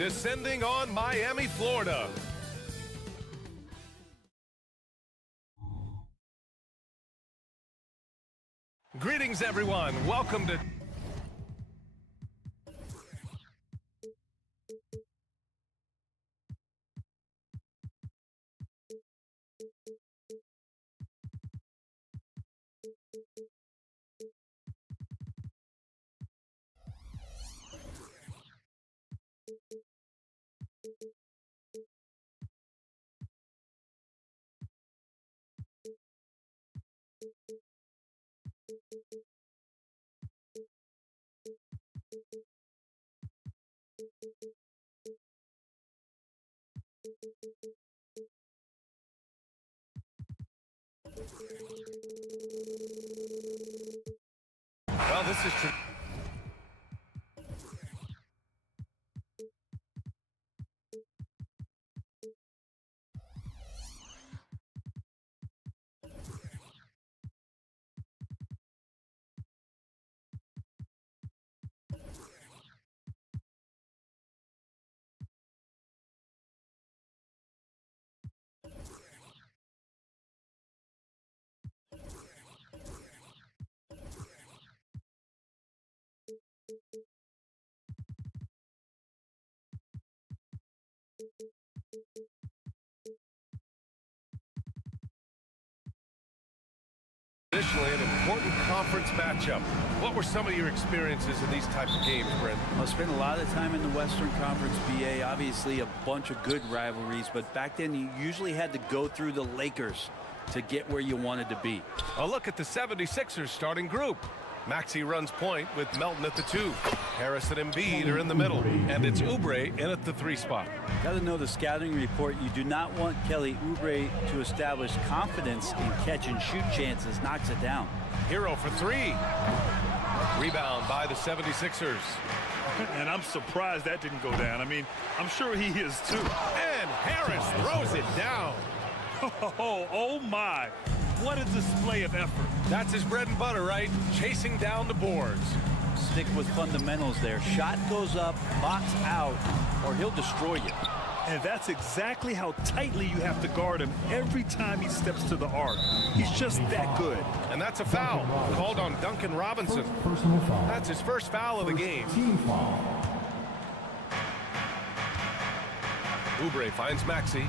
descending on Miami, Florida. Greetings, everyone. Welcome to... Well, this is true. Traditionally, an important conference matchup. What were some of your experiences in these types of games, Brent? I spent a lot of time in the Western Conference, BA. Obviously, a bunch of good rivalries, but back then you usually had to go through the Lakers to get where you wanted to be. A look at the 76ers starting group. Maxey runs point with Melton at the 2. Harris and Embiid are in the middle, and it's Oubre in at the 3 spot. Got to know the scouting report. You do not want Kelly Oubre to establish confidence in catch and shoot chances. Knocks it down. Hero for 3. Rebound by the 76ers. And I'm surprised that didn't go down. I mean, I'm sure he is too. And Harris throws it down. Oh my. What a display of effort. That's his bread and butter, right? Chasing down the boards. Stick with fundamentals there. Shot goes up, box out, or he'll destroy you. And that's exactly how tightly you have to guard him every time he steps to the arc. He's just that good. And that's a foul called on Duncan Robinson. That's his first foul of the game. Oubre finds Maxey.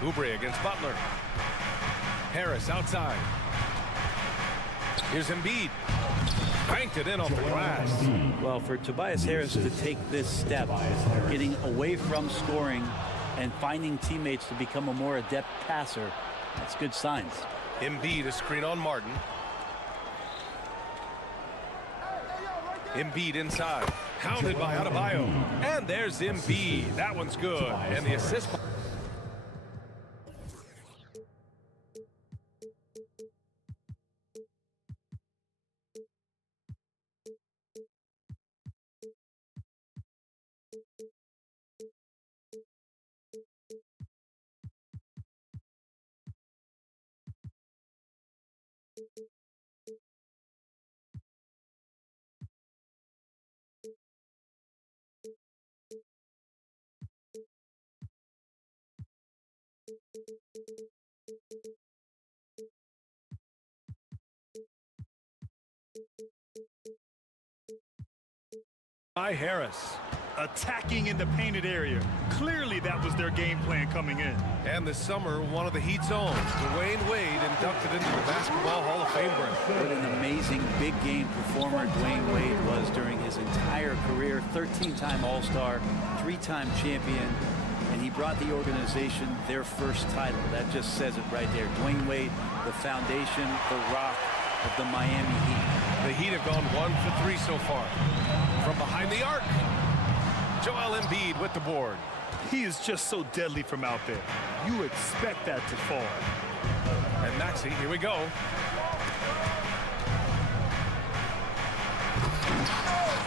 Oubre against Butler. Harris outside. Here's Embiid. Banked it in off the glass. Well, for Tobias Harris to take this step, getting away from scoring and finding teammates to become a more adept passer, that's good signs. Embiid a screen on Martin. Embiid inside. Counted by Adebayo. And there's Embiid. That one's good. And the assist. By Harris. Attacking in the painted area. Clearly that was their game plan coming in. And this summer, one of the Heat's own, Dwayne Wade, inducted into the Basketball Hall of Fame. What an amazing big game performer Dwayne Wade was during his entire career. 13-time All-Star, 3-time champion, and he brought the organization their first title. That just says it right there. Dwayne Wade, the foundation, the rock of the Miami Heat. The Heat have gone 1 for 3 so far. From behind the arc, Joel Embiid with the board. He is just so deadly from out there. You expect that to fall. And Maxey, here we go.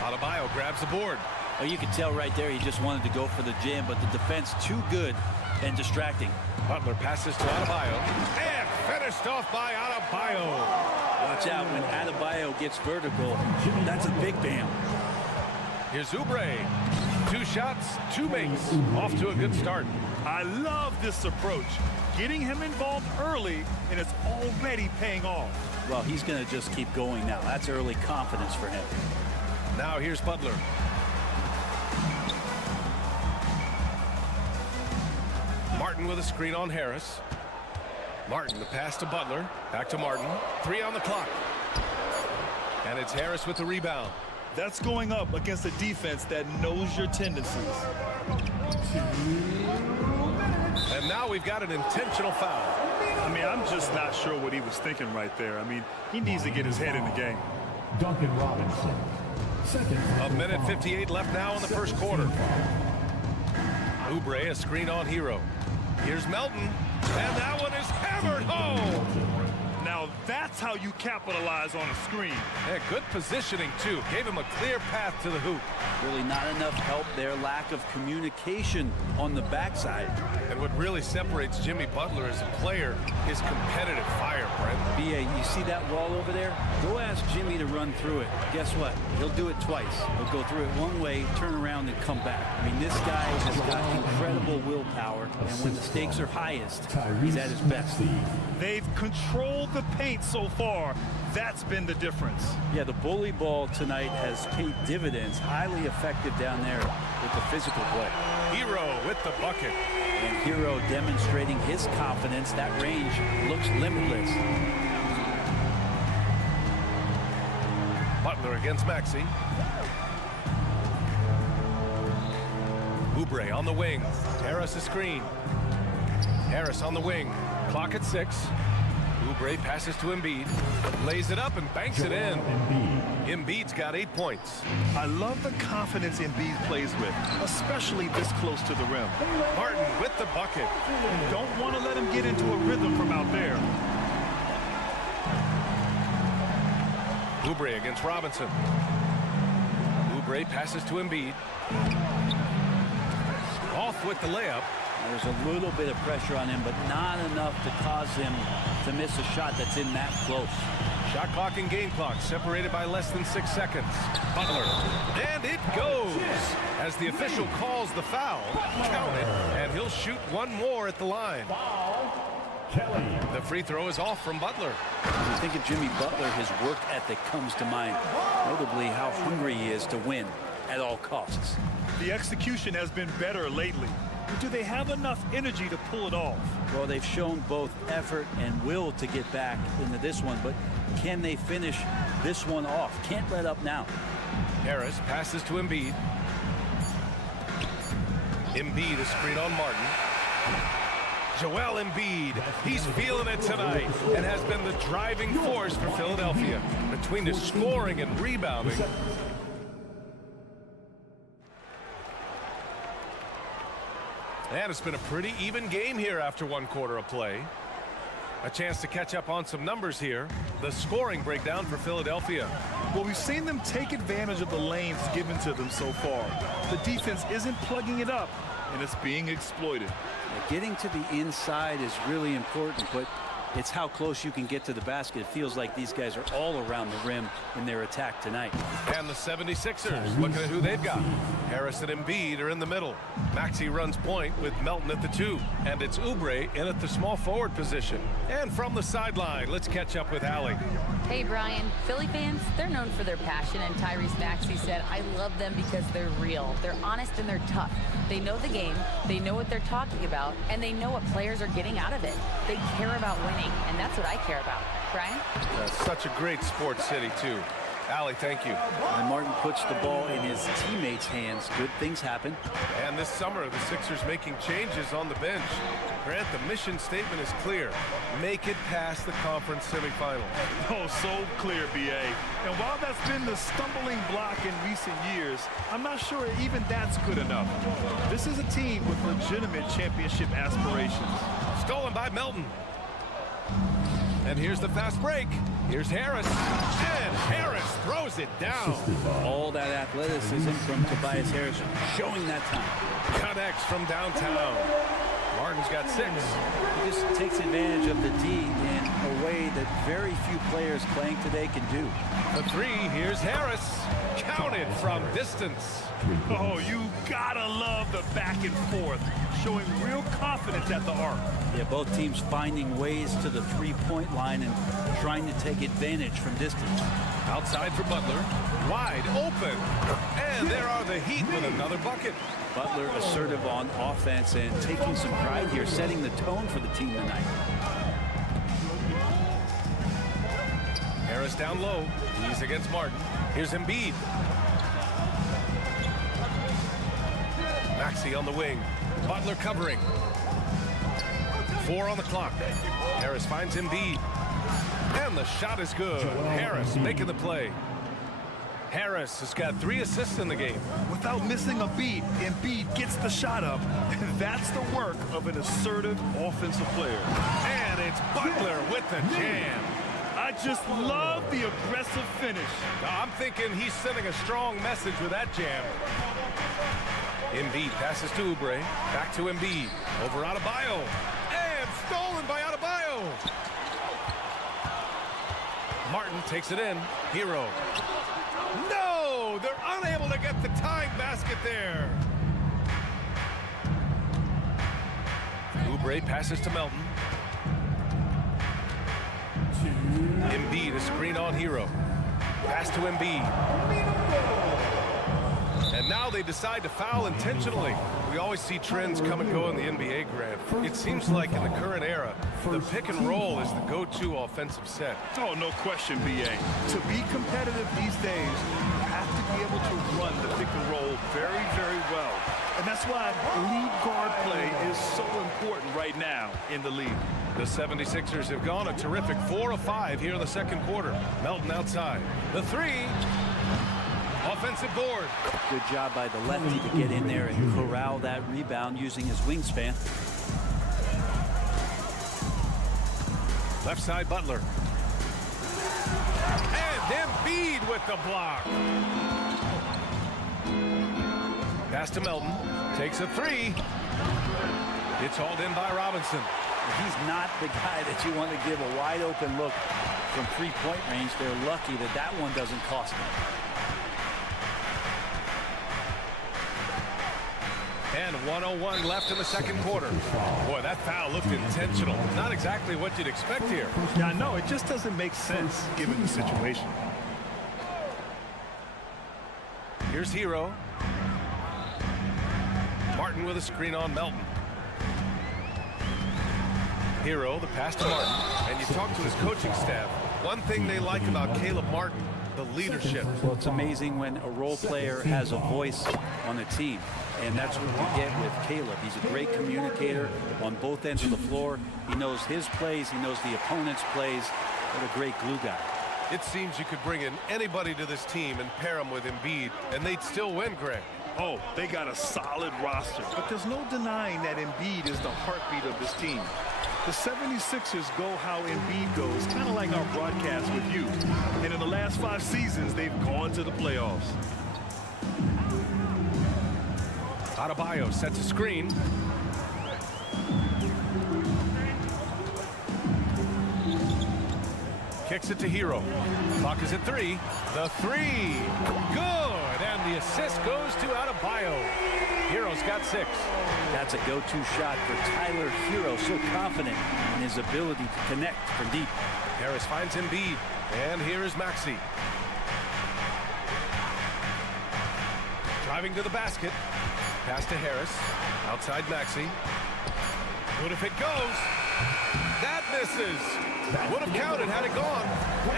Adebayo grabs the board. Oh, you can tell right there he just wanted to go for the jam, but the defense too good and distracting. Butler passes to Adebayo. And finished off by Adebayo. Watch out when Adebayo gets vertical. That's a big bam. Here's Oubre. 2 shots, 2 makes. Off to a good start. I love this approach. Getting him involved early, and it's already paying off. Well, he's going to just keep going now. That's early confidence for him. Now here's Butler. Martin with a screen on Harris. Martin, the pass to Butler. Back to Martin. 3 on the clock. And it's Harris with the rebound. That's going up against a defense that knows your tendencies. And now we've got an intentional foul. I mean, I'm just not sure what he was thinking right there. I mean, he needs to get his head in the game. Duncan Robinson. Second. A minute 58 left now in the first quarter. Oubre, a screen on Hero. Here's Melton, and that one is hammered home. Now that's how you capitalize on a screen. Yeah, good positioning, too. Gave him a clear path to the hoop. Really not enough help there. Lack of communication on the backside. And what really separates Jimmy Butler as a player is competitive fire, Brent. B.A., you see that wall over there? Go ask Jimmy to run through it. Guess what? He'll do it twice. He'll go through it one way, turn around, and come back. I mean, this guy has got incredible willpower, and when the stakes are highest, he's at his best. They've controlled the paint so far. That's been the difference. Yeah, the bully ball tonight has paid dividends. Highly effective down there with the physical play. Hero with the bucket. And Hero demonstrating his confidence. That range looks limitless. Butler against Maxey. Oubre on the wing. Harris a screen. Harris on the wing. Clock at 6. Oubre passes to Embiid, lays it up and banks it in. Embiid's got 8 points. I love the confidence Embiid plays with, especially this close to the rim. Martin with the bucket. Don't want to let him get into a rhythm from out there. Oubre against Robinson. Oubre passes to Embiid. Off with the layup. There's a little bit of pressure on him, but not enough to cause him to miss a shot that's in that close. Shot clock and game clock separated by less than 6 seconds. Butler. And it goes. As the official calls the foul, count it, and he'll shoot one more at the line. Kelly. The free throw is off from Butler. When you think of Jimmy Butler, his work ethic comes to mind. Notably how hungry he is to win at all costs. The execution has been better lately. But do they have enough energy to pull it off? Well, they've shown both effort and will to get back into this one, but can they finish this one off? Can't let up now. Harris passes to Embiid. Embiid a screen on Martin. Joel Embiid, he's feeling it tonight and has been the driving force for Philadelphia. Between his scoring and rebounding, and it's been a pretty even game here after 1 quarter of play. A chance to catch up on some numbers here. The scoring breakdown for Philadelphia. Well, we've seen them take advantage of the lanes given to them so far. The defense isn't plugging it up, and it's being exploited. Getting to the inside is really important, but it's how close you can get to the basket. It feels like these guys are all around the rim in their attack tonight. And the 76ers, looking at who they've got. Harris and Embiid are in the middle. Maxey runs point with Melton at the 2. And it's Oubre in at the small forward position. And from the sideline, let's catch up with Allie. Hey, Brian. Philly fans, they're known for their passion, and Tyrese Maxey said, I love them because they're real. They're honest and they're tough. They know the game, they know what they're talking about, and they know what players are getting out of it. They care about winning, and that's what I care about. Brian? That's such a great sports city, too. Allie, thank you. When Martin puts the ball in his teammates' hands, good things happen. And this summer, the Sixers making changes on the bench. Grant, the mission statement is clear. Make it past the conference semifinals. Oh, so clear, B.A. And while that's been the stumbling block in recent years, I'm not sure even that's good enough. This is a team with legitimate championship aspirations. Stolen by Melton. And here's the fast break. Here's Harris. And Harris throws it down. All that athleticism from Tobias Harris showing that time. Connects from downtown. Martin's got 6. He just takes advantage of the D in a way that very few players playing today can do. The three, here's Harris. Counted from distance. Oh, you gotta love the back and forth, showing real confidence at the arc. Yeah, both teams finding ways to the three-point line and trying to take advantage from distance. Outside for Butler. Wide open. And there are the Heat with another bucket. Butler assertive on offense and taking some pride here, setting the tone for the team tonight. Harris down low. He's against Martin. Here's Embiid. Maxey on the wing. Butler covering. 4 on the clock. Harris finds Embiid. And the shot is good. Harris making the play. Harris has got 3 assists in the game. Without missing a beat, Embiid gets the shot up. That's the work of an assertive offensive player. And it's Butler with the jam. I just love the aggressive finish. I'm thinking he's sending a strong message with that jam. Embiid passes to Oubre. Back to Embiid. Over Adebayo. And stolen by Adebayo. Martin takes it in. Hero. No! They're unable to get the tying basket there. Oubre passes to Melton. Embiid, a screen on Hero. Pass to Embiid. And now they decide to foul intentionally. We always see trends come and go in the NBA, Grant. It seems like in the current era, the pick and roll is the go-to offensive set. Oh, no question, B.A. To be competitive these days, you have to be able to run the pick and roll very, very well. And that's why lead guard play is so important right now in the league. The 76ers have gone a terrific 4 of 5 here in the second quarter. Melton outside. The three. Offensive board. Good job by the lefty to get in there and corral that rebound using his wingspan. Left side, Butler. And Embiid with the block. Pass to Melton. Takes a three. It's hauled in by Robinson. He's not the guy that you want to give a wide open look from three-point range. They're lucky that that one doesn't cost them. And 1:01 left in the second quarter. Boy, that foul looked intentional. Not exactly what you'd expect here. Yeah, I know. It just doesn't make sense given the situation. Here's Hero. Martin with a screen on Melton. Hero, the pass to Martin. And you talk to his coaching staff. One thing they like about Caleb Martin, the leadership. Well, it's amazing when a role player has a voice on a team. And that's what you get with Caleb. He's a great communicator on both ends of the floor. He knows his plays. He knows the opponent's plays. What a great glue guy. It seems you could bring in anybody to this team and pair them with Embiid, and they'd still win, Greg. Oh, they got a solid roster. But there's no denying that Embiid is the heartbeat of this team. The 76ers go how Embiid goes, kind of like our broadcast with you. And in the last 5 seasons, they've gone to the playoffs. Adebayo sets a screen. Kicks it to Hero. Clock is at 3. The three. Good. And the assist goes to Adebayo. Hero's got 6. That's a go-to shot for Tyler Hero. So confident in his ability to connect from deep. Harris finds Embiid. And here is Maxey. Driving to the basket. Pass to Harris. Outside Maxey. Good if it goes. That misses. Would have counted had it gone.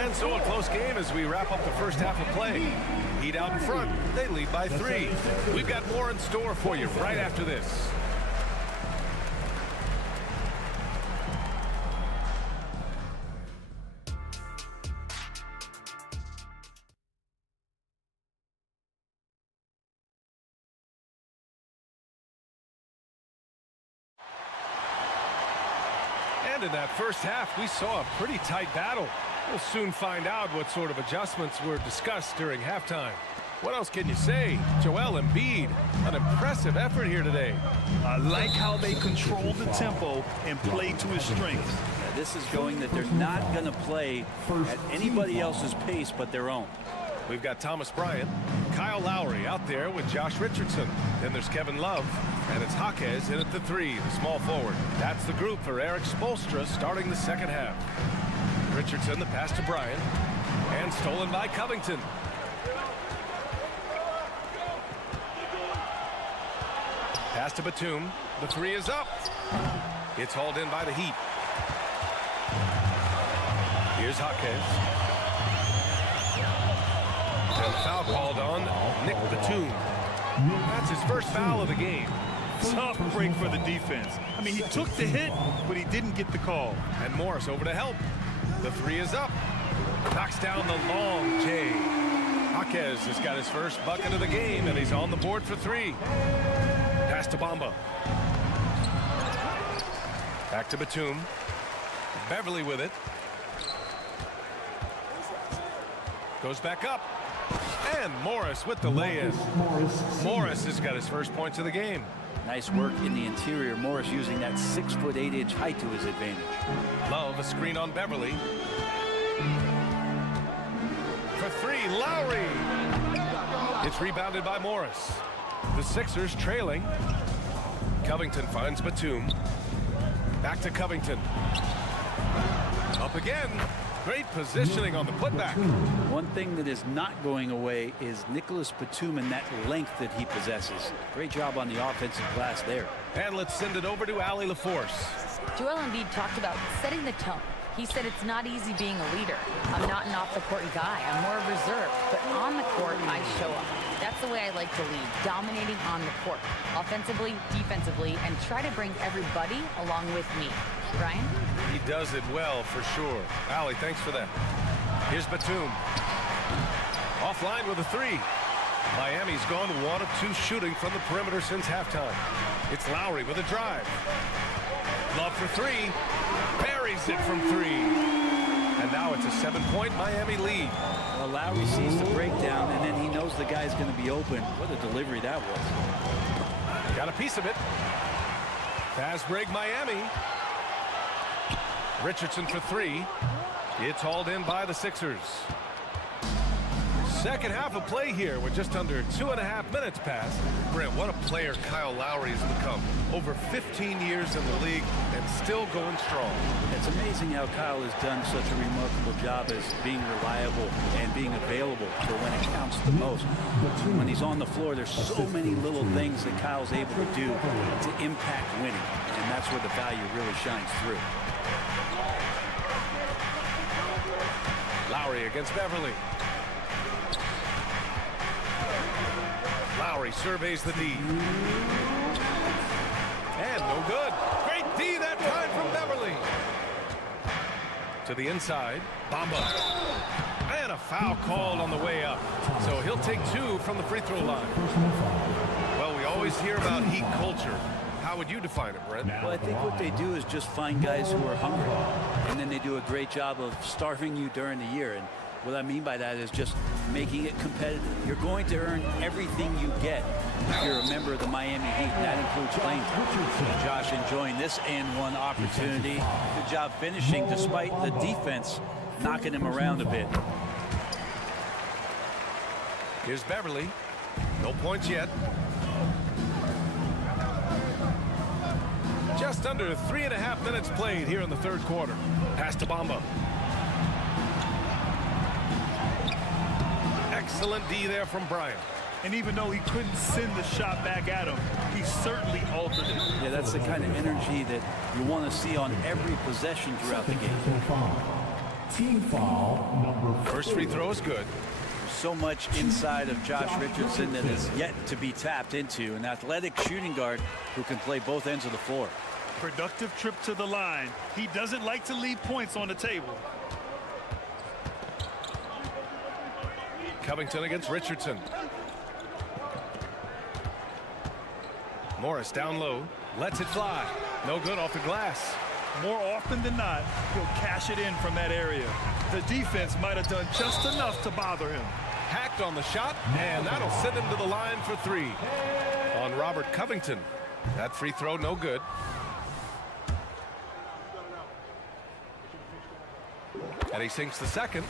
And so a close game as we wrap up the first half of play. Heat out in front. They lead by 3. We've got more in store for you right after this. And in that first half, we saw a pretty tight battle. We'll soon find out what sort of adjustments were discussed during halftime. What else can you say? Joel Embiid, an impressive effort here today. I like how they control the tempo and play to his strengths. This is going that they're not going to play at anybody else's pace but their own. We've got Thomas Bryant, Kyle Lowry out there with Josh Richardson. Then there's Kevin Love, and it's Jaquez in at the 3, the small forward. That's the group for Eric Spoelstra starting the second half. Richardson, the pass to Bryant, and stolen by Covington. Pass to Batum. The 3 is up. It's hauled in by the Heat. Here's Jaquez. And the foul called on Nick Batum. That's his first foul of the game. Tough break for the defense. I mean, he took the hit, but he didn't get the call. And Morris over to help. The 3 is up. Knocks down the long J. Jaquez has got his first bucket of the game, and he's on the board for 3. Pass to Bamba. Back to Batum. Beverly with it. Goes back up. And Morris with the lay-in. Morris has got his first points of the game. Nice work in the interior. Morris using that 6'8" height to his advantage. Love a screen on Beverly. For 3, Lowry. It's rebounded by Morris. The Sixers trailing. Covington finds Batum. Back to Covington. Up again. Great positioning on the putback. One thing that is not going away is Nicholas Batum and that length that he possesses. Great job on the offensive glass there. And let's send it over to Allie LaForce. Joel Embiid talked about setting the tone. He said it's not easy being a leader. I'm not an off-the-court guy. I'm more reserved. But on the court, I show up. That's the way I like to lead, dominating on the court, offensively, defensively, and try to bring everybody along with me. Brian? He does it well, for sure. Allie, thanks for that. Here's Batum. Offline with a 3. Miami's gone 1 of 2 shooting from the perimeter since halftime. It's Lowry with a drive. Love for 3. Buries it from 3. And now it's a 7-point Miami lead. Well, Lowry sees the breakdown, and then he knows the guy's going to be open. What a delivery that was. Got a piece of it. Fast break Miami. Richardson for 3. It's hauled in by the Sixers. Second half of play here with just under 2.5 minutes passed. Brent, what a player Kyle Lowry has become. Over 15 years in the league and still going strong. It's amazing how Kyle has done such a remarkable job as being reliable and being available for when it counts the most. When he's on the floor, there's so many little things that Kyle's able to do to impact winning, and that's where the value really shines through. Lowry against Beverly. Lowry surveys the D. And no good. Great D that time from Beverly. To the inside. Bamba. And a foul called on the way up. So he'll take 2 from the free throw line. Well, we always hear about Heat culture. How would you define it, Brent? Well, I think what they do is just find guys who are hungry. And then they do a great job of starving you during the year. And what I mean by that is just making it competitive. You're going to earn everything you get if you're a member of the Miami Heat, and that includes playing time. Josh enjoying this and 1 opportunity. Good job finishing despite the defense knocking him around a bit. Here's Beverly. No points yet. Just under 3.5 minutes played here in the third quarter. Pass to Bamba. Excellent D there from Bryant. And even though he couldn't send the shot back at him, he certainly altered it. Yeah, that's the kind of energy that you want to see on every possession throughout the game. Team foul number 4. First free throw is good. There's so much inside of Josh Richardson that is yet to be tapped into. An athletic shooting guard who can play both ends of the floor. Productive trip to the line. He doesn't like to leave points on the table. Covington against Richardson. Morris down low. Lets it fly. No good off the glass. More often than not, he'll cash it in from that area. The defense might have done just enough to bother him. Hacked on the shot, and that'll send him to the line for 3. On Robert Covington. That free throw no good. And he sinks the second.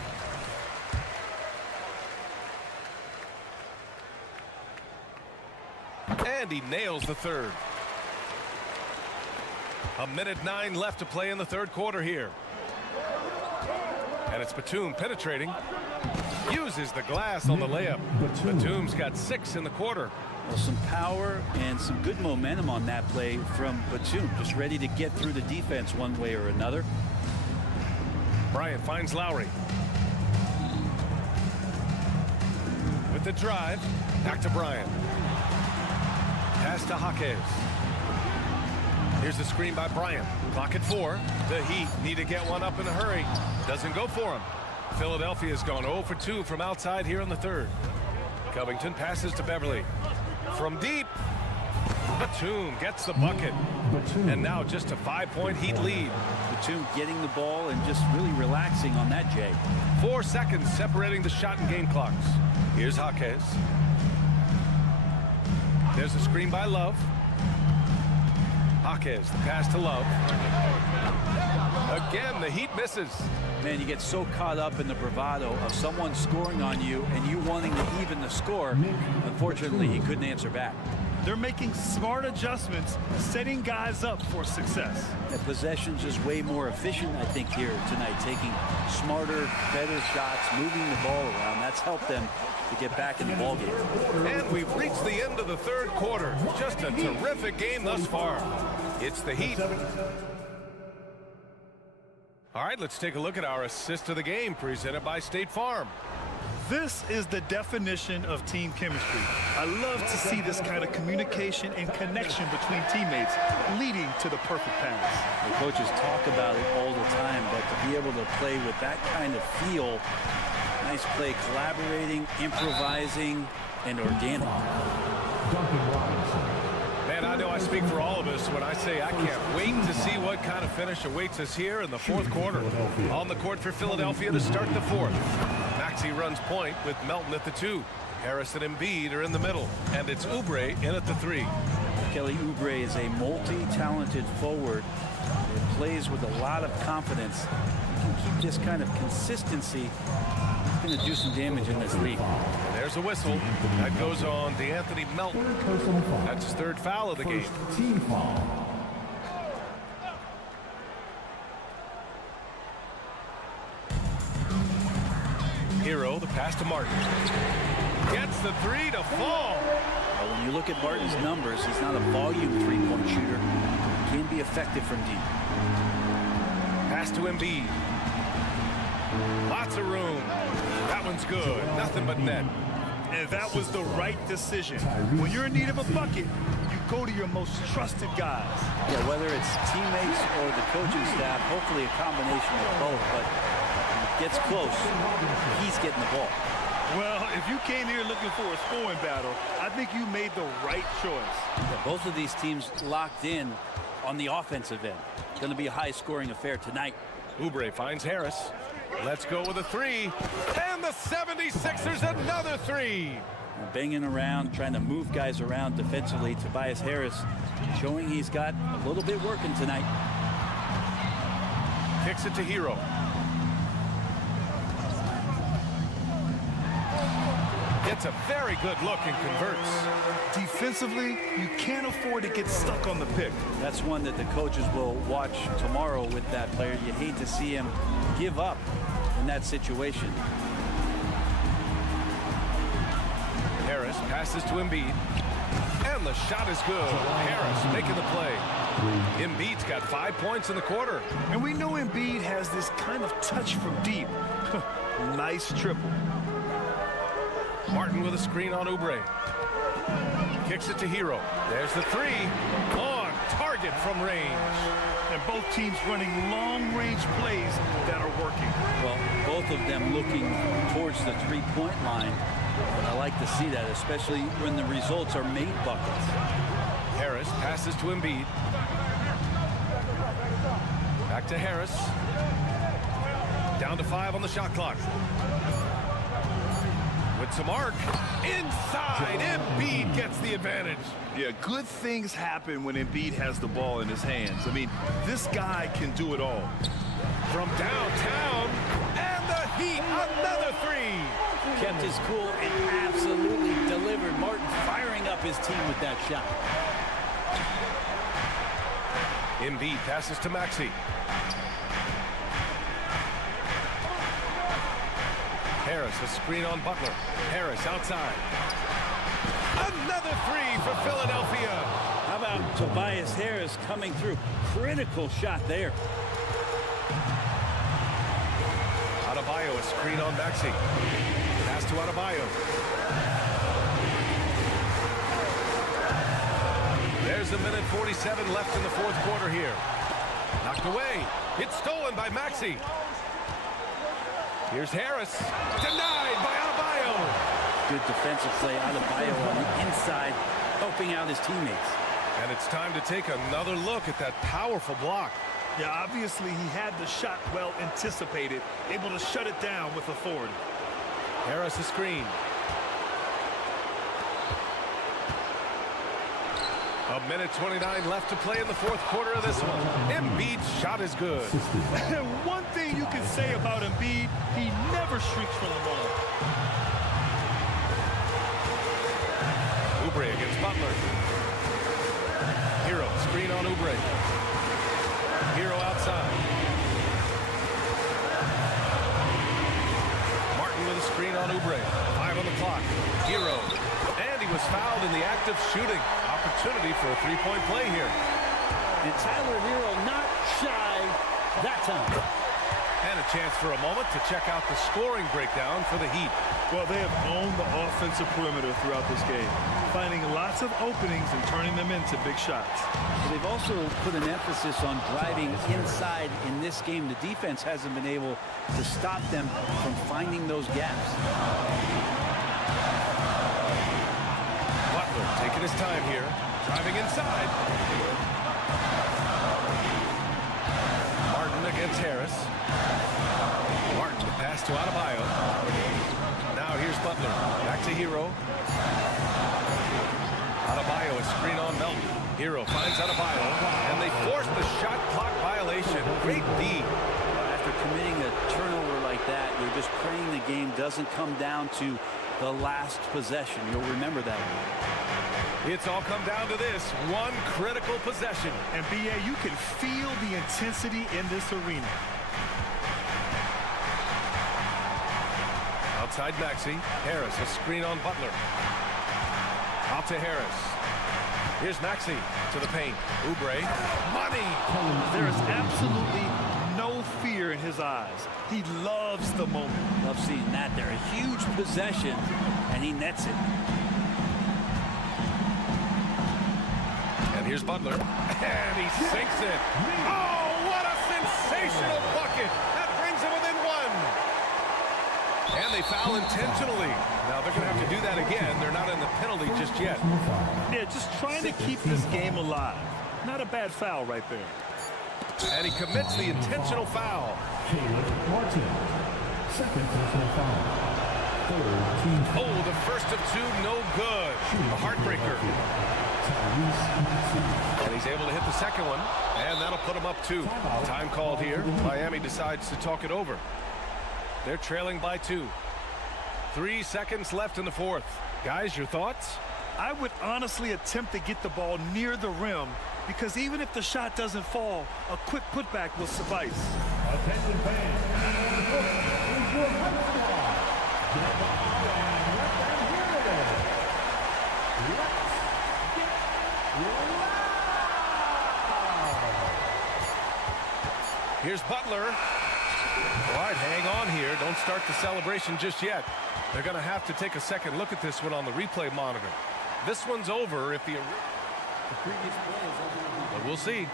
And he nails the third. 1:09 left to play in the third quarter here. And it's Batum penetrating. Uses the glass on the layup. Batum's got 6 in the quarter. Well, some power and some good momentum on that play from Batum. Just ready to get through the defense one way or another. Bryant finds Lowry. With the drive, back to Bryant. Pass to Jaquez. Here's the screen by Bryant. Clock at 4. The Heat need to get one up in a hurry. Doesn't go for him. Philadelphia's gone 0 for 2 from outside here in the third. Covington passes to Beverly. From deep, Batum gets the bucket. And now just a 5-point Heat lead. Batum getting the ball and just really relaxing on that, Jay. 4 seconds separating the shot and game clocks. Here's Jaquez. There's a screen by Love. Jaquez, the pass to Love. Again, the Heat misses. Man, you get so caught up in the bravado of someone scoring on you and you wanting to even the score. Unfortunately, he couldn't answer back. They're making smart adjustments, setting guys up for success. The possession's just way more efficient, I think, here tonight. Taking smarter, better shots, moving the ball around. That's helped them to get back in the ball game. And we've reached the end of the third quarter. Just a terrific game thus far. It's the Heat. All right, let's take a look at our assist of the game presented by State Farm. This is the definition of team chemistry. I love to see this kind of communication and connection between teammates leading to the perfect pass. The coaches talk about it all the time, but to be able to play with that kind of feel, nice play, collaborating, improvising, and organic. Man, I know I speak for all of us when I say I can't wait to see what kind of finish awaits us here in the fourth quarter. On the court for Philadelphia to start the fourth. Maxey runs point with Melton at the 2. Harris and Embiid are in the middle. And it's Oubre in at the 3. Kelly Oubre is a multi-talented forward. It plays with a lot of confidence. He can keep this kind of consistency. He's going to do some damage in this league. There's a whistle. That goes on DeAnthony Melton. That's his third foul of the game. Team foul. Hero, the pass to Martin. Gets the 3 to fall. Well, when you look at Martin's numbers, he's not a volume three-point shooter. He can be effective from deep. Pass to Embiid. Lots of room. That one's good. Nothing but net. And that was the right decision. When you're in need of a bucket, you go to your most trusted guys. Yeah, whether it's teammates or the coaching staff, hopefully a combination of both, but when it gets close, he's getting the ball. Well, if you came here looking for a scoring battle, I think you made the right choice. Yeah, both of these teams locked in on the offensive end. Going to be a high-scoring affair tonight. Oubre finds Harris. Let's go with a 3. And the 76ers another 3. Banging around, trying to move guys around defensively. Tobias Harris showing he's got a little bit working tonight. Kicks it to Hero. Gets a very good look and converts. Defensively, you can't afford to get stuck on the pick. That's one that the coaches will watch tomorrow with that player. You hate to see him give up in that situation. Harris passes to Embiid. And the shot is good. Harris making the play. Embiid's got 5 points in the quarter. And we know Embiid has this kind of touch from deep. Nice triple. Martin with a screen on Oubre. Kicks it to Hero. There's the 3. On target from range. And both teams running long-range plays that are working. Well, both of them looking towards the three-point line. And I like to see that, especially when the results are made buckets. Harris passes to Embiid. Back to Harris. Down to 5 on the shot clock. With some arc. Inside. Embiid gets the advantage. Yeah, good things happen when Embiid has the ball in his hands. I mean, this guy can do it all. From downtown. heat, another three. Kept his cool and absolutely delivered. Martin firing up his team with that shot. Embiid passes to Maxey. Harris, a screen on Butler. Harris outside. Another three for Philadelphia. How about Tobias Harris coming through? Critical shot there. Adebayo, a screen on Maxey. Pass to Adebayo. There's a minute 47 left in the fourth quarter here. Knocked away. It's stolen by Maxey. Here's Harris. Denied by Adebayo. Good defensive play. Adebayo on the inside, helping out his teammates. And it's time to take another look at that powerful block. Yeah, obviously he had the shot well anticipated, able to shut it down with authority. Harris a screen. A minute 29 left to play in the fourth quarter of this one. Embiid's shot is good. One thing you can say about Embiid, he never shrinks from the ball. Oubre against Butler. Hero, screen on Oubre. Hero outside. Martin with a screen on Oubre. 5 on the clock. Hero. And he was fouled in the act of shooting. Opportunity for a three-point play here. And Tyler Hero not shy that time. And a chance for a moment to check out the scoring breakdown for the Heat. Well, they have owned the offensive perimeter throughout this game, finding lots of openings and turning them into big shots. They've also put an emphasis on driving inside in this game. The defense hasn't been able to stop them from finding those gaps. Butler taking his time here, driving inside. Martin against Harris. Martin, the pass to Adebayo. Now here's Butler. Back to Hero. Adebayo, a screen on Melton. Hero finds Adebayo, and they force the shot clock violation. Great D. After committing a turnover like that, you're just praying the game doesn't come down to the last possession. You'll remember that. It's all come down to this one critical possession. And B.A., you can feel the intensity in this arena. Outside Maxey. Harris, a screen on Butler. Out to Harris. Here's Maxey to the paint. Oubre. Money! There is absolutely no fear in his eyes. He loves the moment. Love seeing that there. A huge possession, and he nets it. And here's Butler. And he sinks it. Oh, what a sensational bucket! That brings him within one. And they foul intentionally. Now they're going to have to do that again. They're not in the penalty just yet. Yeah, just trying to keep this game alive. Not a bad foul right there. And he commits the intentional foul. Martin. Second personal foul. Third team foul. Oh, the first of two, no good. A heartbreaker. And he's able to hit the second one. And that'll put him up 2. Time called here. Miami decides to talk it over. They're trailing by 2. 3 seconds left in the fourth. Guys, your thoughts? I would honestly attempt to get the ball near the rim because even if the shot doesn't fall, a quick putback will suffice. Attention fans. Is your high squad. Get behind and let them hear it. Let's get loud. Here's Butler. All right, hang on here. Don't start the celebration just yet. They're going to have to take a second look at this one on the replay monitor. This one's over if the previous play is over. But we'll see.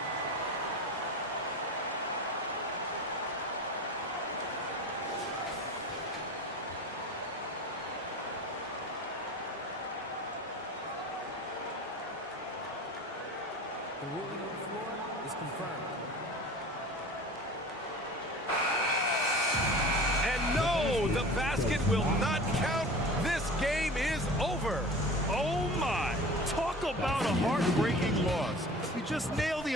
The ruling on the floor is confirmed. And no, the basket will not count. This game is over. Oh my, talk about a heartbreaking loss. We just nailed the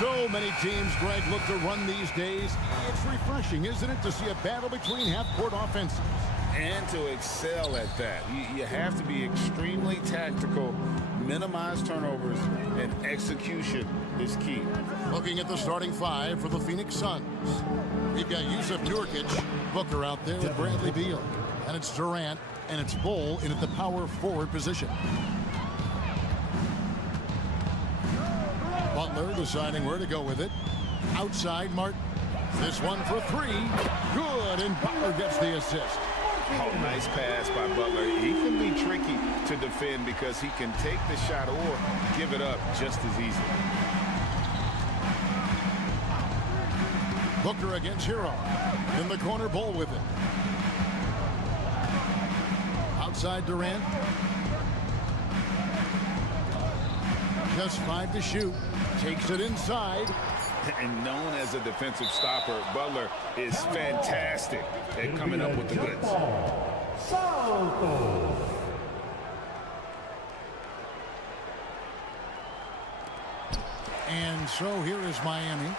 So many teams, Greg, look to run these days. It's refreshing, isn't it, to see a battle between half-court offenses? And to excel at that. You have to be extremely tactical, minimize turnovers, and execution is key. Looking at the starting five for the Phoenix Suns. We've got Yusuf Nurkic, Booker out there with Bradley Beal. And it's Durant, and it's Bull in at the power forward position. Butler deciding where to go with it. Outside Martin. This one for three. Good, and Butler gets the assist. Oh, nice pass by Butler. He can be tricky to defend because he can take the shot or give it up just as easy. Booker against Hero. In the corner, Bull with it. Outside Durant. Just 5 to shoot. Takes it inside. And known as a defensive stopper, Butler is fantastic at coming up with the goods. And so here is Miami.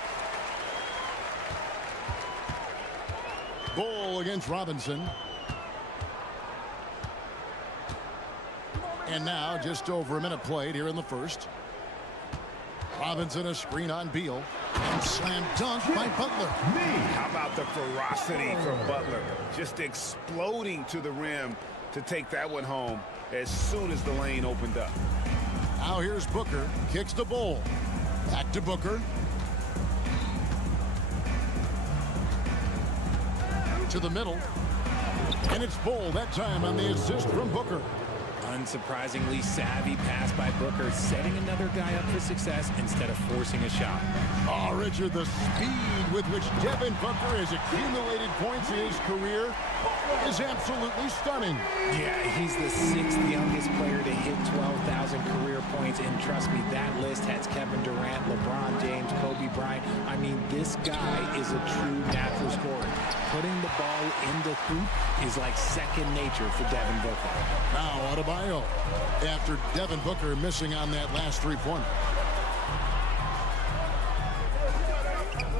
Bull against Robinson. And now just over a minute played here in the first. Robinson a screen on Beal. And slam dunk by Butler. How about the ferocity from Butler? Just exploding to the rim to take that one home as soon as the lane opened up. Now here's Booker. Kicks the Bull. Back to Booker. To the middle. And it's Bull that time on the assist from Booker. Unsurprisingly savvy pass by Booker, setting another guy up for success instead of forcing a shot. Oh, Richard, the speed with which Devin Booker has accumulated points in his career is absolutely stunning. Yeah, he's the 6th youngest player to hit 12,000 career points, and trust me, that list has Kevin Durant, LeBron James, Kobe Bryant. I mean, this guy is a true natural scorer. Putting the ball in the hoop is like second nature for Devin Booker. Now Adebayo after Devin Booker missing on that last three-pointer.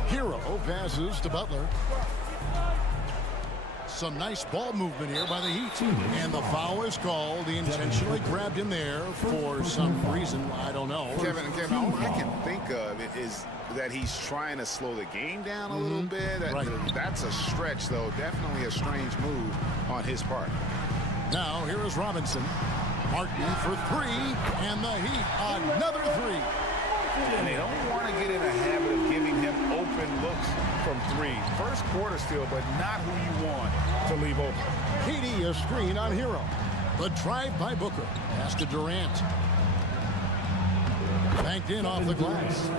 Hero passes to Butler. Some nice ball movement here by the Heat. And the foul is called. He intentionally grabbed him there for some reason. I don't know. Kevin, all I can think of is that he's trying to slow the game down a little bit. Right. That's a stretch, though. Definitely a strange move on his part. Now here is Robinson. Martin for three. And the Heat another three. And they don't want to get in a habit of giving him open looks from three. First quarter still, but not who you want to leave open. KD a screen on Hero. The drive by Booker. Pass to Durant. Banked in off the glass.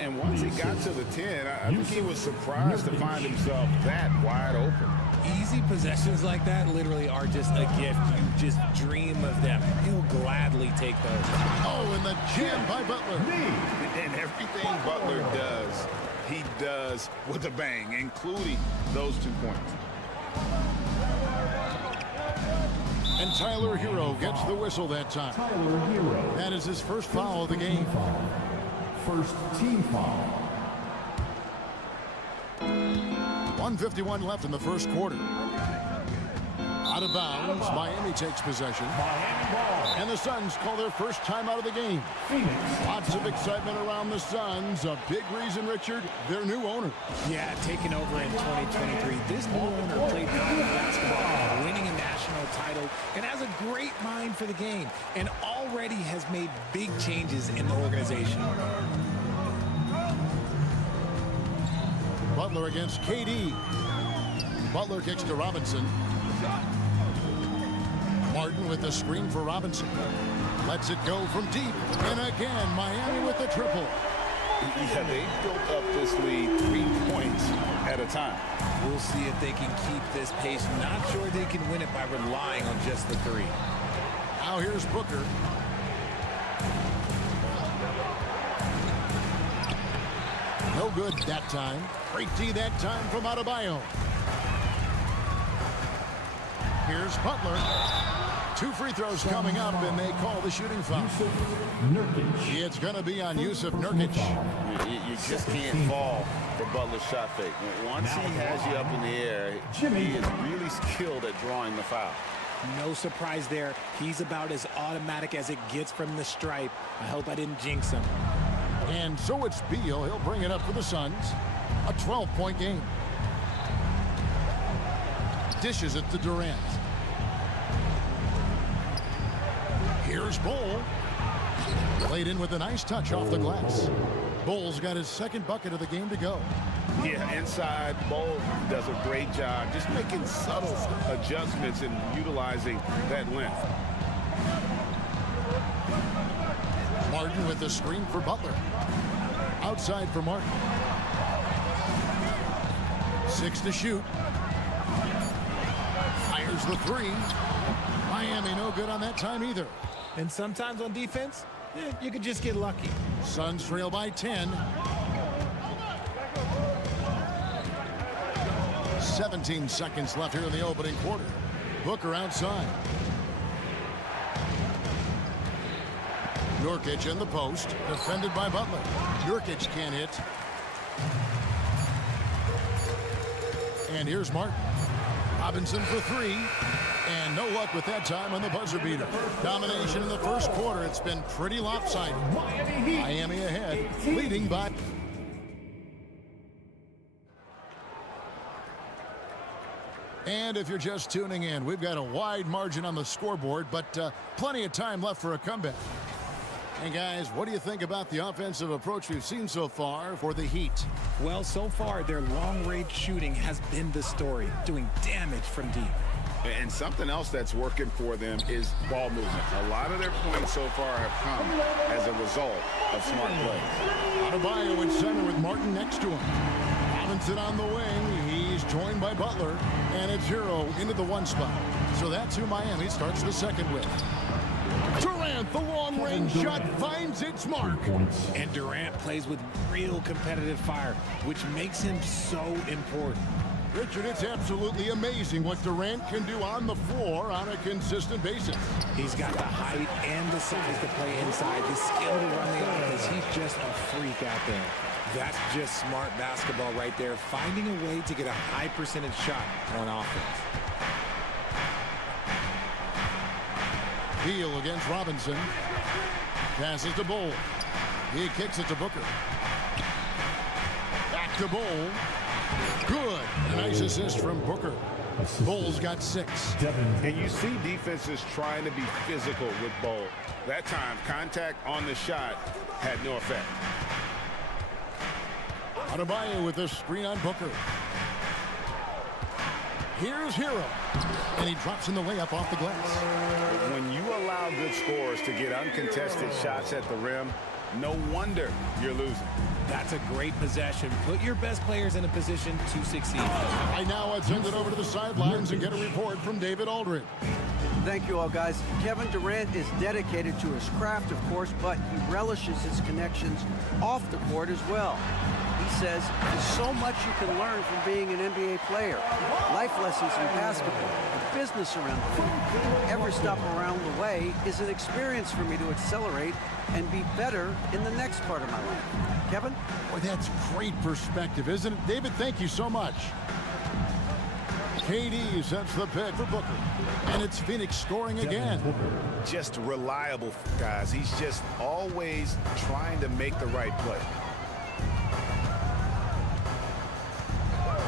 And once he got to the 10, I think he was surprised to find himself that wide open. Easy possessions like that literally are just a gift. You just dream of them. He'll gladly take those. Oh, and the jam by Butler. And everything Butler does, he does with a bang, including those 2 points. And Tyler Hero gets the whistle that time. Tyler Hero. That is his first foul of the game. First team foul. 1:51 left in the first quarter. Out of bounds, Miami takes possession. And the Suns call their first time out of the game. Lots of excitement around the Suns. A big reason, Richard, their new owner. Yeah, taking over in 2023. This new owner played college basketball, winning a national title, and has a great mind for the game, and already has made big changes in the organization. Butler against KD. Butler kicks to Robinson. Martin with the screen for Robinson. Lets it go from deep. And again, Miami with the triple. Yeah, they built up this lead 3 points at a time. We'll see if they can keep this pace. Not sure they can win it by relying on just the three. Now here's Booker. No good that time. Great D that time from Adebayo. Here's Butler. 2 free throws coming up, and they call the shooting foul. It's going to be on Yusuf Nurkic. You just can't fall for Butler's shot fake. Once he has you up in the air, he is really skilled at drawing the foul. No surprise there. He's about as automatic as it gets from the stripe. I hope I didn't jinx him. And so it's Beal. He'll bring it up for the Suns. A 12-point game. Dishes it to Durant. Here's Bull. Played in with a nice touch off the glass. Bull's got his second bucket of the game to go. Yeah, inside, Bull does a great job just making subtle adjustments and utilizing that length. Martin with the screen for Butler. Outside for Martin. 6 to shoot. Fires the 3. Miami no good on that time either. And sometimes on defense, you could just get lucky. Suns trail by 10. 17 seconds left here in the opening quarter. Booker outside. Nurkic in the post, defended by Butler. Nurkic can't hit. And here's Martin. Robinson for 3. And no luck with that time on the buzzer beater. Domination in the first quarter. It's been pretty lopsided. Miami ahead, leading by... And if you're just tuning in, we've got a wide margin on the scoreboard, but plenty of time left for a comeback. And guys, what do you think about the offensive approach we've seen so far for the Heat? Well, so far, their long-range shooting has been the story, doing damage from deep. And something else that's working for them is ball movement. A lot of their points so far have come as a result of smart plays. Adebayo in center with Martin next to him. Robinson on the wing. He's joined by Butler. And it's Hero into the 1 spot. So that's who Miami starts the second with. Durant, the long-range shot, finds its mark. And Durant plays with real competitive fire, which makes him so important. Richard, it's absolutely amazing what Durant can do on the floor on a consistent basis. He's got the height and the size to play inside, the skill to run the offense. He's just a freak out there. That's just smart basketball right there, finding a way to get a high percentage shot on offense. Beal against Robinson. Passes to Bull. He kicks it to Booker. Back to Bull. Good. A nice assist from Booker. Bull's got 6. And you see defenses trying to be physical with Bull. That time, contact on the shot had no effect. Adebayo with the screen on Booker. Here's Hero. And he drops in the layup off the glass. When you allow good scorers to get uncontested shots at the rim, No wonder you're losing. That's a great possession. Put your best players in a position to succeed. Right now, let's send it over to the sidelines and get a report from David Aldridge. Thank you all, guys. Kevin Durant is dedicated to his craft, of course, but he relishes his connections off the court as well. He says there's so much you can learn from being an NBA player. Life lessons in basketball, the business around the league. Every stop around the way is an experience for me to accelerate and be better in the next part of my life. Kevin? Boy, that's great perspective, isn't it? David, thank you so much. KD sets the pick for Booker. And it's Phoenix scoring again. Just reliable, guys. He's just always trying to make the right play.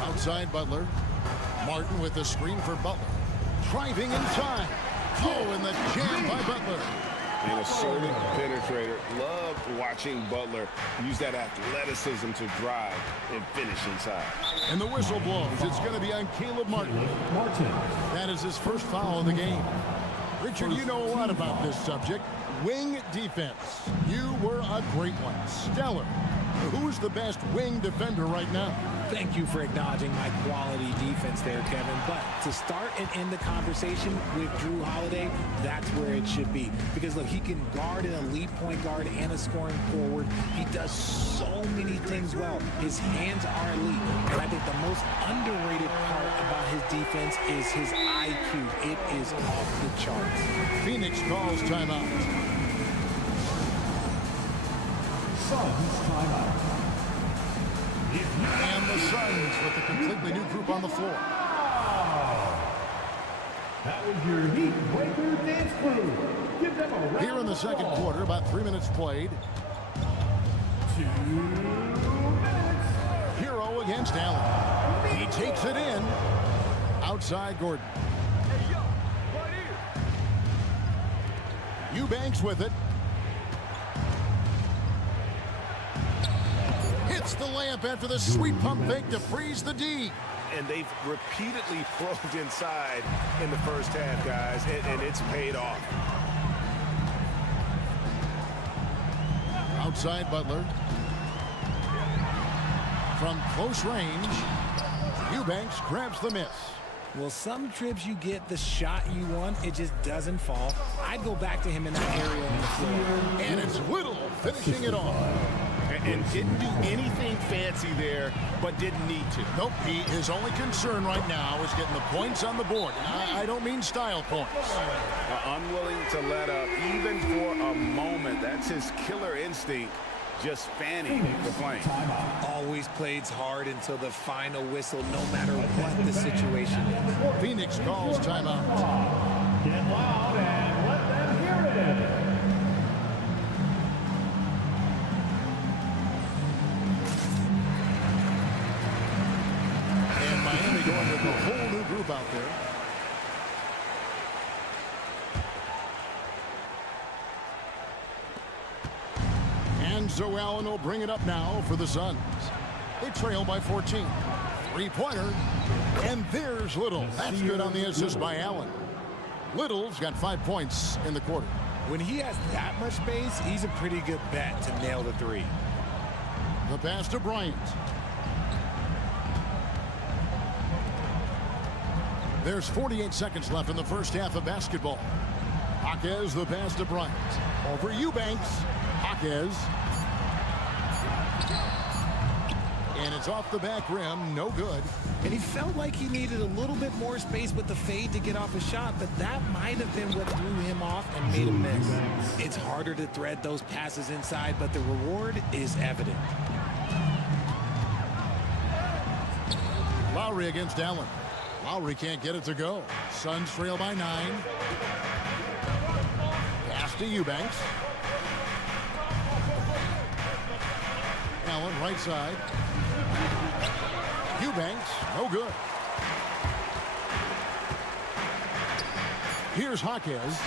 Outside Butler. Martin with the screen for Butler. Driving inside. Oh, and the jam by Butler. An assertive penetrator. Loved watching Butler use that athleticism to drive and finish inside. And the whistle blows. It's going to be on Caleb Martin. That is his first foul of the game. Richard, you know a lot about this subject. Wing defense. You were a great one. Stellar. Who's the best wing defender right now? Thank you for acknowledging my quality defense there, Kevin. But to start and end the conversation with Drew Holiday, that's where it should be. Because, look, he can guard an elite point guard and a scoring forward. He does so many things well. His hands are elite. And I think the most underrated part about his defense is his IQ. It is off the charts. Phoenix calls timeout. Suns timeout. And the Suns with a completely new group on the floor. That was your Heat Breaker dance crew. Give them a round Here in the second quarter, about 3 minutes played. 2 minutes. Hero against Allen. He takes it in. Outside Gordon. Eubanks with it. Hits the layup after the sweet pump fake to freeze the D. And they've repeatedly probed inside in the first half, guys, and it's paid off. Outside Butler. From close range, Eubanks grabs the miss. Well, some trips you get the shot you want, it just doesn't fall. I'd go back to him in that area on the floor. And it's Whittle finishing it off. And didn't do anything fancy there, but didn't need to. Nope, his only concern right now is getting the points on the board. And I don't mean style points. Unwilling to let up, even for a moment. That's his killer instinct, just fanning the flame. Always plays hard until the final whistle, no matter what the situation is. Phoenix calls timeout. Get loud and let them hear it. And Miami going with a whole new group out there. And so Allen will bring it up now for the Suns. They trail by 14. Three-pointer. And there's Little. That's good on the assist by Allen. Little's got 5 points in the quarter. When he has that much space, he's a pretty good bet to nail the three. The pass to Bryant. There's 48 seconds left in the first half of basketball. Jaquez, the pass to Bryant. Over Eubanks. Jaquez. And it's off the back rim. No good. And he felt like he needed a little bit more space with the fade to get off a shot, but that might have been what threw him off and made him miss. It's harder to thread those passes inside, but the reward is evident. Lowry against Allen. Lowry can't get it to go. Suns trail by 9. Pass to Eubanks. Allen right side. Eubanks, no good. Here's Jaquez.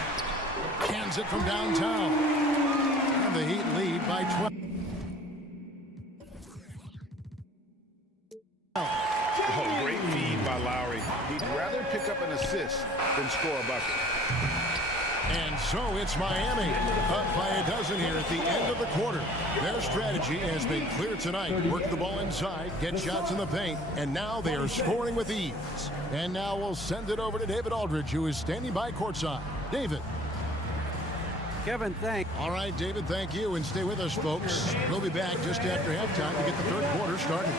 Cans it from downtown. And the Heat lead by 12. Oh, great feed by Lowry. He'd rather pick up an assist than score a bucket. And so it's Miami, up by a dozen here at the end of the quarter. Their strategy has been clear tonight. Work the ball inside, get shots in the paint, and now they are scoring with ease. And now we'll send it over to David Aldridge, who is standing by courtside. David. Kevin, thanks. All right, David, thank you. And stay with us, folks. We'll be back just after halftime to get the third quarter started.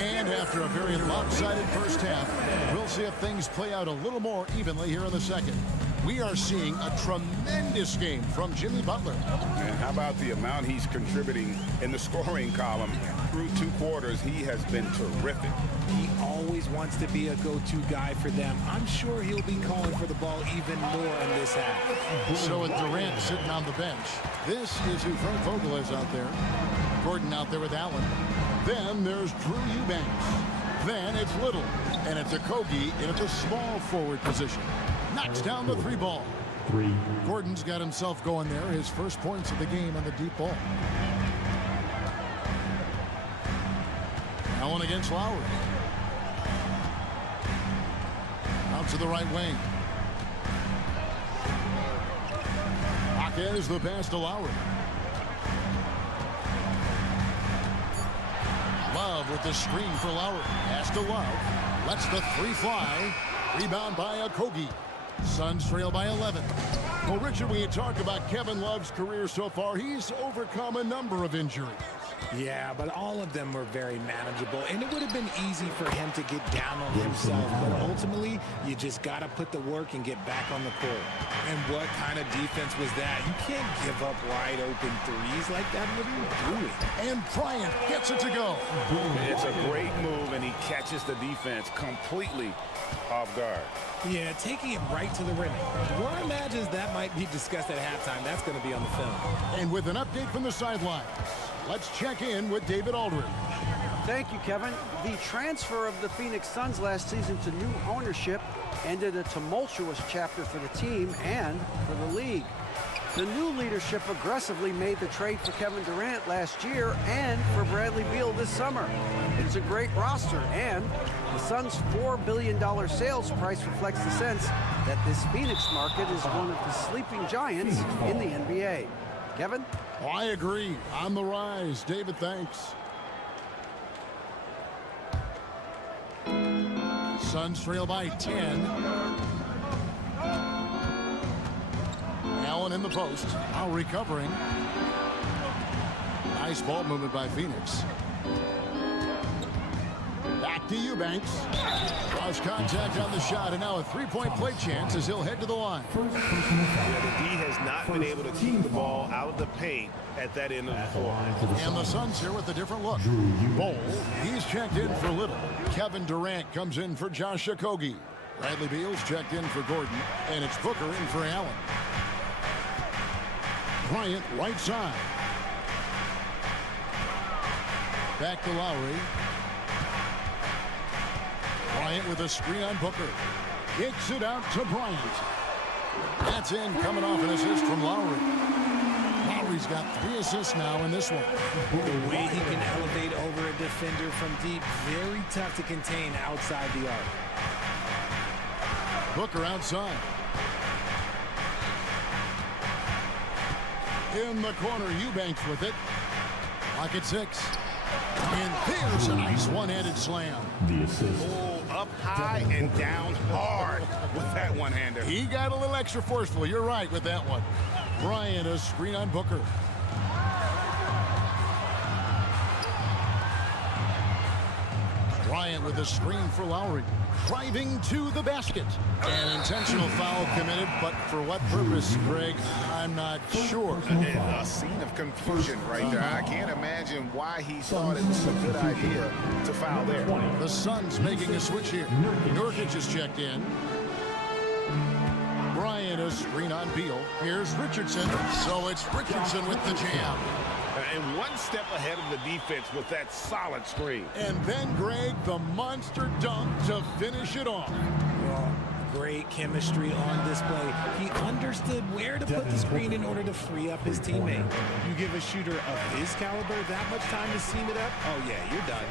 And after a very lopsided first half, we'll see if things play out a little more evenly here in the second. We are seeing a tremendous game from Jimmy Butler. And how about the amount he's contributing in the scoring column? Through 2 quarters, he has been terrific. He always wants to be a go-to guy for them. I'm sure he'll be calling for the ball even more in this half. So with Durant sitting on the bench, this is who Frank Vogel is out there. Gordon out there with Allen. Then there's Drew Eubanks. Then it's Little. And it's Okogie in a small forward position. Knocks down the 3 ball. Gordon's got himself going there. His first points of the game on the deep ball. Allen against Lowry. Out to the right wing. Jaquez the pass to Lowry. Love with the screen for Lowry. Pass to Love. Lets the 3 fly. Rebound by Okogie. Suns trail by 11. Well, Richard, when you talk about Kevin Love's career so far, he's overcome a number of injuries. Yeah, but all of them were very manageable, and it would have been easy for him to get down on himself, but ultimately, you just got to put the work and get back on the court. And what kind of defense was that? You can't give up wide open threes like that. What are you doing? And Bryant gets it to go. It's a great move, and he catches the defense completely off guard. Yeah, taking it right to the rim. One imagines that might be discussed at halftime. That's going to be on the film. And with an update from the sidelines, let's check in with David Aldridge. Thank you, Kevin. The transfer of the Phoenix Suns last season to new ownership ended a tumultuous chapter for the team and for the league. The new leadership aggressively made the trade for Kevin Durant last year and for Bradley Beal this summer. It's a great roster, and the Suns' $4 billion sales price reflects the sense that this Phoenix market is one of the sleeping giants in the NBA. Kevin? Oh, I agree. On the rise. David, thanks. Suns trail by 10. Allen in the post. Now recovering. Nice ball movement by Phoenix. Back to Eubanks. Lost contact on the shot, and now a 3-point play chance as he'll head to the line. Yeah, the D has not been able to keep the ball out of the paint at that end of the court. And the Suns here with a different look. Bol, he's checked in for Little. Kevin Durant comes in for Josh Okogie. Bradley Beal's checked in for Gordon, and it's Booker in for Allen. Bryant right side. Back to Lowry. Bryant with a screen on Booker. Kicks it out to Bryant. That's in, coming off an assist from Lowry. Lowry's got 3 assists now in this one. The way he can elevate over a defender from deep, very tough to contain outside the arc. Booker outside. In the corner, Eubanks with it. Lock at 6. And there's a nice one-handed slam. Oh, up high and down hard with that one-hander. He got a little extra forceful. You're right with that one. Bryant, a screen on Booker. Bryant with a screen for Lowry. Driving to the basket. An intentional foul committed, but for what purpose, Greg? I'm not sure. A scene of confusion right there. I can't imagine why he thought it was a good idea to foul there. The Suns making a switch here. Nurkic is checked in. Bryant, a screen on Beal. Here's Richardson. So it's Richardson with the jam. and one step ahead of the defense with that solid screen. And then, Greg, the monster dunk to finish it off. Well, great chemistry on display. He understood where to put the screen in order to free up his teammate. You give a shooter of his caliber that much time to seam it up, oh yeah, you're done.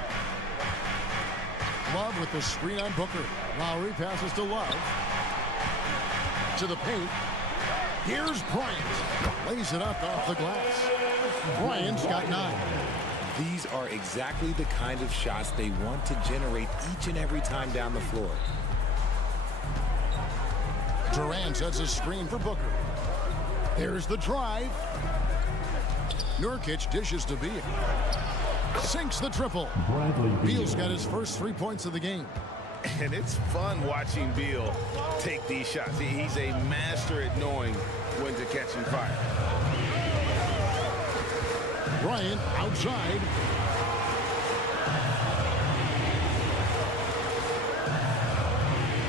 Love with the screen on Booker. Lowry passes to Love. To the paint. Here's Bryant. Lays it up off the glass. Bryant's got 9. These are exactly the kind of shots they want to generate each and every time down the floor. Durant sets a screen for Booker. There's the drive. Nurkic dishes to Beal. Sinks the triple. Beal's got his first 3 points of the game. And it's fun watching Beal take these shots. He's a master at knowing when to catch and fire. Bryant outside.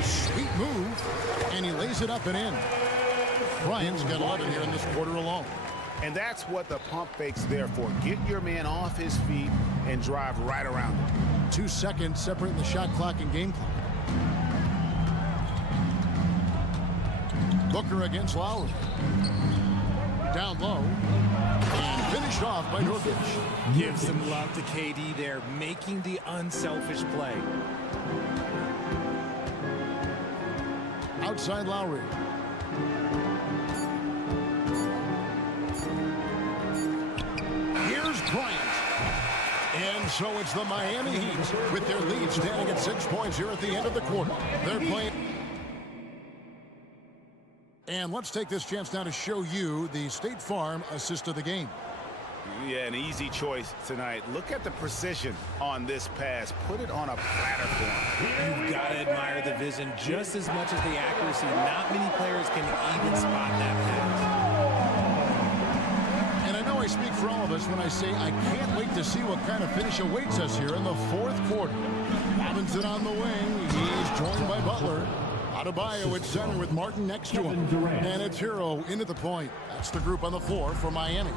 Sweet move. And he lays it up and in. Bryant's got 11 here in this quarter alone. And that's what the pump fake's there for. Get your man off his feet and drive right around him. 2 seconds separating the shot clock and game clock. Booker against Lowry. Down low. And finished off by Nurkic. Give some love to KD there, making the unselfish play. Outside Lowry. Here's Bryant. And so it's the Miami Heat with their lead standing at 6 points here at the end of the quarter. They're playing. And let's take this chance now to show you the State Farm assist of the game. Yeah, an easy choice tonight. Look at the precision on this pass. Put it on a platter for him. You've got to admire the vision just as much as the accuracy. Not many players can even spot that pass. And I know I speak for all of us when I say I can't wait to see what kind of finish awaits us here in the fourth quarter. Robinson on the wing. He's joined by Butler. Adebayo at center with Martin next to him. And it's Hero into the point. That's the group on the floor for Miami.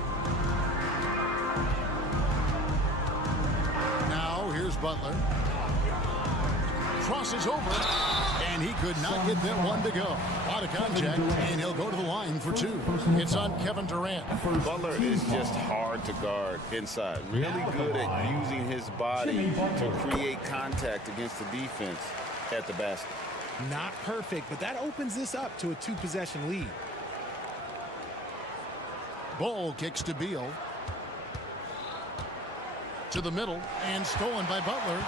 Now here's Butler. Crosses over. And he could not get that one to go. Out of contact. And he'll go to the line for 2. It's on Kevin Durant. Butler is just hard to guard inside. Really good at using his body to create contact against the defense at the basket. Not perfect, but that opens this up to a 2-possession lead. Ball kicks to Beal. To the middle, and stolen by Butler.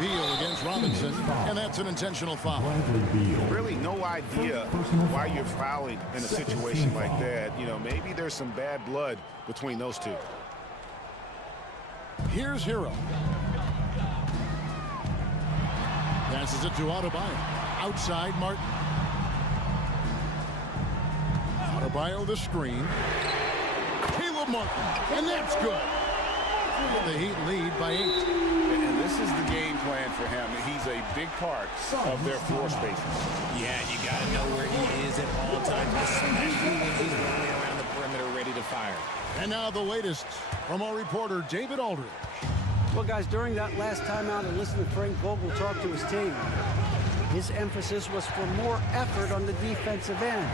Beal against Robinson, and that's an intentional foul. Really no idea why you're fouling in a situation like that. You know, maybe there's some bad blood between those two. Here's Hero. Passes it to Adebayo. Outside, Martin. Adebayo the screen. Caleb Martin. And that's good. The Heat lead by 8. And this is the game plan for him. He's a big part of their floor spaces. Yeah, you got to know where he is at all times, especially when he's running around the perimeter ready to fire. And now the latest from our reporter, David Aldridge. Well, guys, during that last timeout and listening to Frank Vogel talk to his team, his emphasis was for more effort on the defensive end.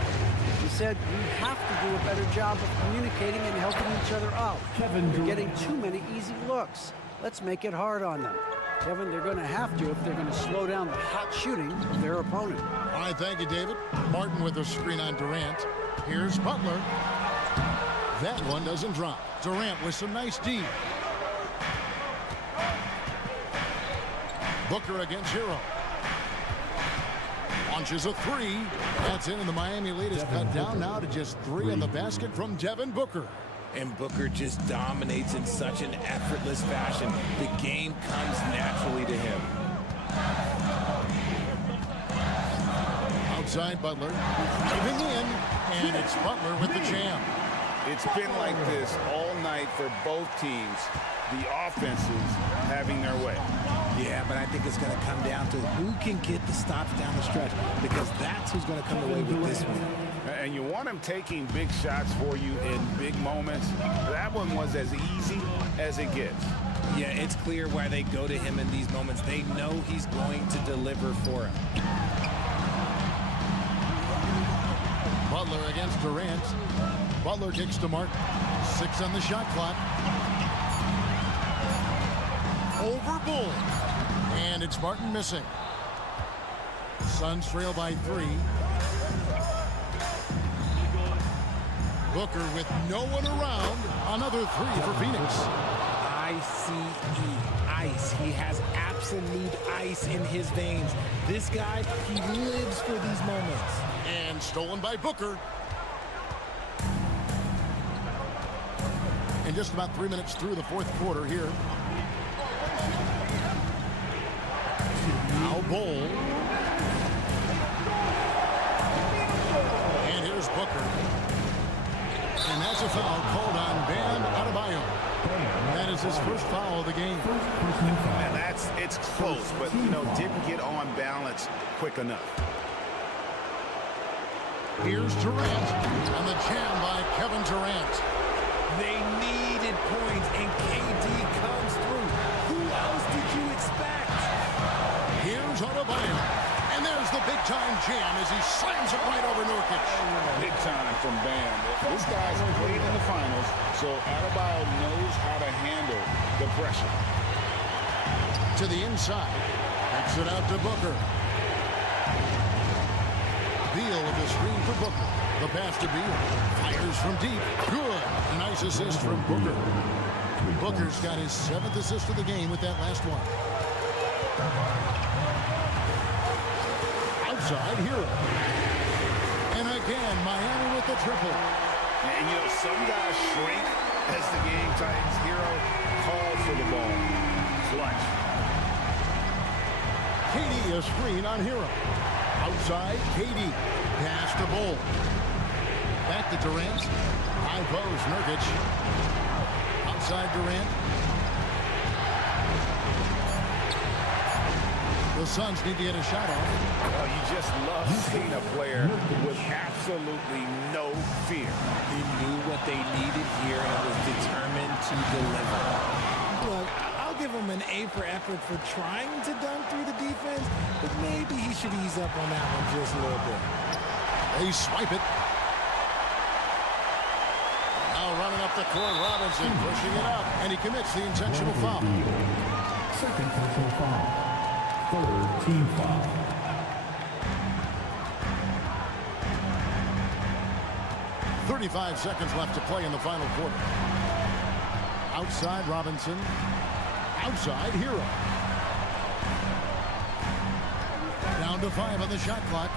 He said we have to do a better job of communicating and helping each other out. They're getting too many easy looks. Let's make it hard on them. Kevin, they're going to have to if they're going to slow down the hot shooting of their opponent. All right, thank you, David. Martin with a screen on Durant. Here's Butler. That one doesn't drop. Durant with some nice D. Booker against Hero. Launches a 3. That's in, and the Miami lead is cut down now to just 3 in the basket from Devin Booker. And Booker just dominates in such an effortless fashion. The game comes naturally to him. Outside Butler. Driving in, and it's Butler with the jam. It's been like this all night for both teams. The offenses having their way. Yeah, but I think it's going to come down to who can get the stops down the stretch, because that's who's going to come away with this one. and you want him taking big shots for you in big moments. That one was as easy as it gets. Yeah, it's clear why they go to him in these moments. They know he's going to deliver for him. Butler against Durant. Butler kicks to Martin. 6 on the shot clock. Over Bull. And it's Martin missing. Suns trail by 3. Booker with no one around. Another 3 for Phoenix. Ice. He has absolute ice in his veins. This guy, he lives for these moments. And stolen by Booker. And just about 3 minutes through the fourth quarter here. Now Bull. And here's Booker. And that's a foul called on Bam Adebayo. That is his first foul of the game. And it's close, but, didn't get on balance quick enough. Here's Durant on the jam by Kevin Durant. They needed points, and KD comes through. Who else did you expect? Here's Adebayo. And there's the big-time jam as he slams it right over Nurkic. Big time from Bam. This guy's played in the finals, so Adebayo knows how to handle the pressure. To the inside. Kicks it out to Booker. Beal with the screen for Booker. The pass to Beal. Fires from deep. Good. Nice assist from Booker. Booker's got his 7th assist of the game with that last one. Outside Hero. And again, Miami with the triple. And, some guys shrink as the game tightens. Hero called for the ball. Clutch. KD a screen on Hero. Outside, KD. Pass to Bull. Back to Durant. High post, Nurkic. Outside Durant. The Suns need to get a shot off. Well, you just love seeing a player with absolutely no fear. He knew what they needed here and was determined to deliver. Look, I'll give him an A for effort for trying to dunk through the defense, but maybe he should ease up on that one just a little bit. They swipe it. Now running up the court, Robinson pushing it up, and he commits the intentional foul. Second personal foul. Third team foul. .35 seconds left to play in the final quarter. Outside Robinson. Outside Hero. Down to 5 on the shot clock.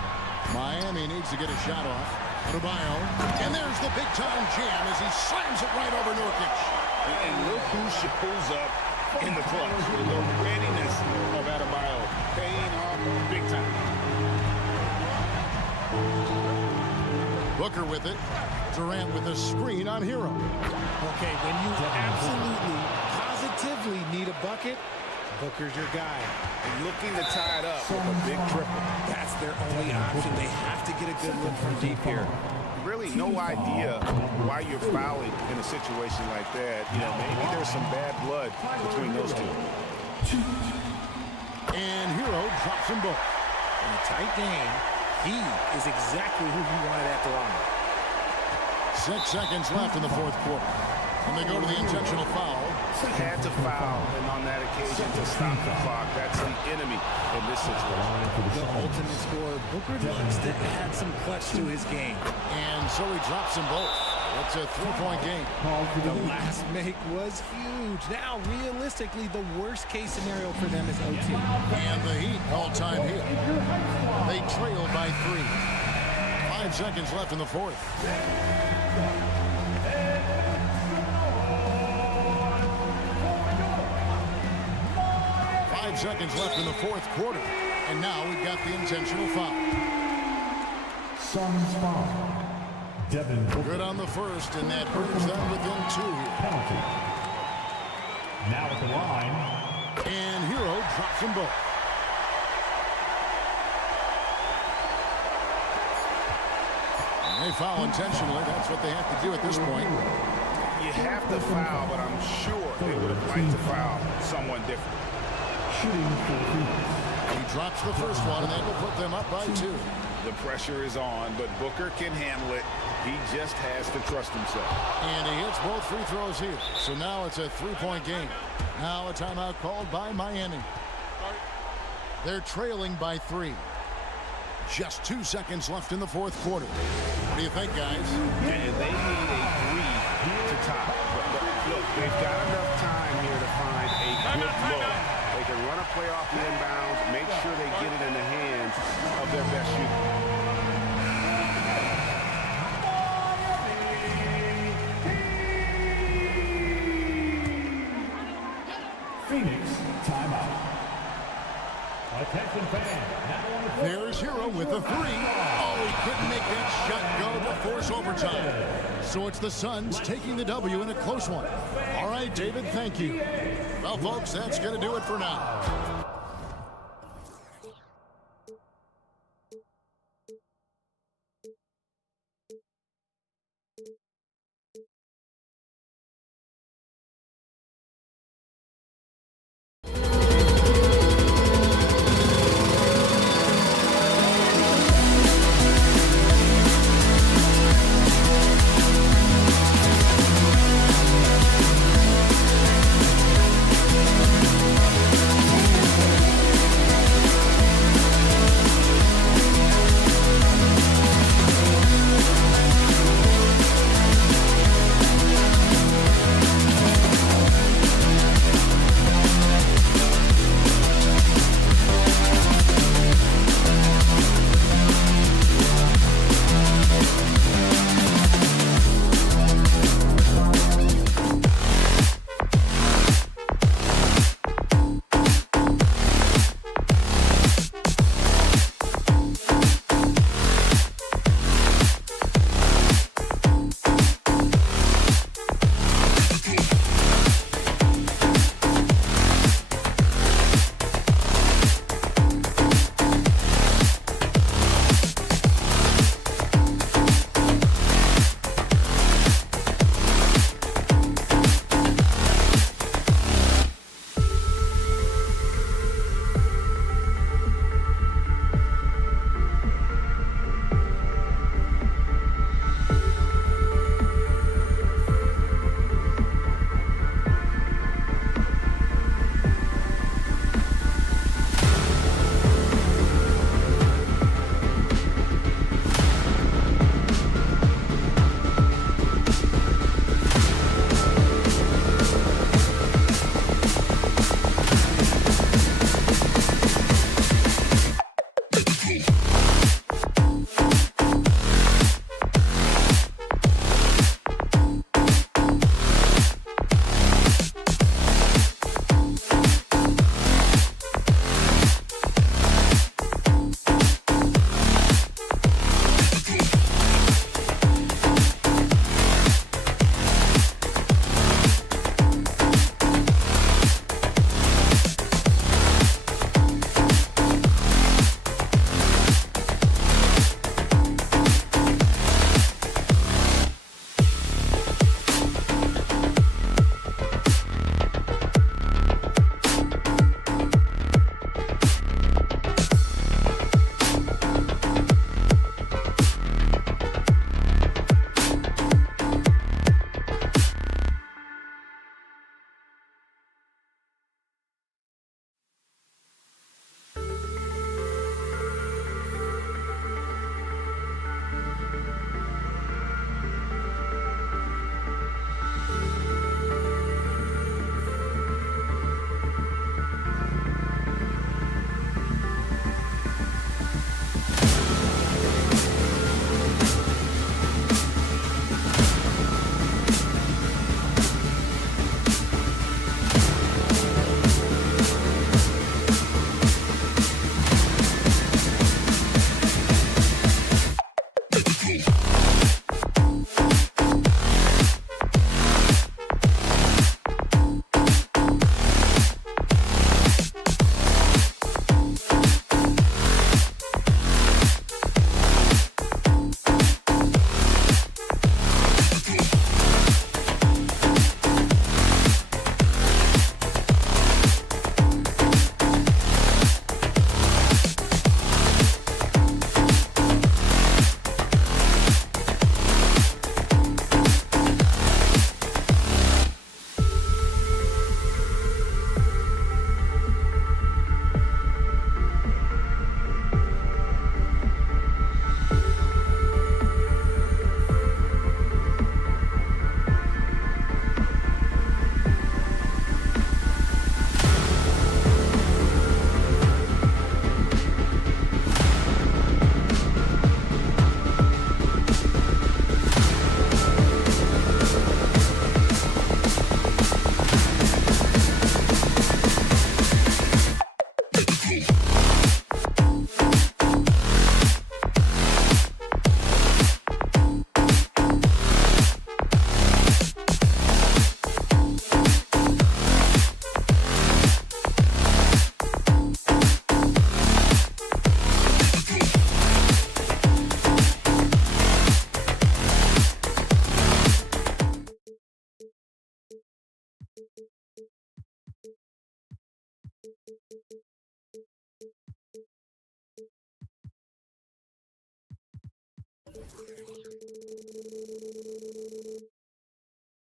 Miami needs to get a shot off. Adebayo. And there's the big-time jam as he slams it right over Nurkic. And look who shows up in the clutch. The readiness of Adebayo paying off big time. Booker with it. Durant with a screen on Hero. Okay, when you absolutely, positively need a bucket, Booker's your guy. And looking to tie it up with a big triple. That's their only option. They have to get a good look from deep here. Really no idea why you're fouling in a situation like that. Maybe there's some bad blood between those two. And Hero drops them both. In a tight game, he is exactly who you wanted at the line. 6 seconds left in the fourth quarter. And they go to the intentional foul. Had to foul, and on that occasion to stop the clock. That's the enemy in this situation. The ultimate scorer, Booker needs to add some clutch to his game. And so he drops them both. It's a 3-point game. The last make was huge. Now, realistically, the worst case scenario for them is OT. And the Heat all-time Heat. They trailed by 3. 5 seconds left in the fourth. 5 seconds left in the fourth quarter. And now we've got the intentional foul. Suns foul. Devin Booker. Good on the first, and that brings them within 2 here. Penalty. Now at the line. And Hero drops them both. They foul intentionally. That's what they have to do at this point. You have to foul, but I'm sure they would have liked to foul someone different. He drops the first one, and that will put them up by 2. The pressure is on, but Booker can handle it. He just has to trust himself. And he hits both free throws here. So now it's a 3-point game. Now a timeout called by Miami. They're trailing by 3. Just 2 seconds left in the fourth quarter. What do you think, guys? And they need a 3 to tie. But look, they've got enough time here to find a good look. They can run a play off the inbounds, make sure they get it in the hands of their best shooter. Phoenix, timeout. Attention fans. There's Hero with the 3. Oh, he couldn't make that shot go to force overtime. So it's the Suns taking the W in a close one. All right, David, thank you. Well, folks, that's going to do it for now.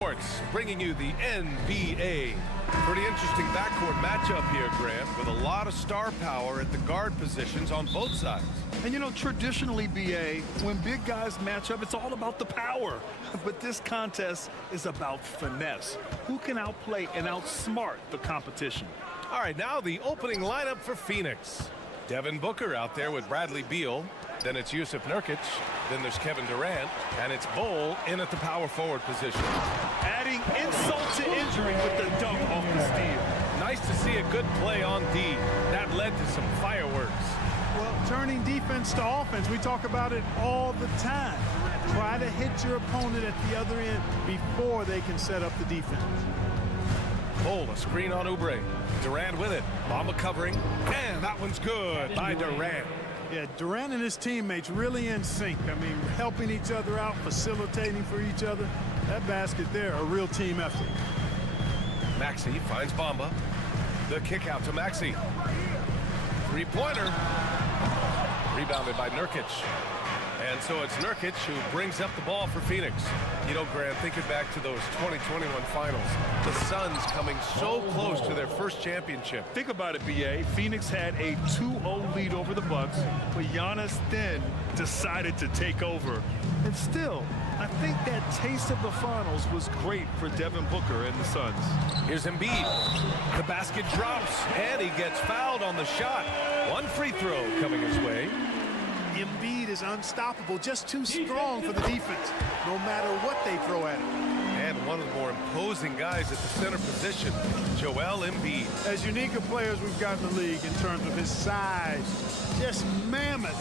Sports, bringing you the NBA. Pretty interesting backcourt matchup here, Grant, with a lot of star power at the guard positions on both sides. And you know, traditionally, B.A., when big guys match up, it's all about the power. But this contest is about finesse. Who can outplay and outsmart the competition? All right, now the opening lineup for Phoenix. Devin Booker out there with Bradley Beal. Then it's Jusuf Nurkic. Then there's Kevin Durant. And it's Bol in at the power forward position. Adding insult to injury with the dunk off the steal. Nice to see a good play on D. That led to some fireworks. Well, turning defense to offense, we talk about it all the time. Try to hit your opponent at the other end before they can set up the defense. Bol, a screen on Oubre. Durant with it. Bamba covering. And that one's good by Durant. Yeah, Durant and his teammates really in sync. I mean, helping each other out, facilitating for each other. That basket there, a real team effort. Maxey finds Bamba. The kick out to Maxey. Three-pointer. Rebounded by Nurkic. And so it's Nurkic who brings up the ball for Phoenix. You know, Grant, thinking back to those 2021 finals, the Suns coming so close to their first championship. Think about it, B.A. Phoenix had a 2-0 lead over the Bucks, but Giannis then decided to take over. And still, I think that taste of the finals was great for Devin Booker and the Suns. Here's Embiid. The basket drops, and he gets fouled on the shot. One free throw coming his way. Embiid is unstoppable, just too strong for the defense, no matter what they throw at him. And one of the more imposing guys at the center position, Joel Embiid. As unique a player as we've got in the league in terms of his size, just mammoth,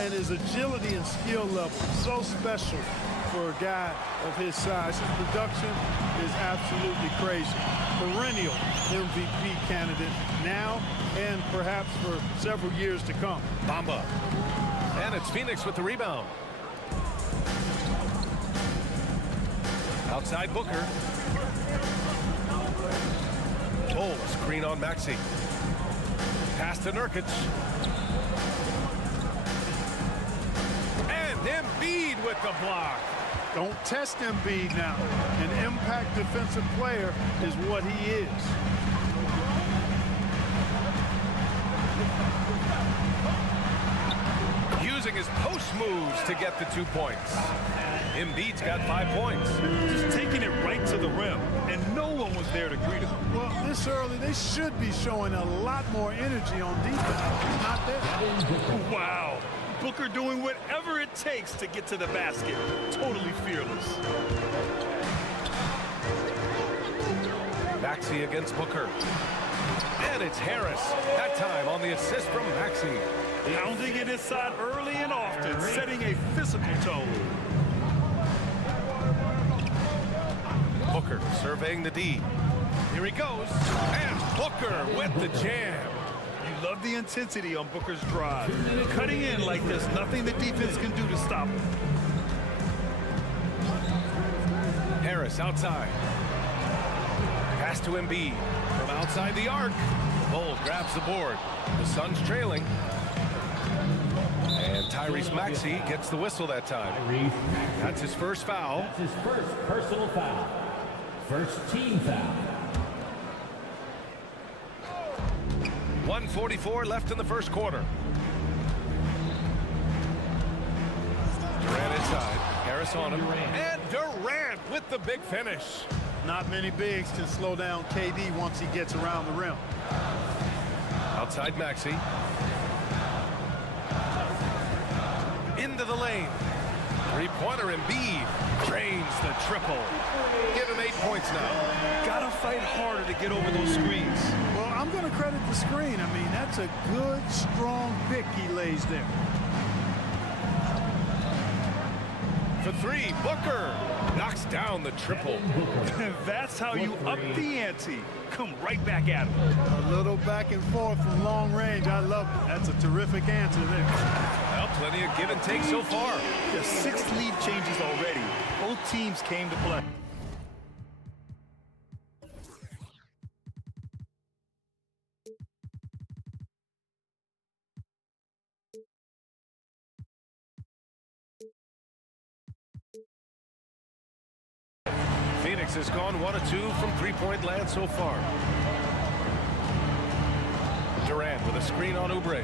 and his agility and skill level, so special for a guy of his size. His production is absolutely crazy. Perennial MVP candidate now and perhaps for several years to come. Bamba. And it's Phoenix with the rebound. Outside Booker. Bol, a screen on Maxey. Pass to Nurkic. And Embiid with the block. Don't test Embiid now. An impact defensive player is what he is. Using his post moves to get the 2 points. Embiid's got 5 points. Just taking it right to the rim, and no one was there to greet him. Well, this early, they should be showing a lot more energy on defense. It's not there. Wow. Booker doing whatever it takes to get to the basket. Totally fearless. Maxey against Booker. And it's Harris. That time on the assist from Maxey. Pounding it inside early and often, setting a physical tone. Booker surveying the D. Here he goes. And Booker with the jam. You love the intensity on Booker's drive. Cutting in like there's nothing the defense can do to stop him. Harris outside. Pass to Embiid. From outside the arc. Bol grabs the board. The Suns trailing. And Tyrese Maxey gets the whistle that time. That's his first foul. That's his first personal foul. First team foul. 1:44 left in the first quarter. Durant inside. Harris on him. And Durant with the big finish. Not many bigs can slow down KD once he gets around the rim. Outside Maxey. Into the lane. Three-pointer Embiid drains the triple. Give him 8 points now. Gotta fight harder to get over those screens. Well, I'm going to credit the screen. I mean, that's a good, strong pick he lays there. For three, Booker knocks down the triple. That's how you up the ante. Come right back at him. A little back and forth from long range. I love it. That's a terrific answer there. Well, plenty of give and take so far. The 6 lead changes already. Both teams came to play. Phoenix Phoenix has gone 1 of 2 from three-point land so far. Durant with a screen on Oubre.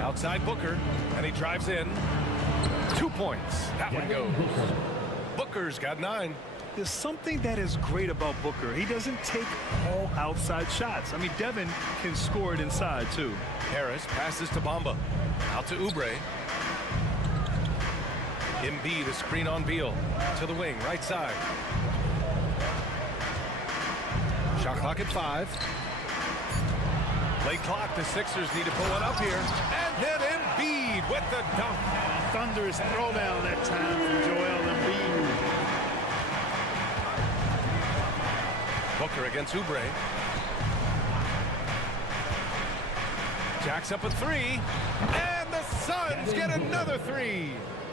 Outside Booker, and he drives in. 2 points. That one goes. Booker's got 9. There's something that is great about Booker. He doesn't take all outside shots. I mean, Devin can score it inside, too. Harris passes to Bamba. Out to Oubre. Embiid, a screen on Beal. To the wing, right side. Shot clock at 5. Late clock, the Sixers need to pull it up here. And then Embiid with the dunk. Thunderous throwdown that time from Joel Embiid. Booker against Oubre. Jacks up a 3. And the Suns get another 3.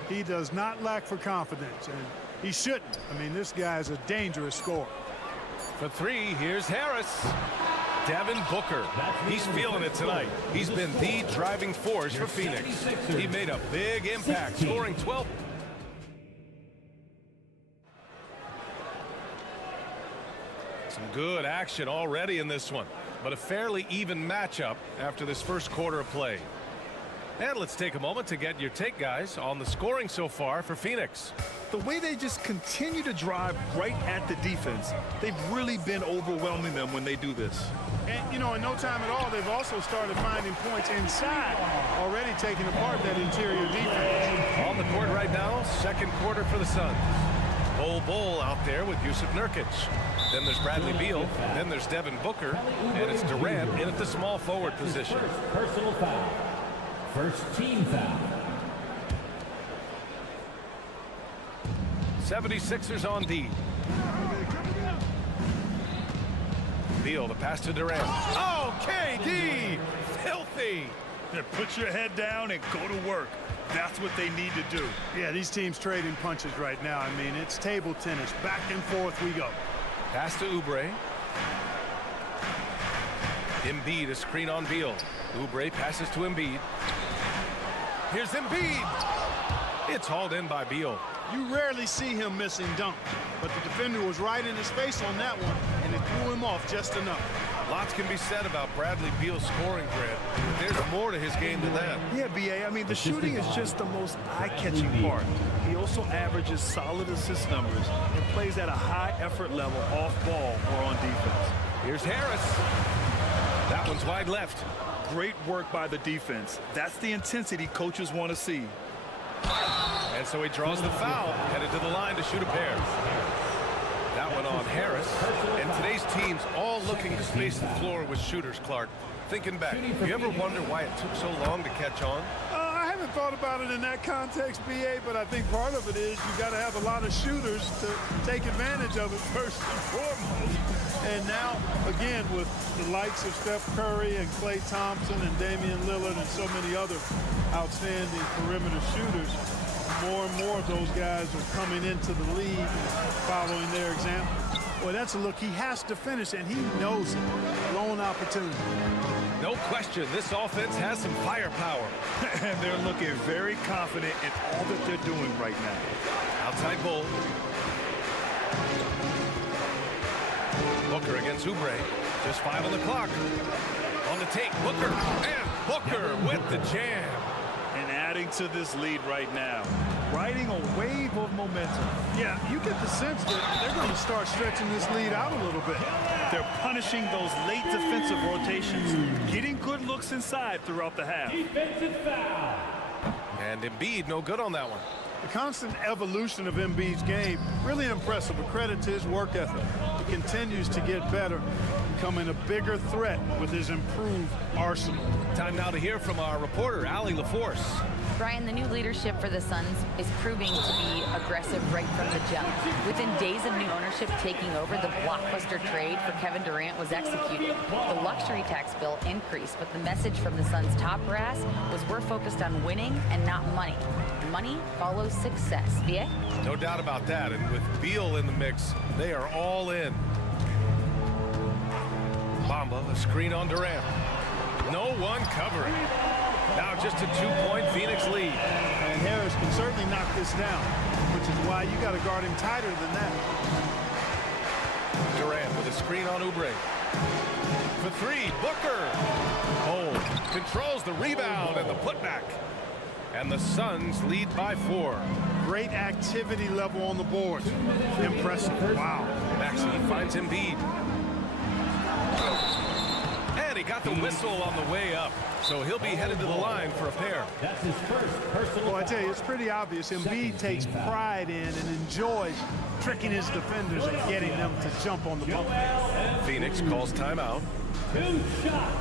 He does not lack for confidence, and he shouldn't. I mean, this guy is a dangerous scorer. For 3, here's Harris. Devin Booker, he's feeling it tonight. He's been the driving force for Phoenix. He made a big impact, scoring 12. Some good action already in this one, but a fairly even matchup after this first quarter of play. And let's take a moment to get your take, guys, on the scoring so far for Phoenix. The way they just continue to drive right at the defense, they've really been overwhelming them when they do this. And, you know, in no time at all, they've also started finding points inside, already taking apart that interior defense. On the court right now, second quarter for the Suns. Bull out there with Yusuf Nurkic. Then there's Bradley Beal. Then there's Devin Booker. And it's Durant in at the small forward position. Personal foul. First team foul. 76ers on D. Beal, the pass to Durant. Oh, KD! Filthy! Put your head down and go to work. That's what they need to do. Yeah, these teams trading punches right now. I mean, it's table tennis. Back and forth we go. Pass to Oubre. Embiid, a screen on Beal. Oubre passes to Embiid. Here's Embiid. It's hauled in by Beal. You rarely see him missing dunks, but the defender was right in his face on that one, and it threw him off just enough. Lots can be said about Bradley Beal's scoring, Grant. There's more to his game than that. Yeah, B.A., I mean, the shooting is just the most eye-catching part. He also averages solid assist numbers and plays at a high effort level off ball or on defense. Here's Harris. That one's wide left. Great work by the defense. That's the intensity coaches want to see. And so he draws the foul, headed to the line to shoot a pair. That one on Harris. And today's team's all looking to space the floor with shooters, Clark. Thinking back, you ever wonder why it took so long to catch on? I haven't thought about it in that context, B.A., but I think part of it is you got to have a lot of shooters to take advantage of it first and foremost. And now, again, with the likes of Steph Curry and Klay Thompson and Damian Lillard and so many other outstanding perimeter shooters, more and more of those guys are coming into the league and following their example. Well, that's a look he has to finish, and he knows it. Lone opportunity. No question, this offense has some firepower. And they're looking very confident in all that they're doing right now. Outside Bull. Booker against Oubre. Just 5 on the clock. On the take, Booker. And Booker with the jam. And adding to this lead right now. Riding a wave of momentum. Yeah, you get the sense that they're going to start stretching this lead out a little bit. They're punishing those late defensive rotations, getting good looks inside throughout the half. Defensive foul. And Embiid no good on that one. The constant evolution of Embiid's game, really impressive. A credit to his work ethic. He continues to get better, becoming a bigger threat with his improved arsenal. Time now to hear from our reporter, Allie LaForce. Brian, the new leadership for the Suns is proving to be aggressive right from the jump. Within days of new ownership taking over, the blockbuster trade for Kevin Durant was executed. The luxury tax bill increased, but the message from the Suns' top brass was we're focused on winning and not money. Money follows success. B.A.? No doubt about that, and with Beal in the mix, they are all in. Bamba, a screen on Durant. No one covering. Now just a 2-point Phoenix lead. And Harris can certainly knock this down. which is why you got to guard him tighter than that. Durant with a screen on Oubre. For three, Booker. Oh, controls the rebound and the putback. And the Suns lead by 4. Great activity level on the board. Impressive. Wow. Maxey finds Embiid. And he got the whistle on the way up. So he'll be headed to the line for a pair. That's his first personal. Well, I tell you, it's pretty obvious. Embiid takes pride in and enjoys tricking his defenders and getting them to jump on the bump. Phoenix calls timeout. 2 shots.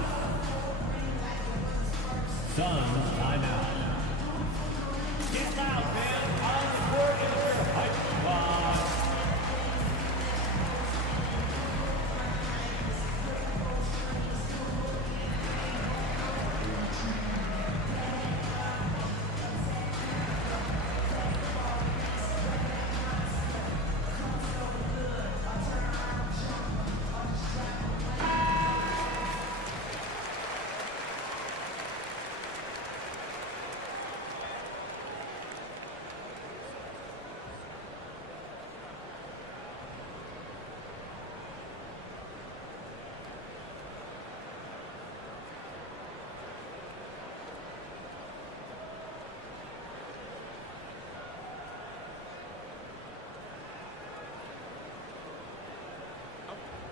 Suns timeout. Get out, man. On the court in the high spot.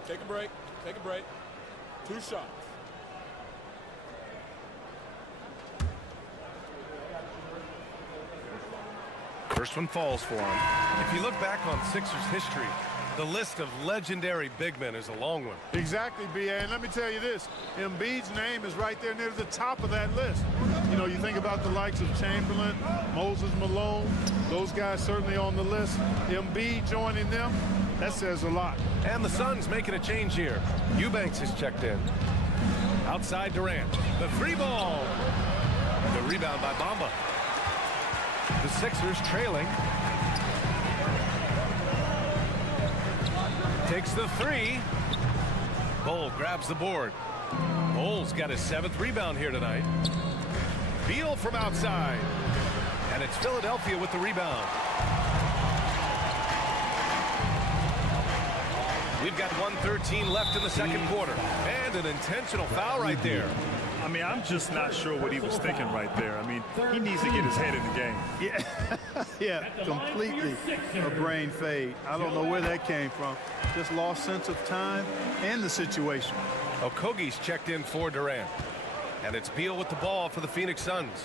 Take a break. Take a break. 2 shots. First one falls for him. If you look back on Sixers history, the list of legendary big men is a long one. Exactly, B.A. And let me tell you this. Embiid's name is right there near the top of that list. You know, you think about the likes of Chamberlain, Moses Malone, those guys certainly on the list. Embiid joining them, that says a lot. And the Suns making a change here. Eubanks has checked in. Outside Durant. The 3-ball. The rebound by Bamba. The Sixers trailing. Takes the 3. Bol grabs the board. Bol's got his 7th rebound here tonight. Beal from outside. And it's Philadelphia with the rebound. We've got 1:13 left in the second quarter. And an intentional foul right there. I mean, I'm just not sure what he was thinking right there. I mean, he needs to get his head in the game. Yeah, completely a brain fade. I don't know where that came from. Just lost sense of time and the situation. Okogie's checked in for Durant. And it's Beal with the ball for the Phoenix Suns.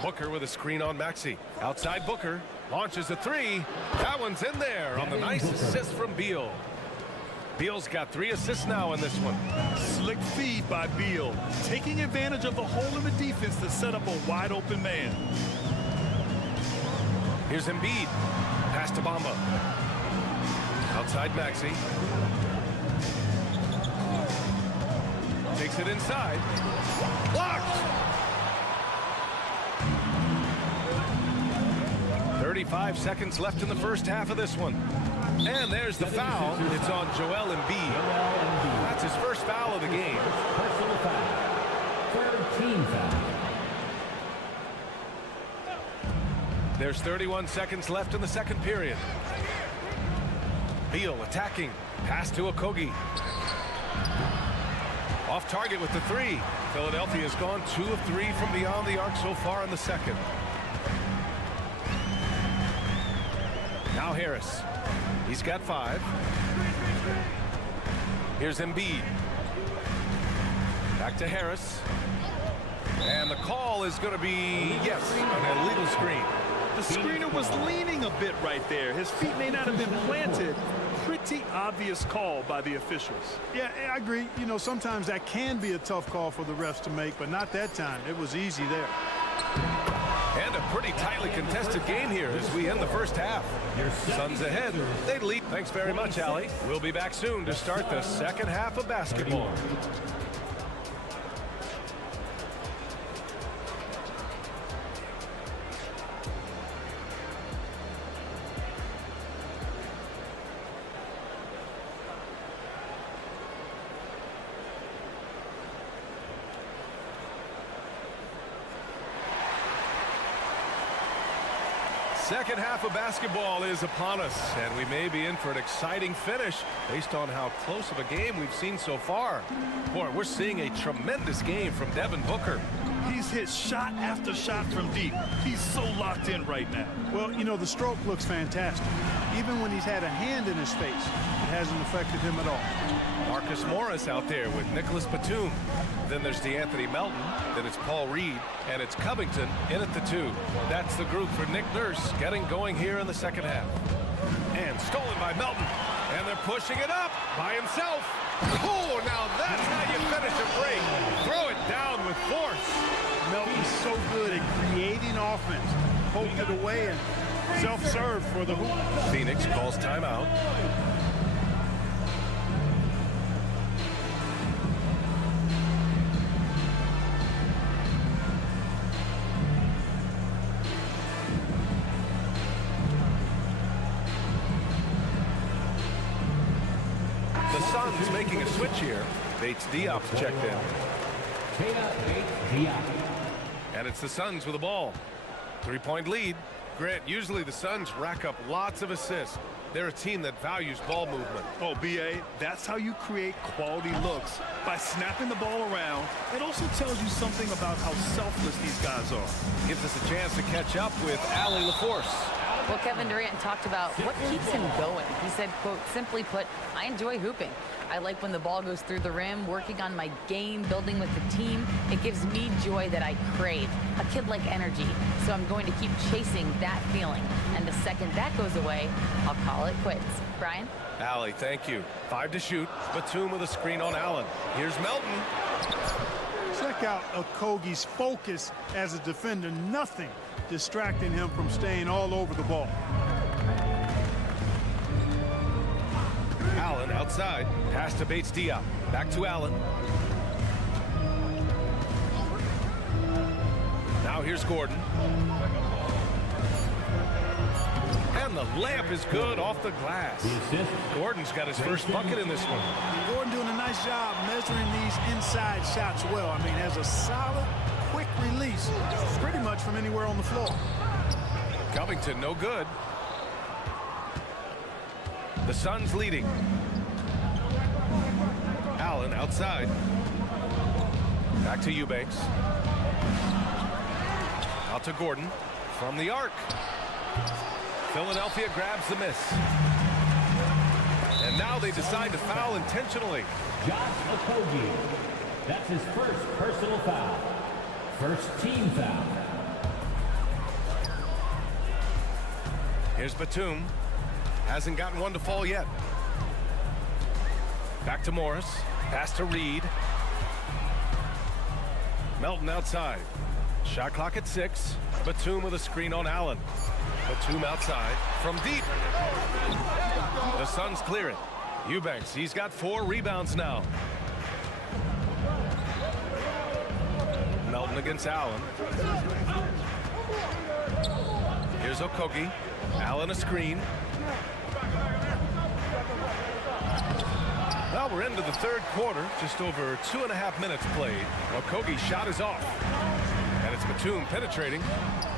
Booker with a screen on Maxey. Outside Booker. Launches a 3. That one's in there on the nice assist from Beal. Beal's got 3 assists now in this one. Slick feed by Beal, taking advantage of the hole in the defense to set up a wide open man. Here's Embiid. Pass to Bamba. Outside Maxey. Takes it inside. Blocked! 35 seconds left in the first half of this one. And there's the foul. It's on Joel Embiid. That's his first foul of the game. Personal foul. 3rd team foul. There's 31 seconds left in the second period. Beal attacking. Pass to Okogie. Off target with the 3. Philadelphia has gone 2 of 3 from beyond the arc so far in the second. Now Harris. He's got 5. Here's Embiid. Back to Harris. And the call is going to be, yes, an illegal screen. The screener was leaning a bit right there. His feet may not have been planted. Pretty obvious call by the officials. Yeah, I agree. You know, sometimes that can be a tough call for the refs to make, but not that time. It was easy there. And a pretty tightly contested game here as we end the first half. Suns ahead. They lead. Thanks very much, Allie. We'll be back soon to start the second half of basketball. Second half of basketball is upon us, and we may be in for an exciting finish based on how close of a game we've seen so far. Boy, we're seeing a tremendous game from Devin Booker. He's hit shot after shot from deep. He's so locked in right now. Well, you know, the stroke looks fantastic. Even when he's had a hand in his face, it hasn't affected him at all. Marcus Morris out there with Nicholas Batum. Then there's DeAnthony Melton. Then it's Paul Reed. And it's Covington in at the 2. That's the group for Nick Nurse getting going here in the second half. And stolen by Melton. And they're pushing it up by himself. Oh, now that's how you finish a break. Throw it down with force. Melton's so good at creating offense. Poked it away and self-serve for the hoop. Phoenix calls timeout. The Suns making a switch here. Bates Diop's checked in. And it's the Suns with the ball. 3-point lead. Grant, usually the Suns rack up lots of assists. They're a team that values ball movement. Oh, B.A., that's how you create quality looks, by snapping the ball around. It also tells you something about how selfless these guys are. Gives us a chance to catch up with Allie LaForce. Well, Kevin Durant talked about what keeps him going. He said, quote, simply put, I enjoy hooping. I like when the ball goes through the rim, working on my game, building with the team. It gives me joy that I crave, a kid-like energy. So I'm going to keep chasing that feeling. And the second that goes away, I'll call it quits. Brian? Allie, thank you. 5 to shoot. Batum with a screen on Allen. Here's Melton. Check out Okogie's focus as a defender. Nothing distracting him from staying all over the ball. Allen outside. Pass to Bates Diop. Back to Allen. Now here's Gordon. And the layup is good off the glass. Gordon's got his first bucket in this one. Gordon doing a nice job measuring these inside shots well. I mean, has a solid, quick release pretty much from anywhere on the floor. Covington, no good. The Suns leading. Allen outside. Back to Eubanks. Out to Gordon from the arc. Philadelphia grabs the miss. And now they decide to foul intentionally. Josh Okogie. That's his first personal foul. First team foul. Here's Batum. Hasn't gotten one to fall yet. Back to Morris. Pass to Reed. Melton outside. Shot clock at 6. Batum with a screen on Allen. Batum outside from deep. The Suns clear it. Eubanks, he's got 4 rebounds now. Melton against Allen. Here's Okogie. Allen a screen. Well, we're into the third quarter. Just over 2.5 minutes played. Okogie's shot is off. And it's Batum penetrating.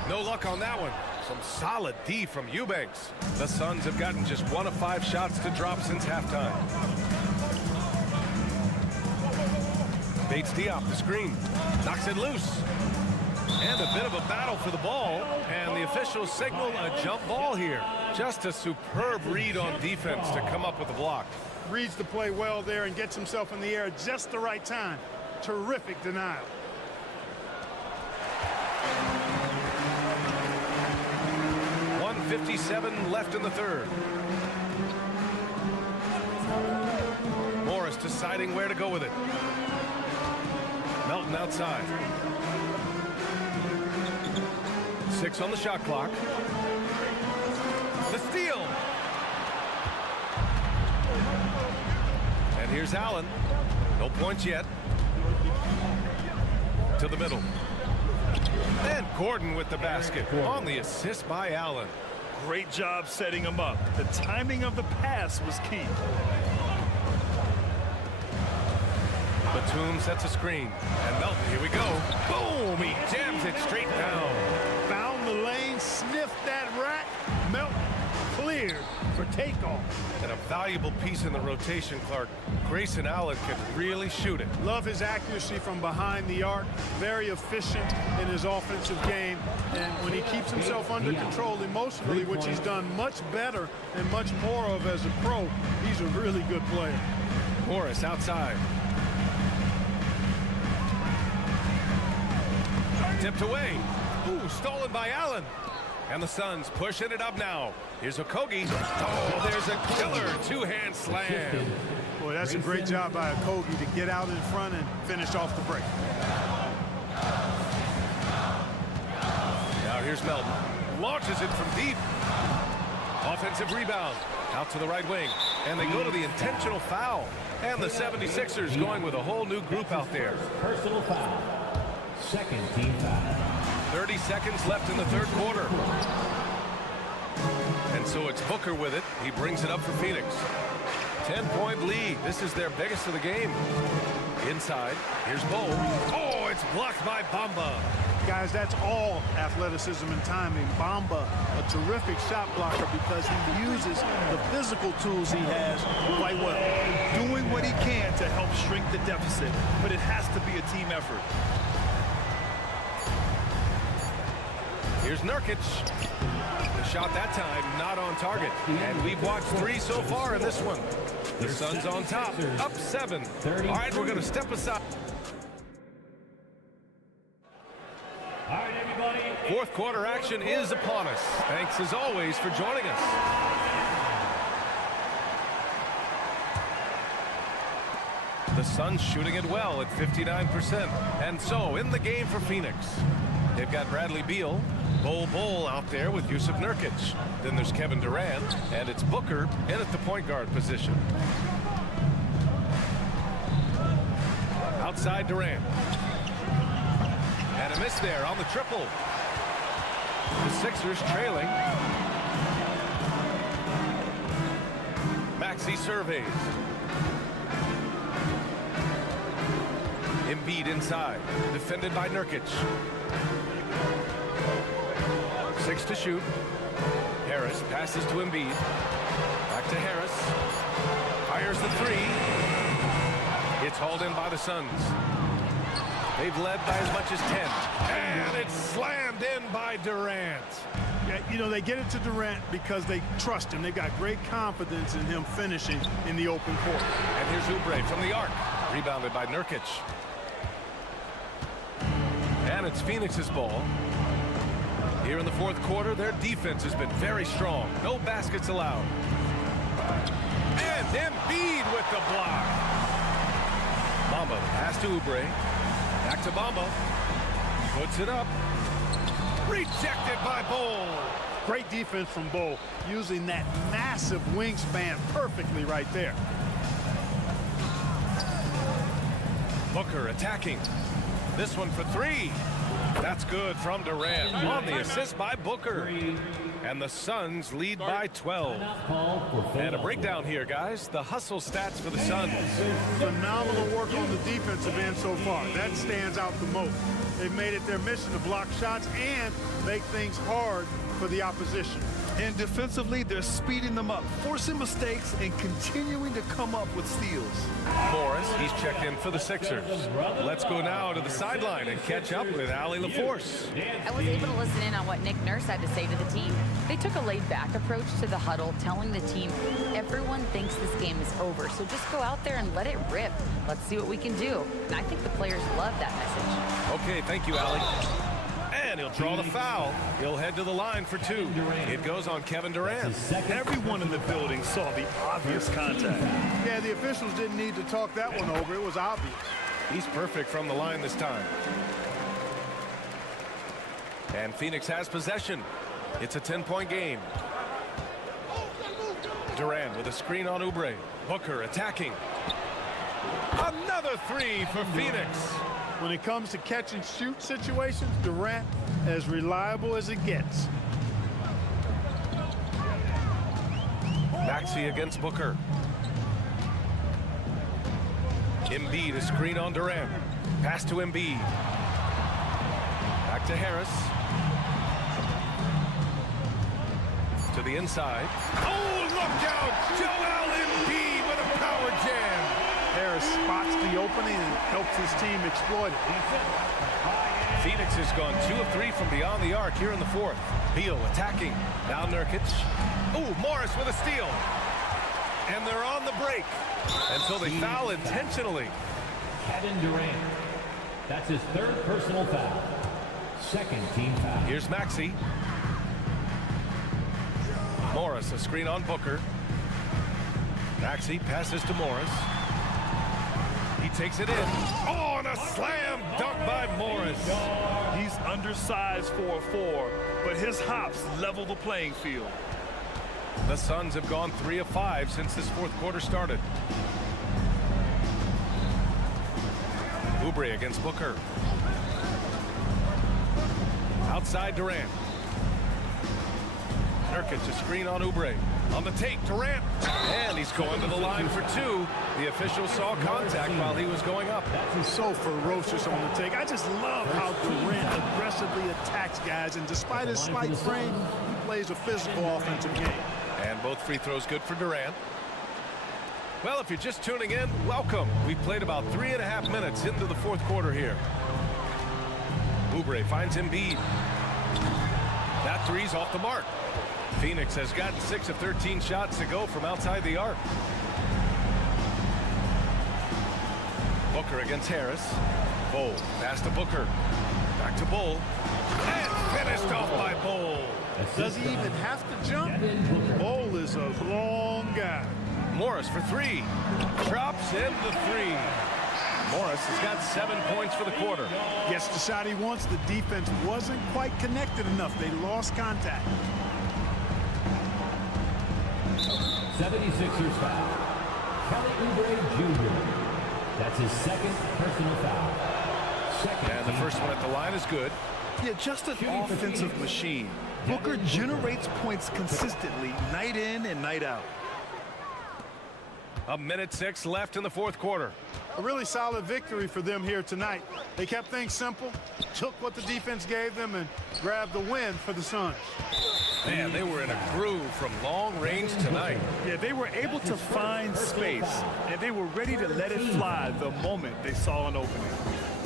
No luck on that one. Some solid D from Eubanks. The Suns have gotten just 1 of 5 shots to drop since halftime. Bates Diop the screen. Knocks it loose. And a bit of a battle for the ball. And the officials signal a jump ball here. Just a superb read on defense to come up with the block. Reads the play well there and gets himself in the air at just the right time. Terrific denial. .57 left in the third. Morris deciding where to go with it. Melton outside. 6 on the shot clock. The steal. And here's Allen. No points yet. To the middle. And Gordon with the basket on the assist by Allen. Great job setting him up. The timing of the pass was key. Batum sets a screen. And Melton, here we go. Boom! He jams it straight down. Found the lane, sniffed that rack, for takeoff. And a valuable piece in the rotation, Clark. Grayson Allen can really shoot it. Love his accuracy from behind the arc. Very efficient in his offensive game. And when he keeps himself under control emotionally, which he's done much better and much more of as a pro, he's a really good player. Morris outside. Tipped away. Ooh, stolen by Allen. And the Suns pushing it up now. Here's Okogie. Oh, there's a killer two-hand slam. Boy, that's a great job by Okogie to get out in front and finish off the break. Now here's Melton. Launches it from deep. Offensive rebound. Out to the right wing. And they go to the intentional foul. And the 76ers going with a whole new group out there. Personal foul. Second team foul. 30 seconds left in the third quarter. And so it's Booker with it. He brings it up for Phoenix. 10-point lead. This is their biggest of the game. Inside. Here's Bull. Oh, it's blocked by Bamba. Guys, that's all athleticism and timing. Bamba, a terrific shot blocker because he uses the physical tools he has quite well. Doing what he can to help shrink the deficit, but it has to be a team effort. Here's Nurkic. The shot that time not on target. And we've watched 3 so far in this one. The Suns on top, up 7. All right, we're going to step aside. All right, everybody. Fourth quarter action is upon us. Thanks as always for joining us. The Suns shooting it well at 59%. And so in the game for Phoenix, they've got Bradley Beal, Bull out there with Yusuf Nurkic. Then there's Kevin Durant, and it's Booker in at the point guard position. Outside Durant. And a miss there on the triple. The Sixers trailing. Maxey surveys. Embiid inside, defended by Nurkic. 6 to shoot. Harris passes to Embiid. Back to Harris. Fires the 3. It's hauled in by the Suns. They've led by as much as 10. And it's slammed in by Durant. Yeah, you know, they get it to Durant because they trust him. They've got great confidence in him finishing in the open court. And here's Oubre from the arc. Rebounded by Nurkic. And it's Phoenix's ball. Here in the fourth quarter, their defense has been very strong. No baskets allowed. And Embiid with the block. Bamba pass to Oubre. Back to Bamba. Puts it up. Rejected by Bull. Great defense from Bull, using that massive wingspan perfectly right there. Booker attacking. This one for 3. That's good from Durant on the assist by Booker. And the Suns lead by 12. And a breakdown here, guys. The hustle stats for the Suns. Phenomenal work on the defensive end so far. That stands out the most. They've made it their mission to block shots and make things hard for the opposition. And defensively, they're speeding them up, forcing mistakes, and continuing to come up with steals. Morris, he's checked in for the Sixers. Let's go now to the sideline and catch up with Allie LaForce. I was able to listen in on what Nick Nurse had to say to the team. They took a laid-back approach to the huddle, telling the team, everyone thinks this game is over, so just go out there and let it rip. Let's see what we can do. And I think the players love that message. Okay, thank you, Allie. And he'll draw the foul. He'll head to the line for 2. It goes on Kevin Durant. Everyone in the building saw the obvious contact. Yeah, the officials didn't need to talk that one over. It was obvious. He's perfect from the line this time. And Phoenix has possession. It's a 10-point game. Durant with a screen on Oubre. Booker attacking. Another 3 for Phoenix. When it comes to catch and shoot situations, Durant as reliable as it gets. Maxey against Booker. Embiid, a screen on Durant. Pass to Embiid. Back to Harris. To the inside. Oh, Look out! Joel Embiid with a power jam. Harris spots the opening and helps his team exploit it. Phoenix has gone 2 of 3 from beyond the arc here in the fourth. Beal attacking. Now Nurkic. Ooh, Morris with a steal. And they're on the break until they foul intentionally. Kevin Durant. That's his third personal foul. Second team foul. Here's Maxey. Morris, a screen on Booker. Maxey passes to Morris. He takes it in. Oh, and a slam dunk by Morris. He's undersized for a 4, but his hops level the playing field. The Suns have gone 3 of 5 since this fourth quarter started. Oubre against Booker. Outside Durant. Nurkic, a screen on Oubre. On the take, Durant. And he's going to the line for 2. The official saw contact while he was going up. He's so ferocious on the take. I just love how Durant aggressively attacks guys, and despite his slight frame, he plays a physical offensive game. And both free throws good for Durant. Well, if you're just tuning in, welcome. We've played about 3.5 minutes into the fourth quarter here. Oubre finds Embiid. That three's off the mark. Phoenix has gotten 6 of 13 shots to go from outside the arc. Booker against Harris. Bull pass to Booker. Back to Bull. And finished off by Bull. Does he even have to jump? Bull is a long guy. Morris for 3. Drops in the 3. Morris has got 7 points for the quarter. Gets the shot he wants. The defense wasn't quite connected enough. They lost contact. 76ers foul. Kelly Oubre Jr. That's his second personal foul. And the first one at the line is good. Yeah, just an offensive machine. Booker generates points consistently, night in and night out. 1:06 left in the fourth quarter. A really solid victory for them here tonight. They kept things simple, took what the defense gave them, and grabbed the win for the Suns. Man, they were in a groove from long range tonight. Yeah, they were able to find space, and they were ready to let it fly the moment they saw an opening.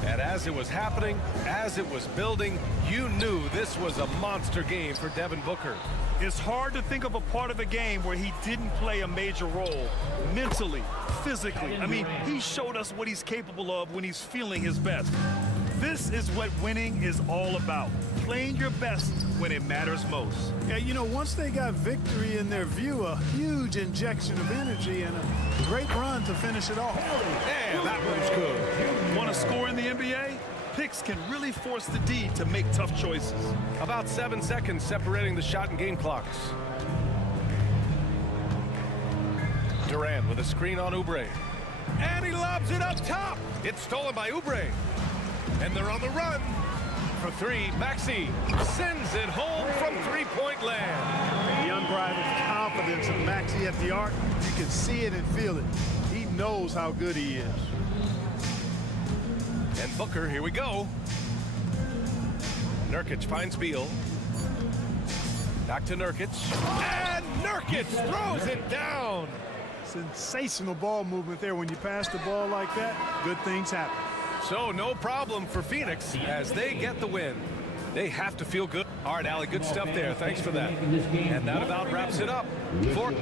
And as it was happening, as it was building, you knew this was a monster game for Devin Booker. It's hard to think of a part of the game where he didn't play a major role, mentally, physically. I mean, he showed us what he's capable of when he's feeling his best. This is what winning is all about, playing your best when it matters most. Yeah, you know, once they got victory in their view, a huge injection of energy and a great run to finish it off. And that one's good. Want to score in the NBA? Picks can really force the D to make tough choices. About 7 seconds separating the shot and game clocks. Durant with a screen on Oubre. And he lobs it up top. It's stolen by Oubre. And they're on the run. For 3, Maxey sends it home from three-point land. The unbridled confidence of Maxey at the arc, you can see it and feel it. He knows how good he is. And Booker, here we go. Nurkic finds Beal. Back to Nurkic. And Nurkic throws it down. Sensational ball movement there. When you pass the ball like that, good things happen. So no problem for Phoenix as they get the win. They have to feel good. All right, Allie, good stuff there. Thanks for that. And that about wraps it up for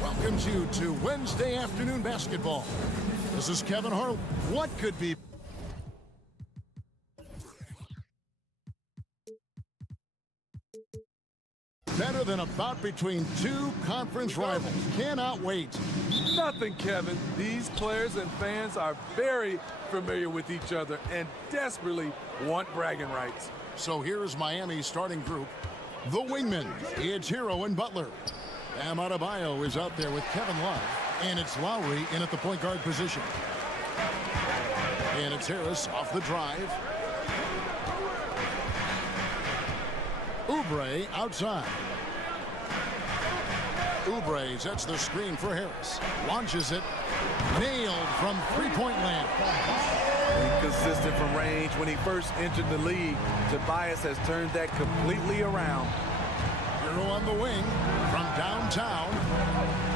Welcomes you to Wednesday afternoon basketball. This is Kevin Hart. What could be better than a bout between two conference rivals? Cannot wait. Nothing, Kevin. These players and fans are very familiar with each other and desperately want bragging rights. So here's Miami's starting group. The wingmen, it's Hero and Butler. Bam Adebayo is out there with Kevin Love. And it's Lowry in at the point guard position. And it's Harris off the drive. Oubre outside. Oubre sets the screen for Harris. Launches it. Nailed from three-point land. Consistent from range. When he first entered the league, Tobias has turned that completely around. Hero on the wing from downtown.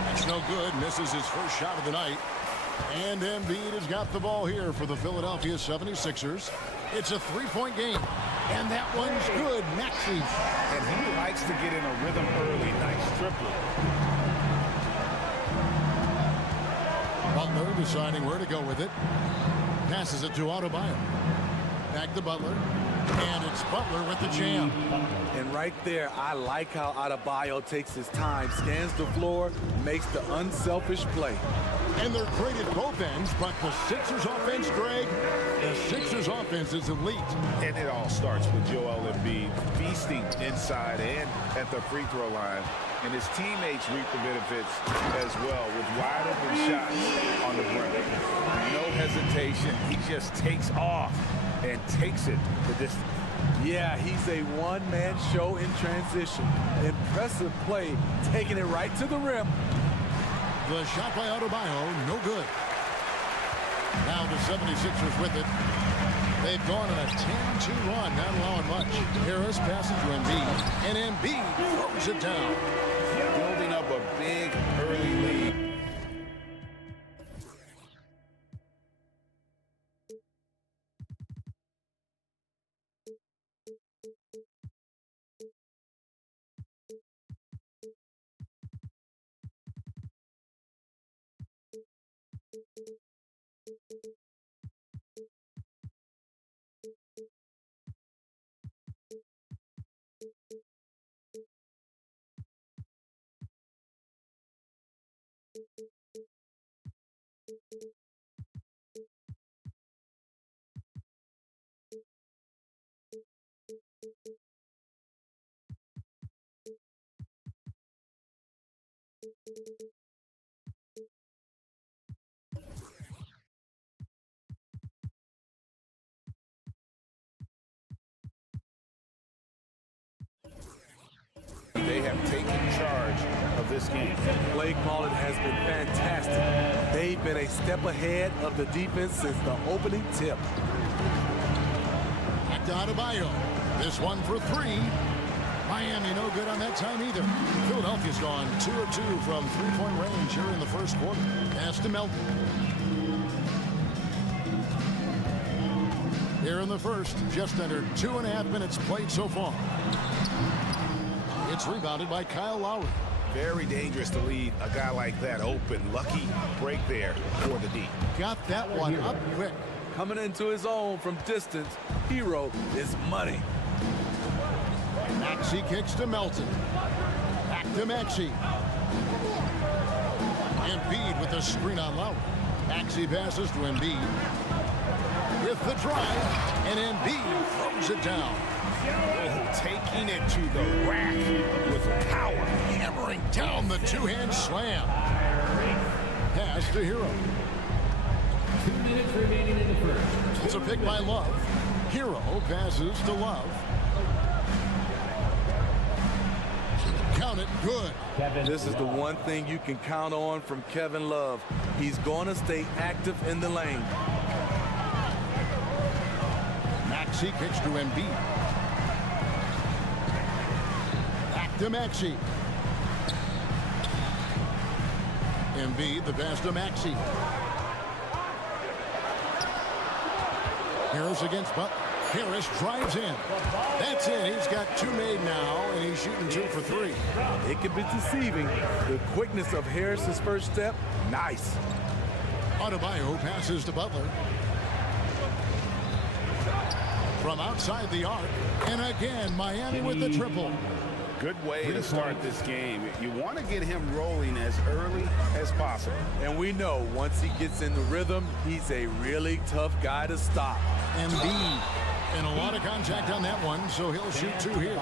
That's no good. Misses his first shot of the night. And Embiid has got the ball here for the Philadelphia 76ers. It's a three-point game. And that one's good. Maxey. And he likes to get in a rhythm early. Nice triple. Butler deciding where to go with it. Passes it to Adebayo. Back to Butler. And it's Butler with the jam. And right there, I like how Adebayo takes his time, scans the floor, makes the unselfish play. And they're great at both ends, but the Sixers offense, Greg, the Sixers offense is elite. And it all starts with Joel Embiid feasting inside and at the free throw line. And his teammates reap the benefits as well with wide open shots on the brim. No hesitation. He just takes off and takes it the distance. Yeah, he's a one-man show in transition. Impressive play, taking it right to the rim. The shot by Adebayo, no good. Now the 76ers with it. They've gone on a 10-2 run, not allowing much. Harris passes to Embiid, and Embiid throws it down. Building up a big early lead. They have taken charge of this game. Play calling has been fantastic. They've been a step ahead of the defense since the opening tip. Back to Adebayo. This one for three. Miami no good on that time either. Philadelphia's gone 2 of 2 from three-point range here in the first quarter. Pass to Melton. Here in the first, just under 2.5 minutes played so far. It's rebounded by Kyle Lowry. Very dangerous to lead a guy like that open. Lucky break there for the D. Got that one up quick. Coming into his own from distance, Hero is money. Maxey kicks to Melton. Back to Maxey. Embiid with the screen on Lowry. Maxey passes to Embiid. With the drive, and Embiid throws it down. Oh, taking it to the rack with power. Hammering down the two-hand slam. Pass to Hero. 2 minutes remaining in the first. It's a pick by Love. Hero passes to Love. Count it, good. This is the one thing you can count on from Kevin Love. He's going to stay active in the lane. Maxey kicks to Embiid. Back to Maxey. Embiid, the pass to Maxey. Harris against Butler. Harris drives in. That's it. He's got 2 made now, and he's shooting 2 for 3. It can be deceiving. The quickness of Harris's first step, nice. Adebayo passes to Butler. From outside the arc, and again, Miami with the triple. Good way to start this game. You want to get him rolling as early as possible. And we know once he gets in the rhythm, he's a really tough guy to stop. Embiid, and a lot of contact on that one, so he'll shoot 2 here.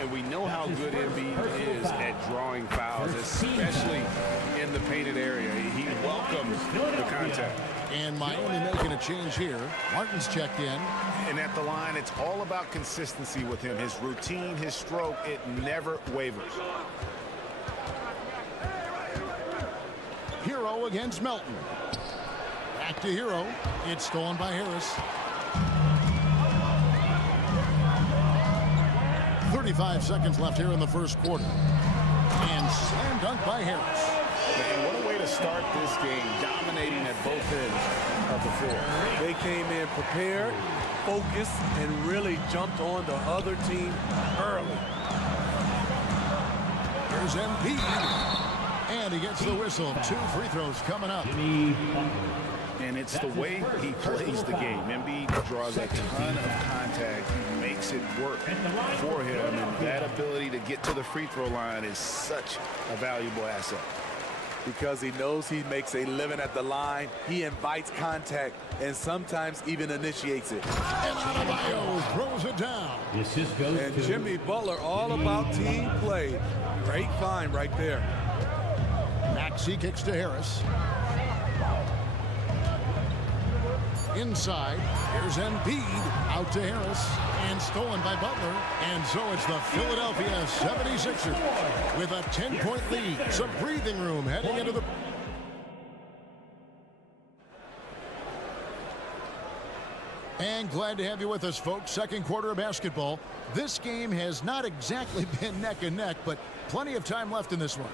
And we know how good Embiid is at drawing fouls, especially in the painted area. He welcomes the contact. And Miami making a change here. Martin's checked in. And at the line, it's all about consistency with him. His routine, his stroke, it never wavers. Hero against Melton. Back to Hero. It's stolen by Harris. 35 seconds left here in the first quarter. And slam dunk by Harris. And what a way to start this game, dominating at both ends of the floor. They came in prepared, focused, and really jumped on the other team early. Here's Embiid. And he gets the whistle. 2 free throws coming up. And it's the way he plays the game. Embiid draws a ton of contact. He makes it work for him. And that ability to get to the free throw line is such a valuable asset. Because he knows he makes a living at the line, he invites contact and sometimes even initiates it. And Adebayo throws it down. And Jimmy Butler all about team play. Great find right there. Maxey kicks to Harris. Inside, here's Embiid out to Harris, and stolen by Butler. And so it's the Philadelphia 76ers with a 10-point lead. Some breathing room heading into the... And glad to have you with us, folks. Second quarter of basketball. This game has not exactly been neck and neck, but plenty of time left in this one.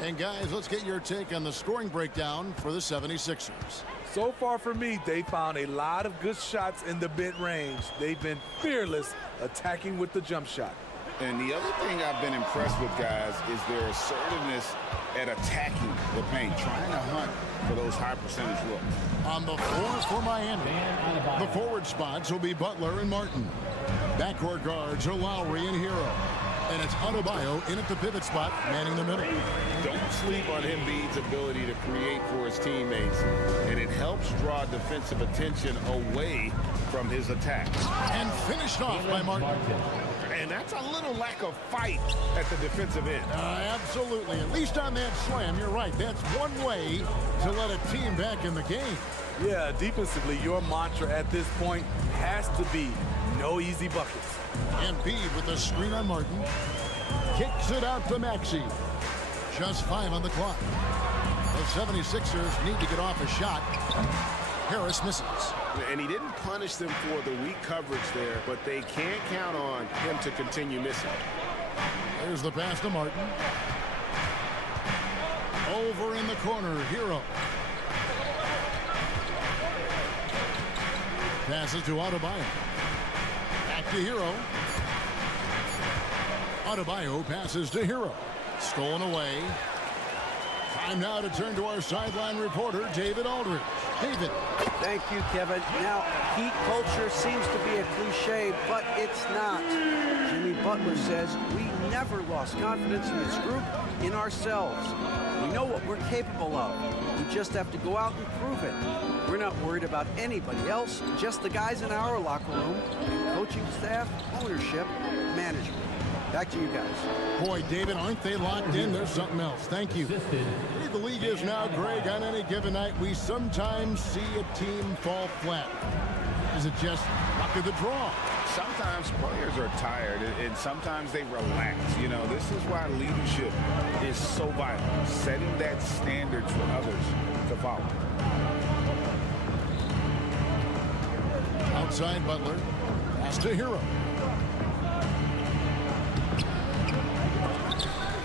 And guys, let's get your take on the scoring breakdown for the 76ers. So far for me, they found a lot of good shots in the mid-range. They've been fearless attacking with the jump shot. And the other thing I've been impressed with, guys, is their assertiveness at attacking the paint, trying to hunt for those high percentage looks. On the floor for Miami, the forward spots will be Butler and Martin. Backcourt guards are Lowry and Hero. And it's Adebayo in at the pivot spot, manning the middle. Don't sleep on Embiid's ability to create for his teammates, and it helps draw defensive attention away from his attack. And finished off by Martin. And that's a little lack of fight at the defensive end. Absolutely. At least on that slam, you're right. That's one way to let a team back in the game. Yeah, defensively, your mantra at this point has to be no easy buckets. Embiid with the screen on Martin. Kicks it out to Maxey. Just 5 on the clock. The 76ers need to get off a shot. Harris misses. And he didn't punish them for the weak coverage there, but they can't count on him to continue missing. There's the pass to Martin. Over in the corner, Hero. Passes to Adebayo. Back to Hero. Adebayo passes to Hero. Stolen away. Time now to turn to our sideline reporter, David Aldridge. David. Thank you, Kevin. Now, heat culture seems to be a cliche, but it's not. Jimmy Butler says we never lost confidence in this group, in ourselves. We know what we're capable of. We just have to go out and prove it. We're not worried about anybody else, just the guys in our locker room, coaching staff, ownership, management. Back to you guys. Boy, David, aren't they locked in? There's something else. Thank you. The league is now, Greg, on any given night, we sometimes see a team fall flat. Is it just luck of the draw? Sometimes players are tired, and sometimes they relax. You know, this is why leadership is so vital, setting that standard for others to follow. Outside Butler. Pass to Hero.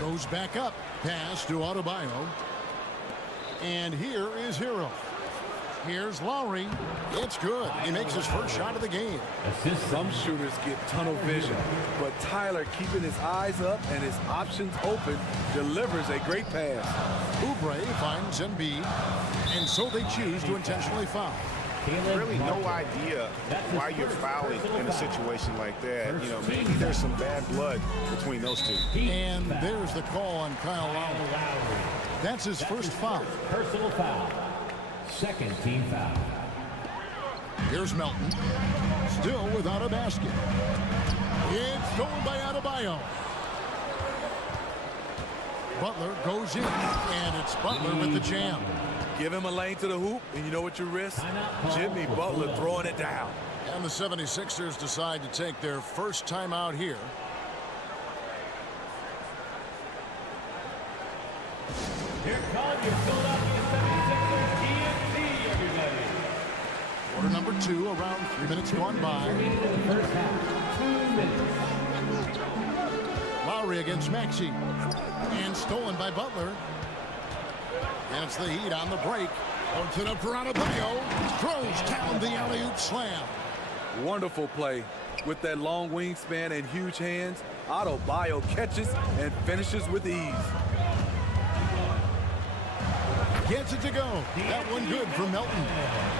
Goes back up. Pass to Adebayo. And here is Hero. Here's Lowry. It's good. He makes his first shot of the game. Some shooters get tunnel vision, but Tyler, keeping his eyes up and his options open, delivers a great pass. Oubre finds Embiid, and so they choose to intentionally foul. Really no idea why you're fouling in a situation like that. You know, maybe there's some bad blood between those two. And there's the call on Kyle Lowry. That's his first foul. Personal foul. Second team foul. Here's Melton. Still without a basket. It's stolen by Adebayo. Butler goes in, and it's Butler with the jam. Give him a lane to the hoop, and you know what you risk? Jimmy Butler throwing it down. And the 76ers decide to take their first timeout here. Here comes your Philadelphia 76ers ENT, everybody. Quarter number 2, around 3 minutes gone by. Remaining in the first half, 2 minutes. Lowry against Maxey. And stolen by Butler. And it's the Heat on the break. Puts it up for Adebayo. Throws down the alley-oop slam. Wonderful play. With that long wingspan and huge hands, Adebayo catches and finishes with ease. Gets it to go. That one good for Melton.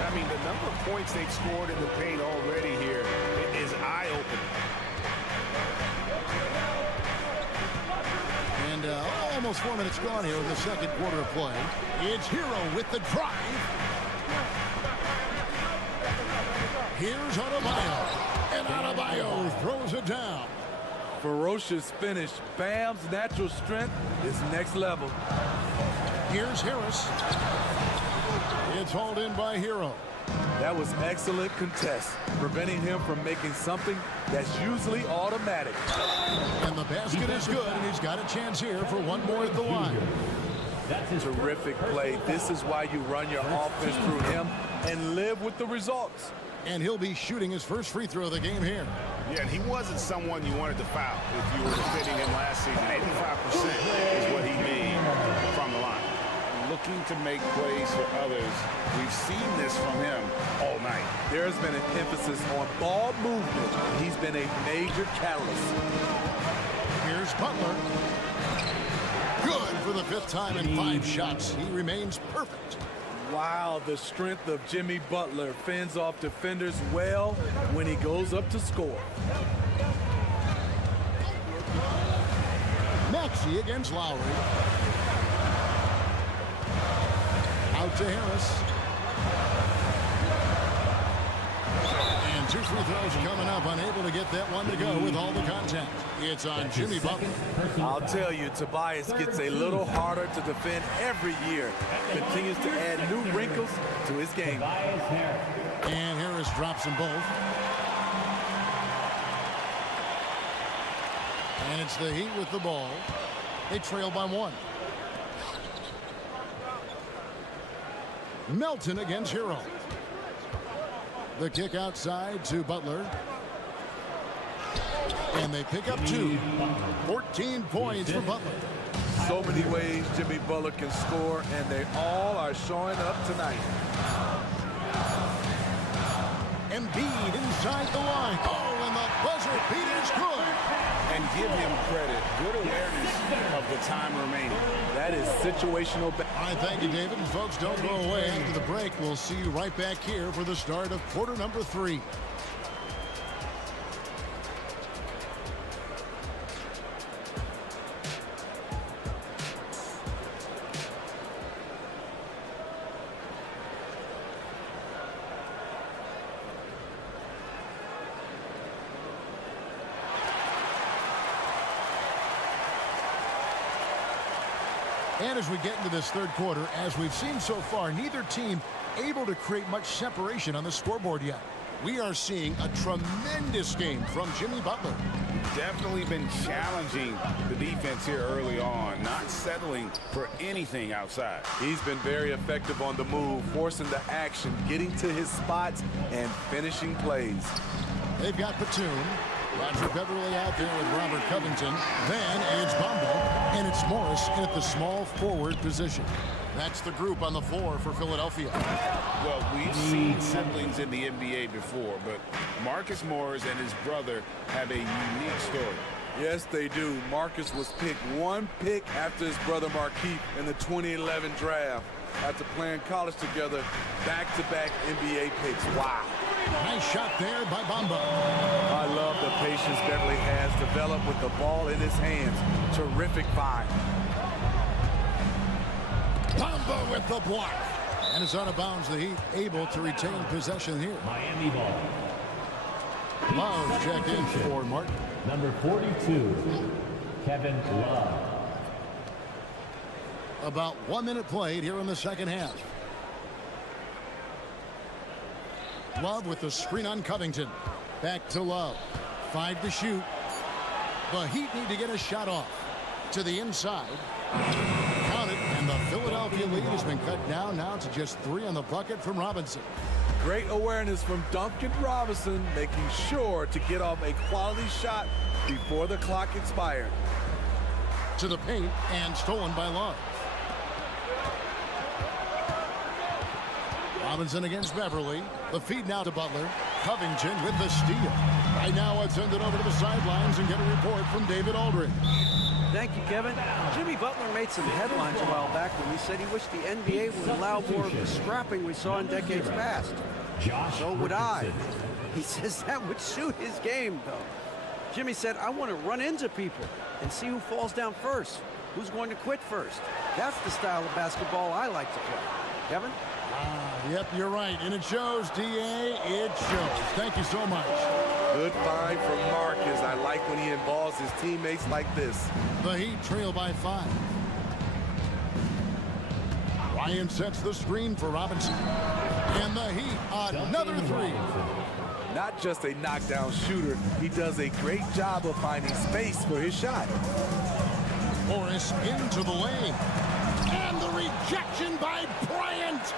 I mean, the number of points they've scored in the paint already here is eye-opening. And almost 4 minutes gone here in the second quarter of play. It's Hero with the drive. Here's Adebayo. And Adebayo throws it down. Ferocious finish. Bam's natural strength is next level. Here's Harris. It's hauled in by Hero. That was excellent contest, preventing him from making something that's usually automatic. And the basket is good, and he's got a chance here for one more at the line. Terrific play. This is why you run your offense through him and live with the results. And he'll be shooting his first free throw of the game here. Yeah, and he wasn't someone you wanted to foul if you were defending him last season. 85% is what he made from the line. Looking to make plays for others. We've seen this from him all night. There's been an emphasis on ball movement. He's been a major catalyst. Here's Butler. Good for the 5th time in 5 shots. He remains perfect. Wow, the strength of Jimmy Butler fends off defenders well when he goes up to score. Maxey against Lowry. Out to Harris. And 2 free throws coming up. Unable to get that one to go with all the contact. It's on Jimmy Butler. I'll tell you, Tobias gets a little harder to defend every year. Continues to add new wrinkles to his game. And Harris drops them both. And it's the Heat with the ball. They trail by 1. Melton against Hero. The kick outside to Butler. And they pick up 2. 14 points for Butler. So many ways Jimmy Butler can score, and they all are showing up tonight. Embiid inside the line. Oh, and the buzzer beat is good. And give him credit. Good awareness of the time remaining. That is situational. I thank you, David. And folks, don't go away. After the break, we'll see you right back here for the start of quarter number 3. And as we get into this third quarter, as we've seen so far, neither team able to create much separation on the scoreboard yet. We are seeing a tremendous game from Jimmy Butler. Definitely been challenging the defense here early on, not settling for anything outside. He's been very effective on the move, forcing the action, getting to his spots, and finishing plays. They've got Batum. Roger Beverly out there with Robert Covington. Then it's Bamba, and it's Morris in at the small forward position. That's the group on the floor for Philadelphia. Well, we've seen siblings in the NBA before, but Marcus Morris and his brother have a unique story. Yes, they do. Marcus was picked one pick after his brother Marquise in the 2011 draft. After playing college together, back-to-back NBA picks. Wow. Nice shot there by Bamba. I love the patience Beverly has developed with the ball in his hands. Terrific find. Bamba with the block. And it's out of bounds. The Heat able to retain possession here. Miami ball. Love checked in for Martin. Number 42, Kevin Love. About 1 minute played here in the second half. Love with the screen on Covington. Back to Love. 5 to shoot. The Heat need to get a shot off. To the inside. Count it, and the Philadelphia lead has been cut down now to just 3 on the bucket from Robinson. Great awareness from Duncan Robinson, making sure to get off a quality shot before the clock expired. To the paint, and stolen by Love. Robinson against Beverly. The feed now to Butler. Covington with the steal. Right now, let's send it over to the sidelines and get a report from David Aldridge. Thank you, Kevin. Jimmy Butler made some headlines a while back when he said he wished the NBA would allow more of the scrapping we saw in decades past. So would I. He says that would suit his game, though. Jimmy said, I want to run into people and see who falls down first, who's going to quit first. That's the style of basketball I like to play. Kevin? Yep, you're right. And it shows, D.A. It shows. Thank you so much. Good find from Marcus. I like when he involves his teammates like this. The Heat trail by 5. Ryan sets the screen for Robinson. And the Heat, another 3. Not just a knockdown shooter, he does a great job of finding space for his shot. Morris into the lane. And the rejection by Bryant.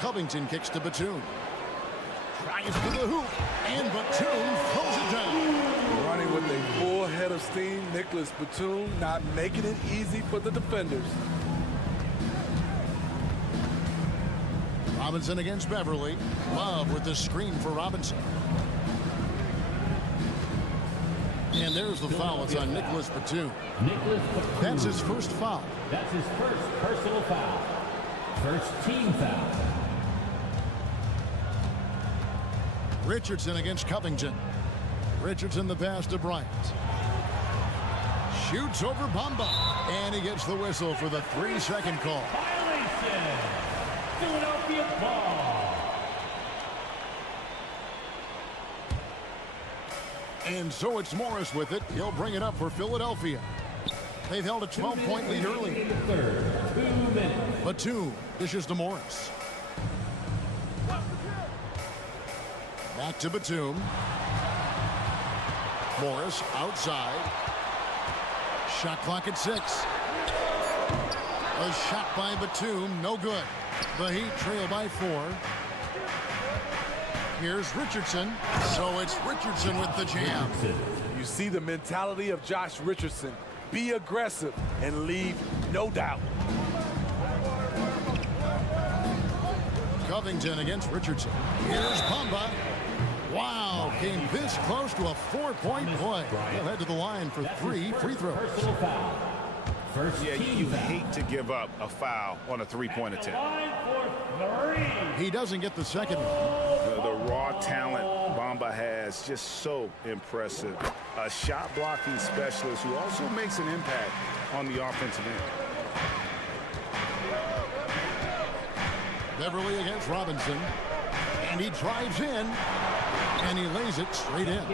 Covington kicks to Batum. Tries to the hoop. And Batum throws it down. Running with a full head of steam, Nicholas Batum not making it easy for the defenders. Robinson against Beverly. Love with the screen for Robinson. And there's the foul. It's on Nicholas Batum. That's his first foul. That's his first personal foul. First team foul. Richardson against Covington. Richardson the pass to Bryant. Shoots over Bamba. And he gets the whistle for the 3-second call. Violation. Philadelphia ball. And so it's Morris with it. He'll bring it up for Philadelphia. They've held a 12-point lead early. In the third, 2 minutes. Batum dishes to Morris. Back to Batum. Morris outside. Shot clock at 6. A shot by Batum, no good. The Heat trail by 4. Here's Richardson. So it's Richardson with the jam. You see the mentality of Josh Richardson. Be aggressive and leave no doubt. Covington against Richardson. Here's Bamba. Wow, came this close to a 4-point play. He'll head to the line for 3 free throws. Personal foul. First Yeah, team you foul. hate to give up a foul on a 3-point attempt. Line for 3. He doesn't get the second one. The raw talent Bamba has, just so impressive. A shot blocking specialist who also makes an impact on the offensive end. Beverly against Robinson. And he drives in. And he lays it straight in.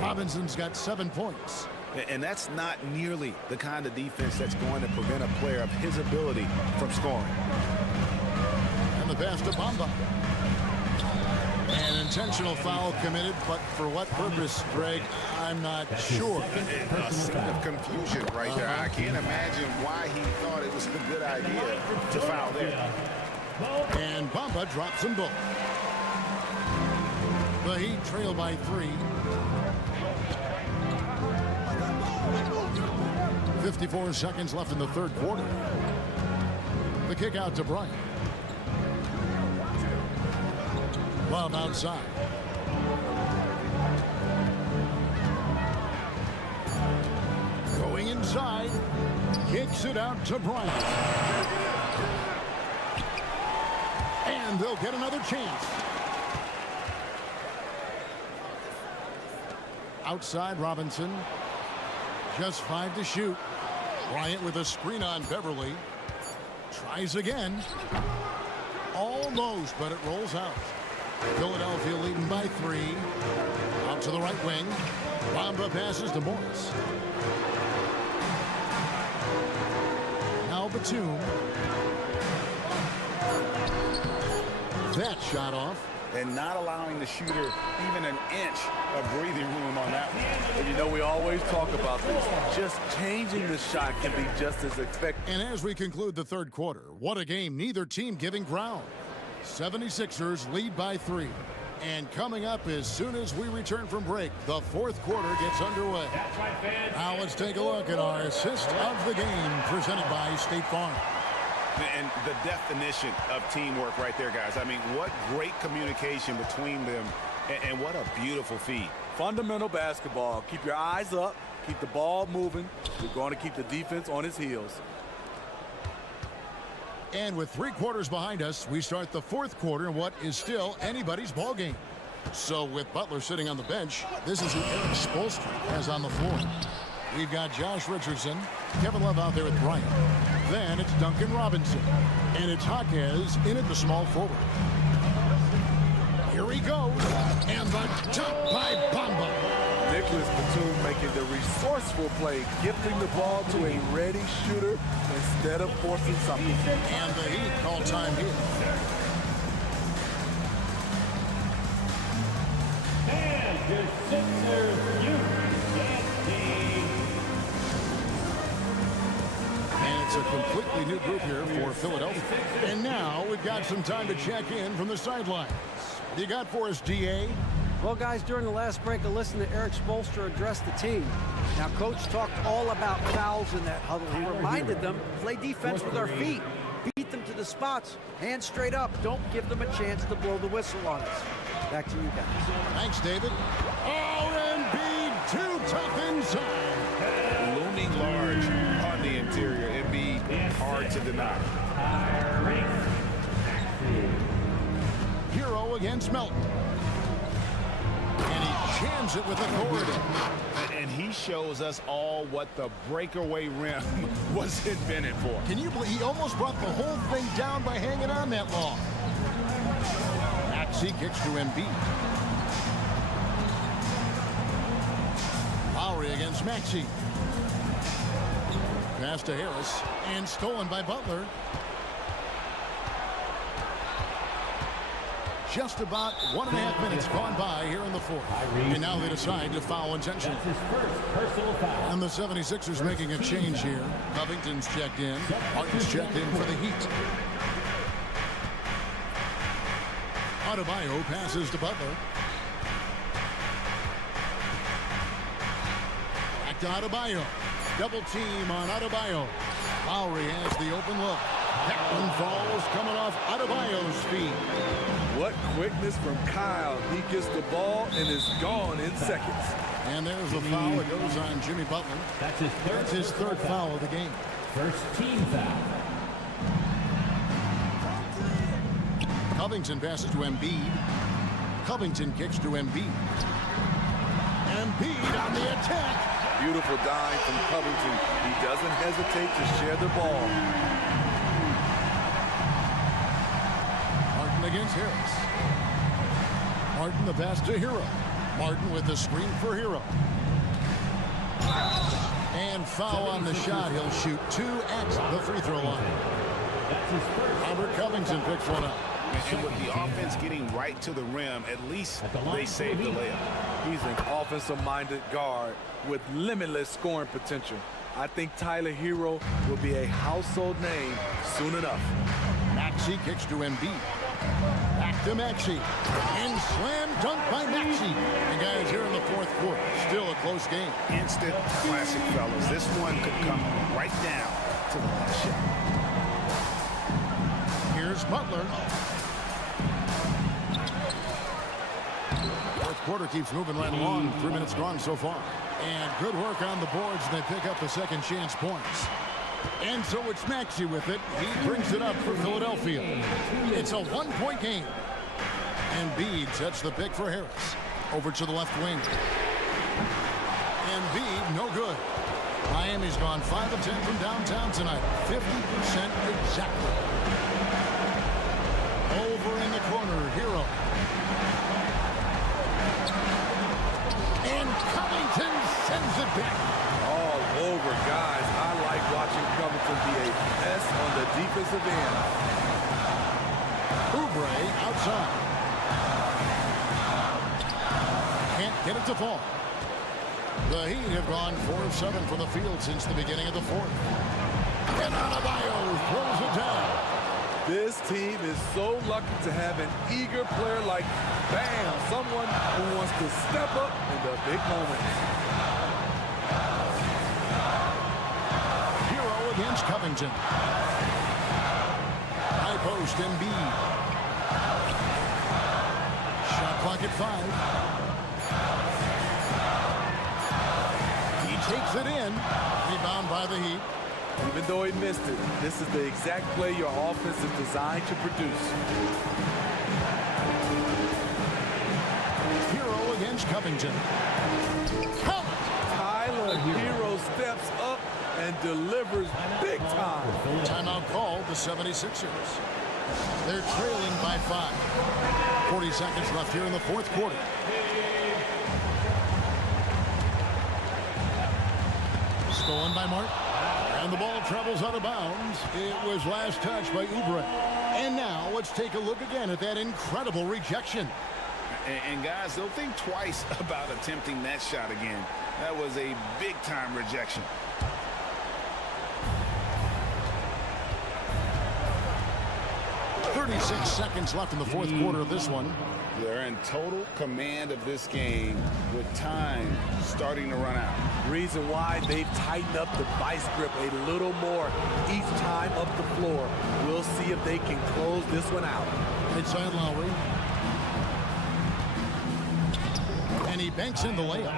Robinson's got 7 points. And that's not nearly the kind of defense that's going to prevent a player of his ability from scoring. And the pass to Bamba. An intentional foul committed, but for what purpose, Greg, I'm not sure. A scene of confusion right there. I can't imagine why he thought it was a good idea to foul there. And Bamba drops them both. The Heat trail by 3. 54 seconds left in the third quarter. The kick out to Bryant. Love outside. Going inside. Kicks it out to Bryant. And they'll get another chance. Outside Robinson. Just 5 to shoot. Bryant with a screen on Beverly. Tries again. Almost, but it rolls out. Philadelphia leading by 3. Out to the right wing. Bamba passes to Morris. Now Batum. That shot off. And not allowing the shooter even an inch of breathing room on that one. And you know, we always talk about this. Just changing the shot can be just as effective. And as we conclude the third quarter, what a game, neither team giving ground. 76ers lead by 3. And coming up as soon as we return from break, the fourth quarter gets underway. Now let's take a look at our assist of the game presented by State Farm. And the definition of teamwork right there, guys. I mean, what great communication between them, and what a beautiful feed. Fundamental basketball. Keep your eyes up. Keep the ball moving. You're going to keep the defense on its heels. And with 3 quarters behind us, we start the fourth quarter in what is still anybody's ball game. So with Butler sitting on the bench, this is who Eric Spoelstra has on the floor. We've got Josh Richardson, Kevin Love out there with Bryant. Then it's Duncan Robinson. And it's Jaquez in at the small forward. Here he goes. And the jump by Bamba. Nicholas Batum making the resourceful play, gifting the ball to a ready shooter instead of forcing something. And the Heat call time here. And your Sixers, you get And it's a completely new group here for Philadelphia. And now we've got some time to check in from the sidelines. What do you got for us, DA? Well, guys, during the last break, I listened to Eric Spoelstra address the team. Now, Coach talked all about fouls in that huddle. He reminded them, play defense with our feet. Beat them to the spots. Hands straight up. Don't give them a chance to blow the whistle on us. Back to you guys. Thanks, David. Embiid, too tough inside. Looming large on the interior. Embiid, hard to deny. Hero against Melton. And he jams it with authority. And he shows us all what the breakaway rim was invented for. Can you believe he almost brought the whole thing down by hanging on that long? Maxey kicks to Embiid. Lowry against Maxey. Pass to Harris. And stolen by Butler. Just about 1.5 minutes gone by here in the fourth. And now they decide to foul intentionally. And the 76ers making a change here. Covington's checked in. Martin's checked in for the Heat. Adebayo passes to Butler. Back to Adebayo. Double team on Adebayo. Lowry has the open look. That one falls coming off Adebayo's feet. What quickness from Kyle. He gets the ball and is gone in seconds. And there's the foul that goes on Jimmy Butler. That's his third foul of the game. First team foul. Covington passes to Embiid. Covington kicks to Embiid. Embiid on the attack. Beautiful dime from Covington. He doesn't hesitate to share the ball. Martin against Harris. Martin the pass to Hero. Martin with the screen for Hero. And foul on the shot. He'll shoot 2 at the free throw line. Robert Covington picks one up. And with the offense getting right to the rim, at least they saved the layup. He's an offensive-minded guard with limitless scoring potential. I think Tyler Hero will be a household name soon enough. Maxey kicks to Embiid. Back to Maxey. And slam dunk by Maxey. And guys, here in the fourth quarter, still a close game. Instant classic, fellas. This one could come right down to the last shot. Here's Butler. Fourth quarter keeps moving right along. 3 minutes gone so far. And good work on the boards. They pick up the second chance points. And so it's Maxey with it. He brings it up for Philadelphia. It's a one-point game. And B.I.G sets the pick for Harris. Over to the left wing. And B.I.G no good. Miami's gone 5 of 10 from downtown tonight. 50% exactly. Over in the corner, Hero. And Covington sends it back. All over, guys. I like watching Covington be a mess on the defensive end. Oubre outside. Can't get it to fall. The Heat have gone 4 of 7 from the field since the beginning of the fourth. And Adebayo throws it down. This team is so lucky to have an eager player like Bam, someone who wants to step up in the big moments. Hero against Covington. High post Embiid. Shot clock at 5. He takes it in. Rebound by the Heat. Even though he missed it, this is the exact play your offense is designed to produce. Hero against Covington. Count! Tyler Hero steps up and delivers big time. Timeout called the 76ers. They're trailing by 5. 40 seconds left here in the fourth quarter. Stolen by Mark. And the ball travels out of bounds. It was last touched by Oubre. And now let's take a look again at that incredible rejection. And guys, they'll think twice about attempting that shot again. That was a big-time rejection. .36 seconds left in the fourth quarter of this one. They're in total command of this game with time starting to run out. Reason why they've tightened up the vice grip a little more each time up the floor. We'll see if they can close this one out. Inside Lowry. And he banks in the layup.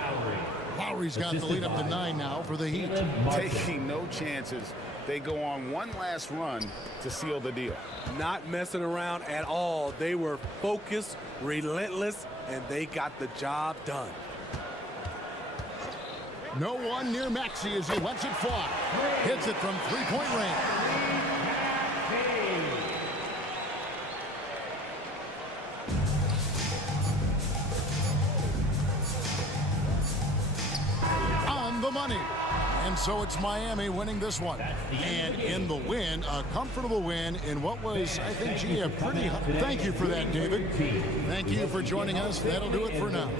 Lowry's got the lead up to 9 now for the Heat. Taking no chances. They go on one last run to seal the deal. Not messing around at all. They were focused, relentless, and they got the job done. No one near Maxey as he lets it fly. Hits it from three-point range. On the money. And so it's Miami winning this one. And in the win, a comfortable win in what was, I think, gee, a pretty... Thank you for that, David. Thank you for joining us. That'll do it for now.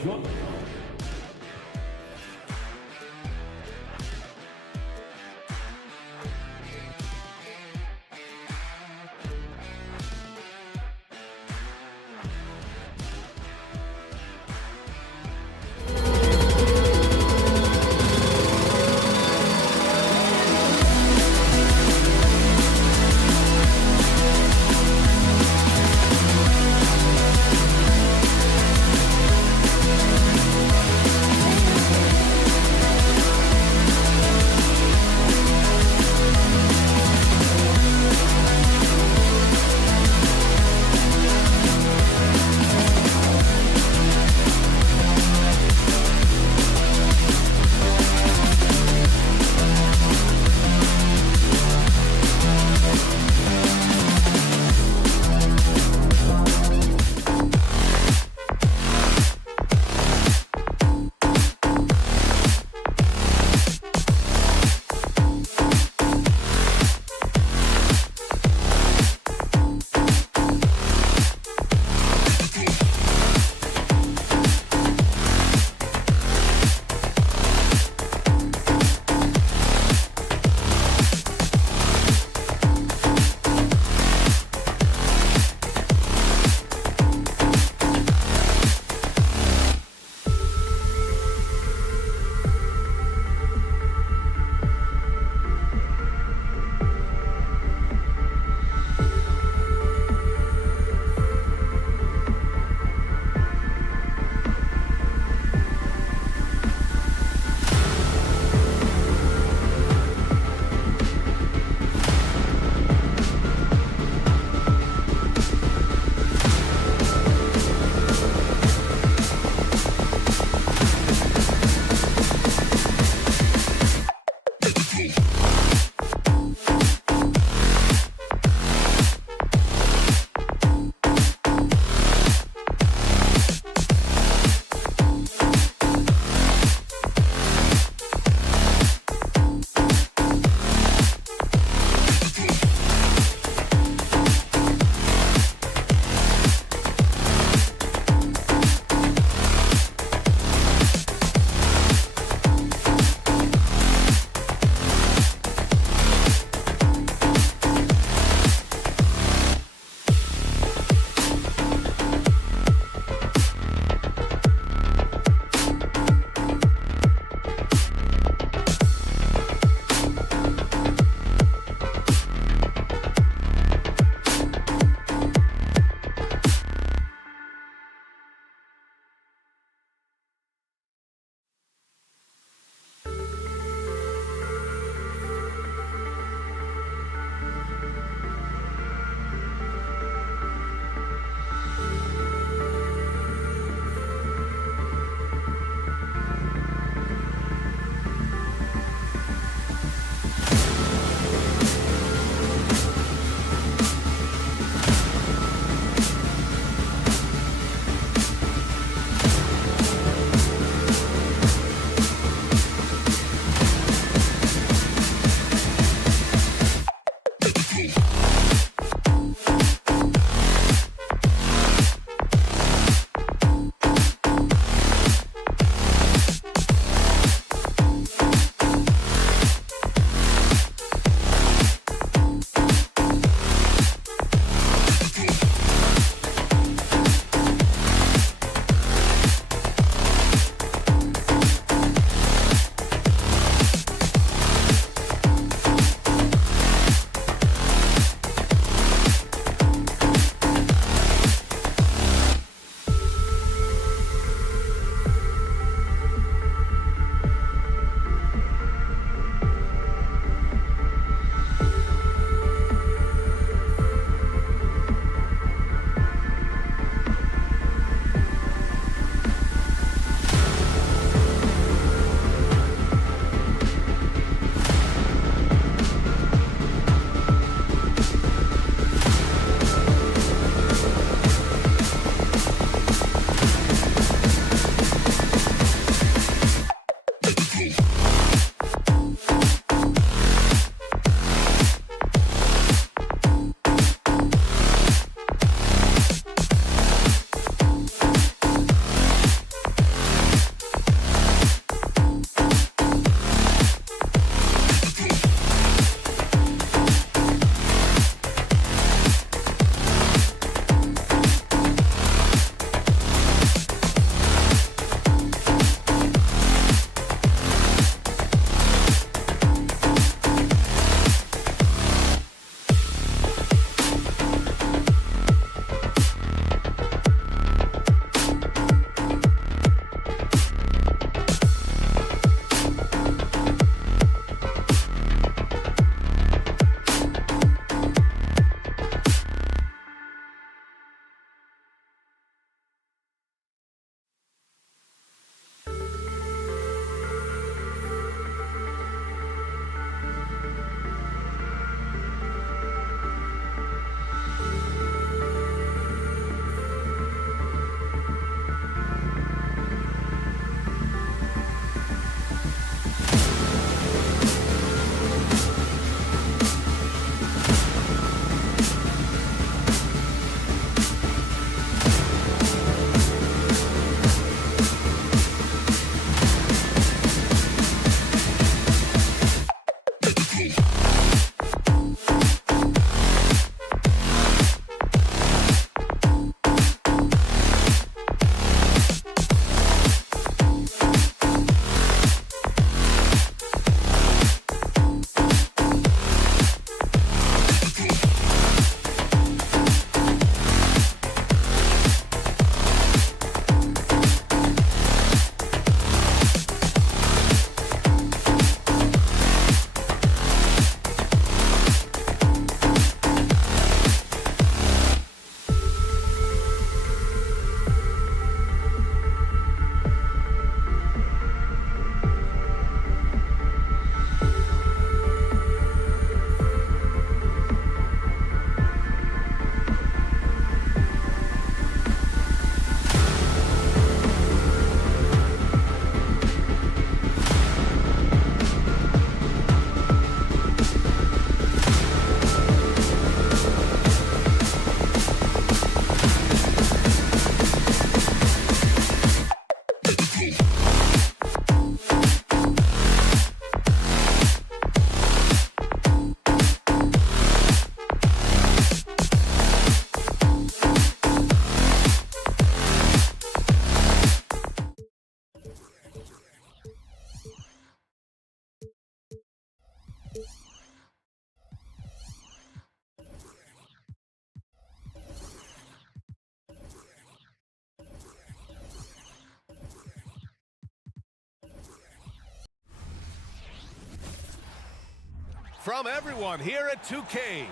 from everyone here at 2K.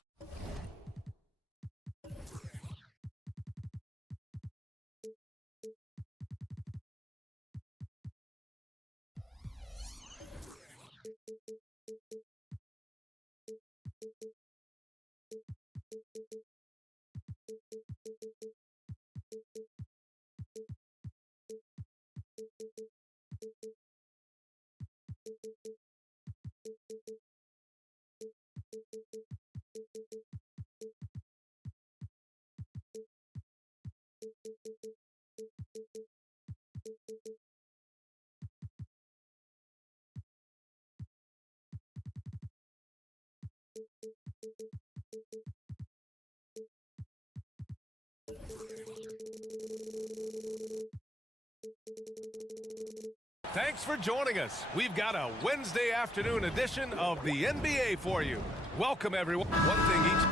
Thanks for joining us. We've got a Wednesday afternoon edition of the NBA for you. Welcome, everyone. One thing each.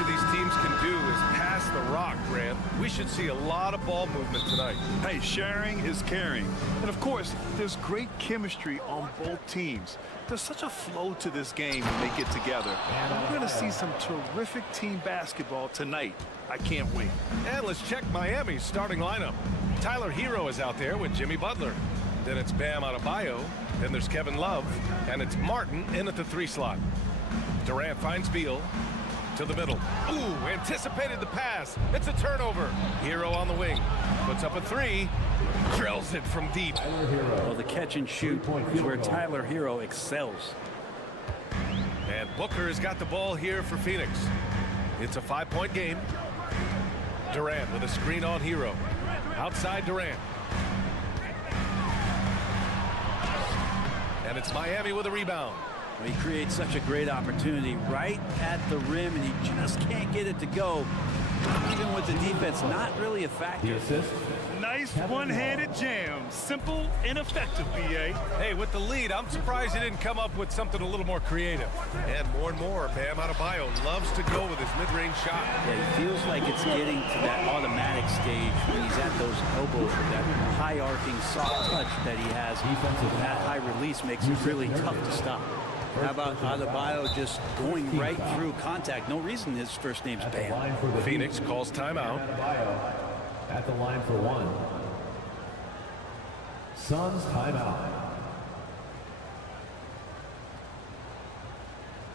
These teams can do is pass the rock, Grant. We should see a lot of ball movement tonight. Hey, sharing is caring. And of course, there's great chemistry on both teams. There's such a flow to this game when they get together. And we're going to see some terrific team basketball tonight. I can't wait. And let's check Miami's starting lineup. Tyler Hero is out there with Jimmy Butler. Then it's Bam Adebayo. Then there's Kevin Love. And it's Martin in at the 3 slot. Durant finds Beal to the middle. Ooh, anticipated the pass. It's a turnover. Hero on the wing. Puts up a 3. Drills it from deep. Well, the catch and shoot is where Tyler Hero excels. And Booker has got the ball here for Phoenix. It's a 5-point game. Durant with a screen on Hero. Outside Durant. And it's Miami with a rebound. He creates such a great opportunity right at the rim, and he just can't get it to go. Even with the defense, not really a factor. Nice one-handed jam. Simple and effective, B.A. Hey, with the lead, I'm surprised he didn't come up with something a little more creative. And more, Bam Adebayo loves to go with his mid-range shot. Yeah, he feels like it's getting to that automatic stage when he's at those elbows with that high-arcing soft touch that he has. That high release makes it really tough to stop. How about Adebayo just going right through contact? No reason his first name's Bam. Phoenix calls timeout. At the line for 1. Suns timeout.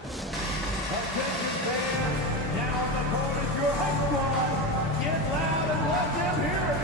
Attention fans, now the opponent, your home run. Get loud and let them hear it.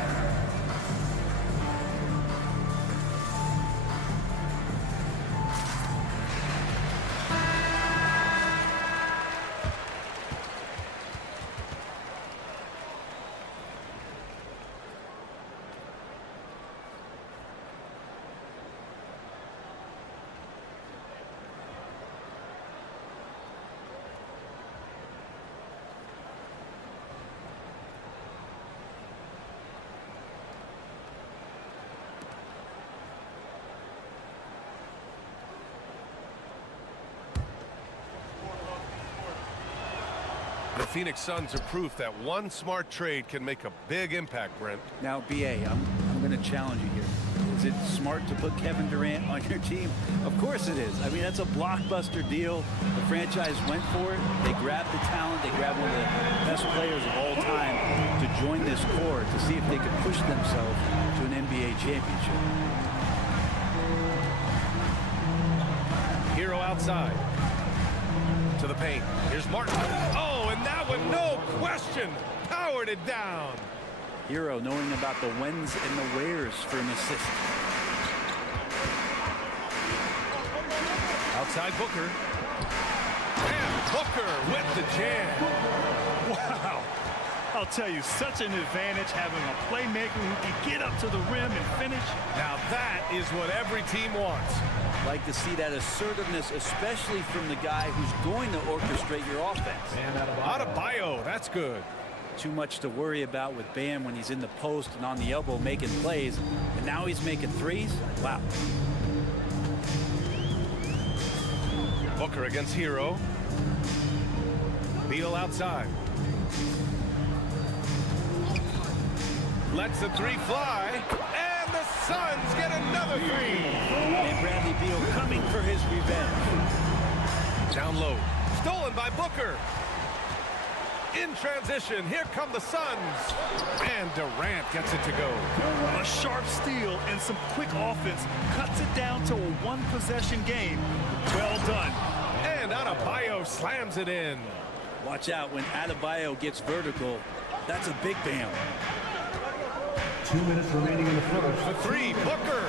The Phoenix Suns are proof that one smart trade can make a big impact, Brent. Now, B.A., I'm going to challenge you here. Is it smart to put Kevin Durant on your team? Of course it is. I mean, that's a blockbuster deal. The franchise went for it. They grabbed the talent. They grabbed one of the best players of all time to join this core to see if they could push themselves to an NBA championship. Hero outside. To the paint. Here's Martin. Oh, and that one, no question, powered it down. Hero knowing about the whens and the wheres for an assist. Outside Booker. And Booker with the jam. Wow. I'll tell you, such an advantage having a playmaker who can get up to the rim and finish. Now that is what every team wants. Like to see that assertiveness, especially from the guy who's going to orchestrate your offense. Adebayo, that's good. Too much to worry about with Bam when he's in the post and on the elbow making plays, and now he's making threes. Wow. Booker against Hero. Beal outside. Lets the three fly. And the Suns get another three. And Bradley Beal coming for his revenge. Down low. Stolen by Booker. In transition, here come the Suns. And Durant gets it to go. A sharp steal and some quick offense cuts it down to a one-possession game. Well done. And Adebayo slams it in. Watch out when Adebayo gets vertical. That's a big bam. 2 minutes remaining in the first. For three, Booker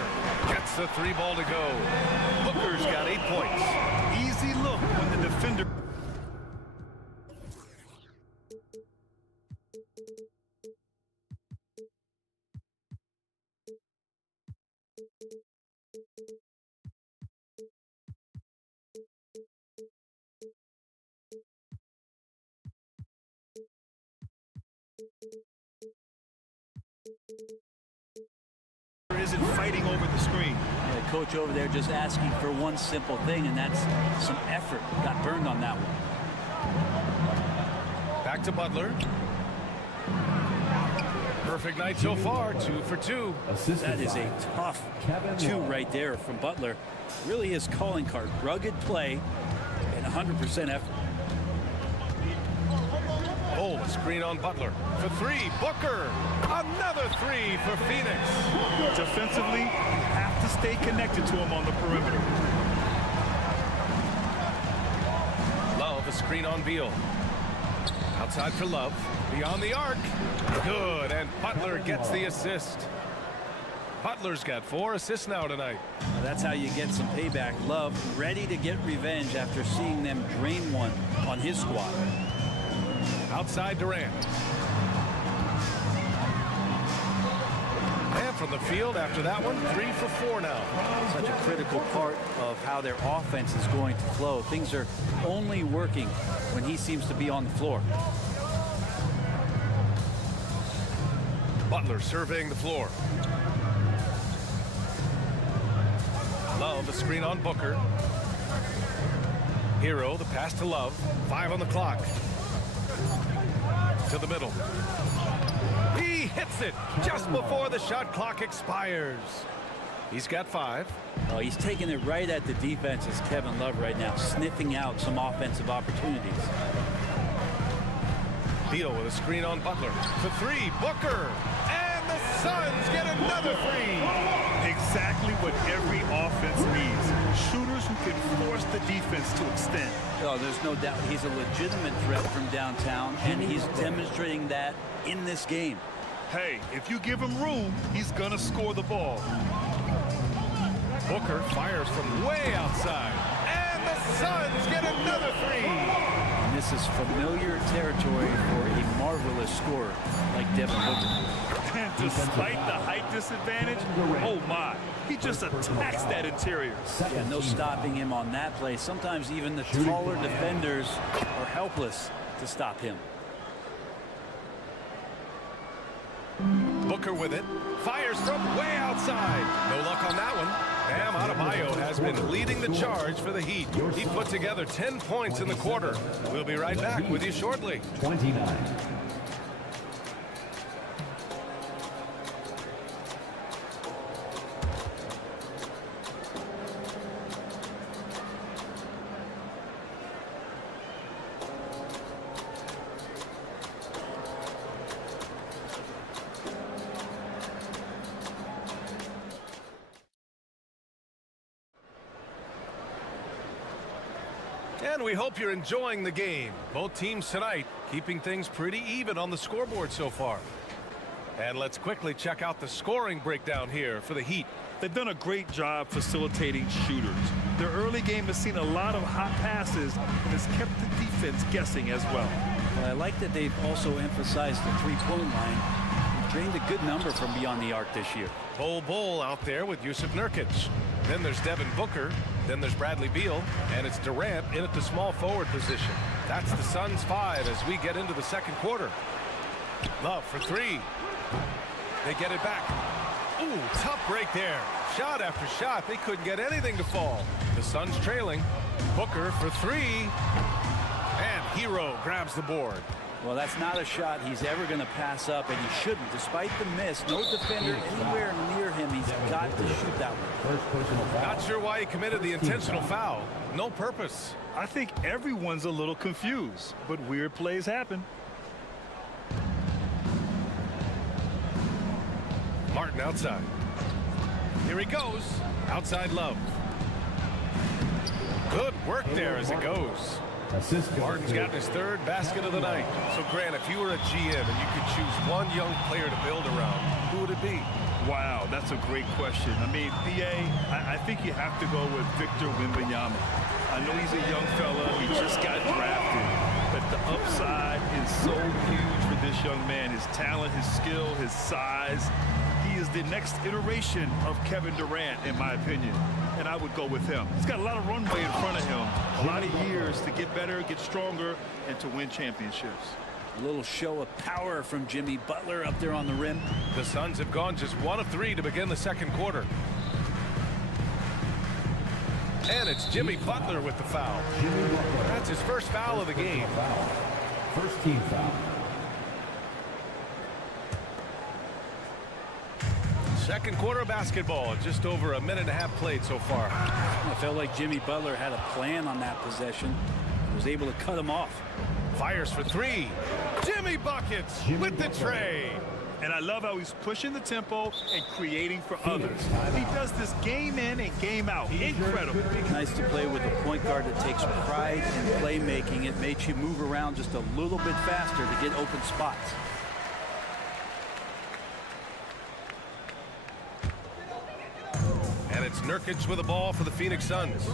gets the three ball to go. Booker's got 8 points. Easy look when the defender... isn't fighting over the screen. The coach over there just asking for one simple thing, and that's some effort. Got burned on that one. Back to Butler. Perfect night so far, 2 for 2. That is a tough 2 right there from Butler. Really his calling card. Rugged play and 100% effort. Oh, a screen on Butler. For three, Booker. Another three for Phoenix. Defensively, have to stay connected to him on the perimeter. Love, a screen on Beal. Outside for Love. Beyond the arc. Good, and Butler gets the assist. Butler's got 4 assists now tonight. Well, that's how you get some payback. Love ready to get revenge after seeing them drain one on his squad. Outside Durant. And from the field after that one, 3 for 4 now. Such a critical part of how their offense is going to flow. Things are only working when he seems to be on the floor. Butler surveying the floor. Love, a screen on Booker. Hero, the pass to Love. 5 on the clock. To the middle. He hits it just before the shot clock expires. He's got 5. Oh, he's taking it right at the defense as Kevin Love right now, sniffing out some offensive opportunities. Beal with a screen on Butler. For 3, Booker. And the Suns get another 3. Exactly what every offense needs. Shooters who can force the defense to extend. Oh, there's no doubt he's a legitimate threat from downtown, and he's demonstrating that in this game. Hey, if you give him room, he's gonna score the ball. Booker fires from way outside. And the Suns get another 3. And this is familiar territory for a marvelous scorer like Devin Booker. And despite the height disadvantage, oh my, he just attacks that interior. Yeah, no stopping him on that play. Sometimes even the taller defenders are helpless to stop him. Booker with it. Fires from way outside. No luck on that one. Bam Adebayo has been leading the charge for the Heat. He put together 10 points in the quarter. We'll be right back with you shortly. 29. And we hope you're enjoying the game. Both teams tonight keeping things pretty even on the scoreboard so far. And let's quickly check out the scoring breakdown here for the Heat. They've done a great job facilitating shooters. Their early game has seen a lot of hot passes and has kept the defense guessing as well. Well, I like that they've also emphasized the three-point line. They've drained a good number from beyond the arc this year. Bol out there with Yusuf Nurkic. Then there's Devin Booker. Then there's Bradley Beal. And it's Durant in at the small forward position. That's the Suns 5 as we get into the second quarter. Love for 3. They get it back. Ooh, tough break there. Shot after shot. They couldn't get anything to fall. The Suns trailing. Booker for 3. And Hero grabs the board. Well, that's not a shot he's ever going to pass up, and he shouldn't. Despite the miss, no defender anywhere near him. He's got to shoot that one. Not sure why he committed the intentional foul. No purpose. I think everyone's a little confused, but weird plays happen. Martin outside. Here he goes. Outside Love. Good work there as it goes. Martin's got his third basket of the night. So, Grant, if you were a GM and you could choose one young player to build around, who would it be? Wow, that's a great question. I mean, B.A., I think you have to go with Victor Wembanyama. I know he's a young fella. He just got drafted. But the upside is so huge for this young man. His talent, his skill, his size. He is the next iteration of Kevin Durant, in my opinion. And I would go with him. He's got a lot of runway in front of him. A lot of years to get better, get stronger, and to win championships. A little show of power from Jimmy Butler up there on the rim. The Suns have gone just 1 of 3 to begin the second quarter. And it's Jimmy Butler with the foul. That's his first foul of the game. First team foul. Second quarter basketball, just over a minute and a half played so far. I felt like Jimmy Butler had a plan on that possession and was able to cut him off. Fires for 3. Jimmy buckets with the tray. And I love how he's pushing the tempo and creating for others. He does this game in and game out. Incredible. Nice to play with a point guard that takes pride in playmaking. It makes you move around just a little bit faster to get open spots. And it's Nurkic with the ball for the Phoenix Suns.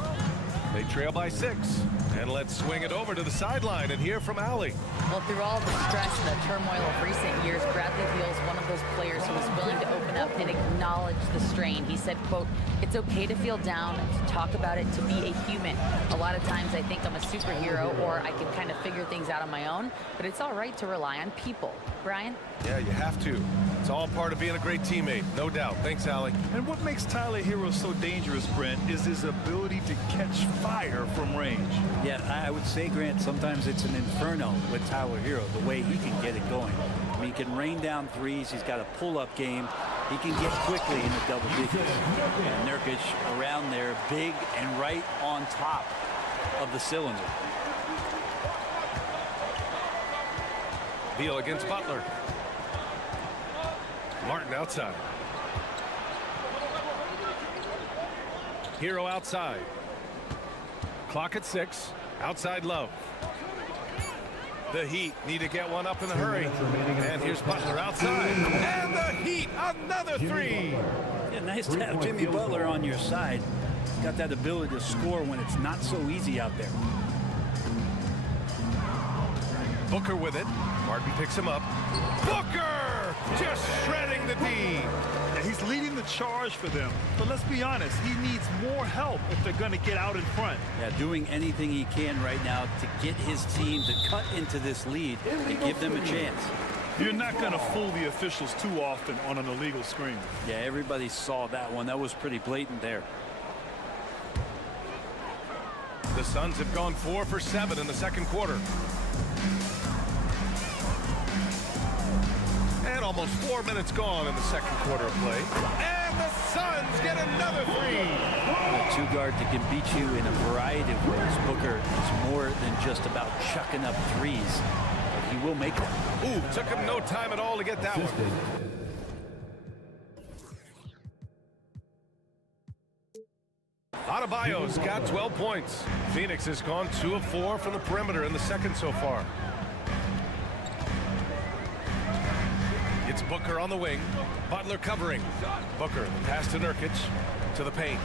They trail by 6. And let's swing it over to the sideline and hear from Allie. Well, through all the stress and the turmoil of recent years, Bradley Beal's one of those players who is willing to open up and acknowledge the strain. He said, quote, "It's okay to feel down, to talk about it, to be a human. A lot of times I think I'm a superhero or I can kind of figure things out on my own, but it's all right to rely on people." Brian? Yeah, you have to. It's all part of being a great teammate, no doubt. Thanks, Allie. And what makes Tyler Hero so dangerous, Brent, is his ability to catch fire from range. Yeah, I would say, Grant, sometimes it's an inferno with Tyler Hero, the way he can get it going. I mean, he can rain down threes. He's got a pull-up game. He can get quickly in the double digits. And Nurkic around there, big and right on top of the cylinder. Beal against Butler. Martin outside. Hero outside. Clock at 6. Outside Love. The Heat need to get one up in a hurry. And here's Butler outside. And the Heat, another 3. Yeah, nice to have Jimmy Butler on your side. He's got that ability to score when it's not so easy out there. Booker with it. Martin picks him up. Booker just shredding the D. And he's leading the charge for them. But let's be honest, he needs more help if they're going to get out in front. Yeah, doing anything he can right now to get his team to cut into this lead and give them a chance. You're not going to fool the officials too often on an illegal screen. Yeah, everybody saw that one. That was pretty blatant there. The Suns have gone 4 for 7 in the second quarter. And almost 4 minutes gone in the second quarter of play. And the Suns get another 3. A two-guard that can beat you in a variety of ways. Booker is more than just about chucking up threes. But he will make them. Ooh, took him no time at all to get that one. Adebayo's got 12 points. Phoenix has gone 2 of 4 from the perimeter in the second so far. It's Booker on the wing. Butler covering. Booker, the pass to Nurkic. To the paint.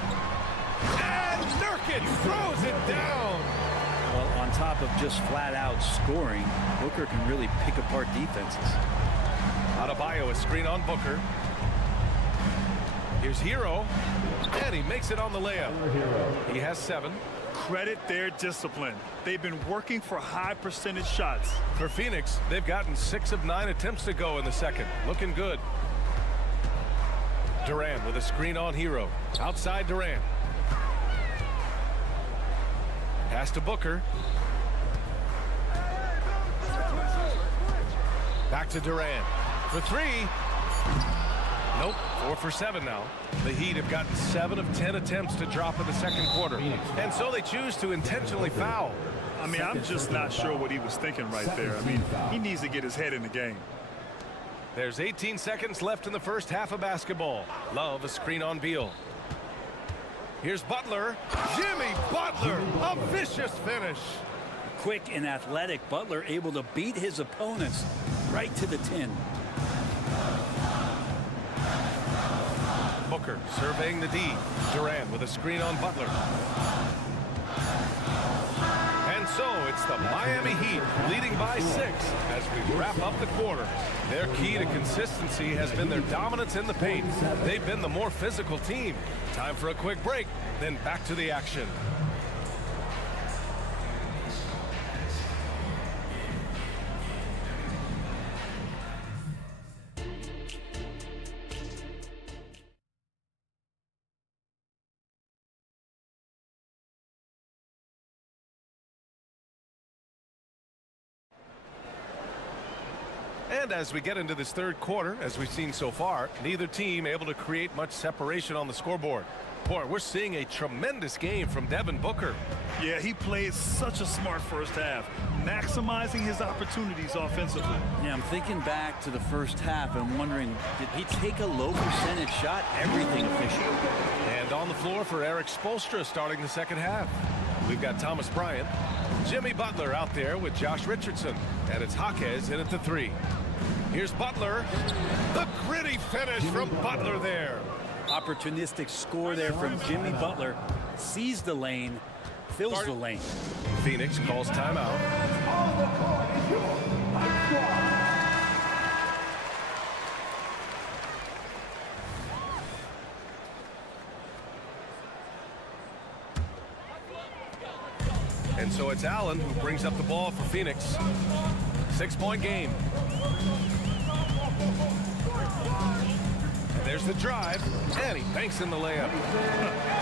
And Nurkic throws it down. Well, on top of just flat-out scoring, Booker can really pick apart defenses. Adebayo, a screen on Booker. Here's Hero. And he makes it on the layup. He has 7. Credit their discipline. They've been working for high percentage shots. For Phoenix, they've gotten 6 of 9 attempts to go in the second. Looking good. Durant with a screen on Hero. Outside Durant. Pass to Booker. Back to Durant for 3. Nope, 4 for 7 now. The Heat have gotten 7 of 10 attempts to drop in the second quarter. And so they choose to intentionally foul. I mean, I'm just not sure what he was thinking right there. I mean, he needs to get his head in the game. There's 18 seconds left in the first half of basketball. Love a screen on Beal. Here's Butler. Jimmy Butler, a vicious finish. Quick and athletic, Butler able to beat his opponents right to the tin. Booker surveying the D. Durant with a screen on Butler. And so it's the Miami Heat leading by 6 as we wrap up the quarter. Their key to consistency has been their dominance in the paint. They've been the more physical team. Time for a quick break, then back to the action. And as we get into this third quarter, as we've seen so far, neither team able to create much separation on the scoreboard. Boy, we're seeing a tremendous game from Devin Booker. Yeah, he played such a smart first half, maximizing his opportunities offensively. Yeah, I'm thinking back to the first half and wondering, did he take a low percentage shot? Everything efficient. And on the floor for Eric Spoelstra starting the second half. We've got Thomas Bryant, Jimmy Butler out there with Josh Richardson, and it's Jaquez in at the 3. Here's Butler. The gritty finish from Butler there. Opportunistic score there from Jimmy Butler. Sees the lane, fills the lane. Phoenix calls timeout. And so it's Allen who brings up the ball for Phoenix. 6-point game. And there's the drive, and he banks in the layup.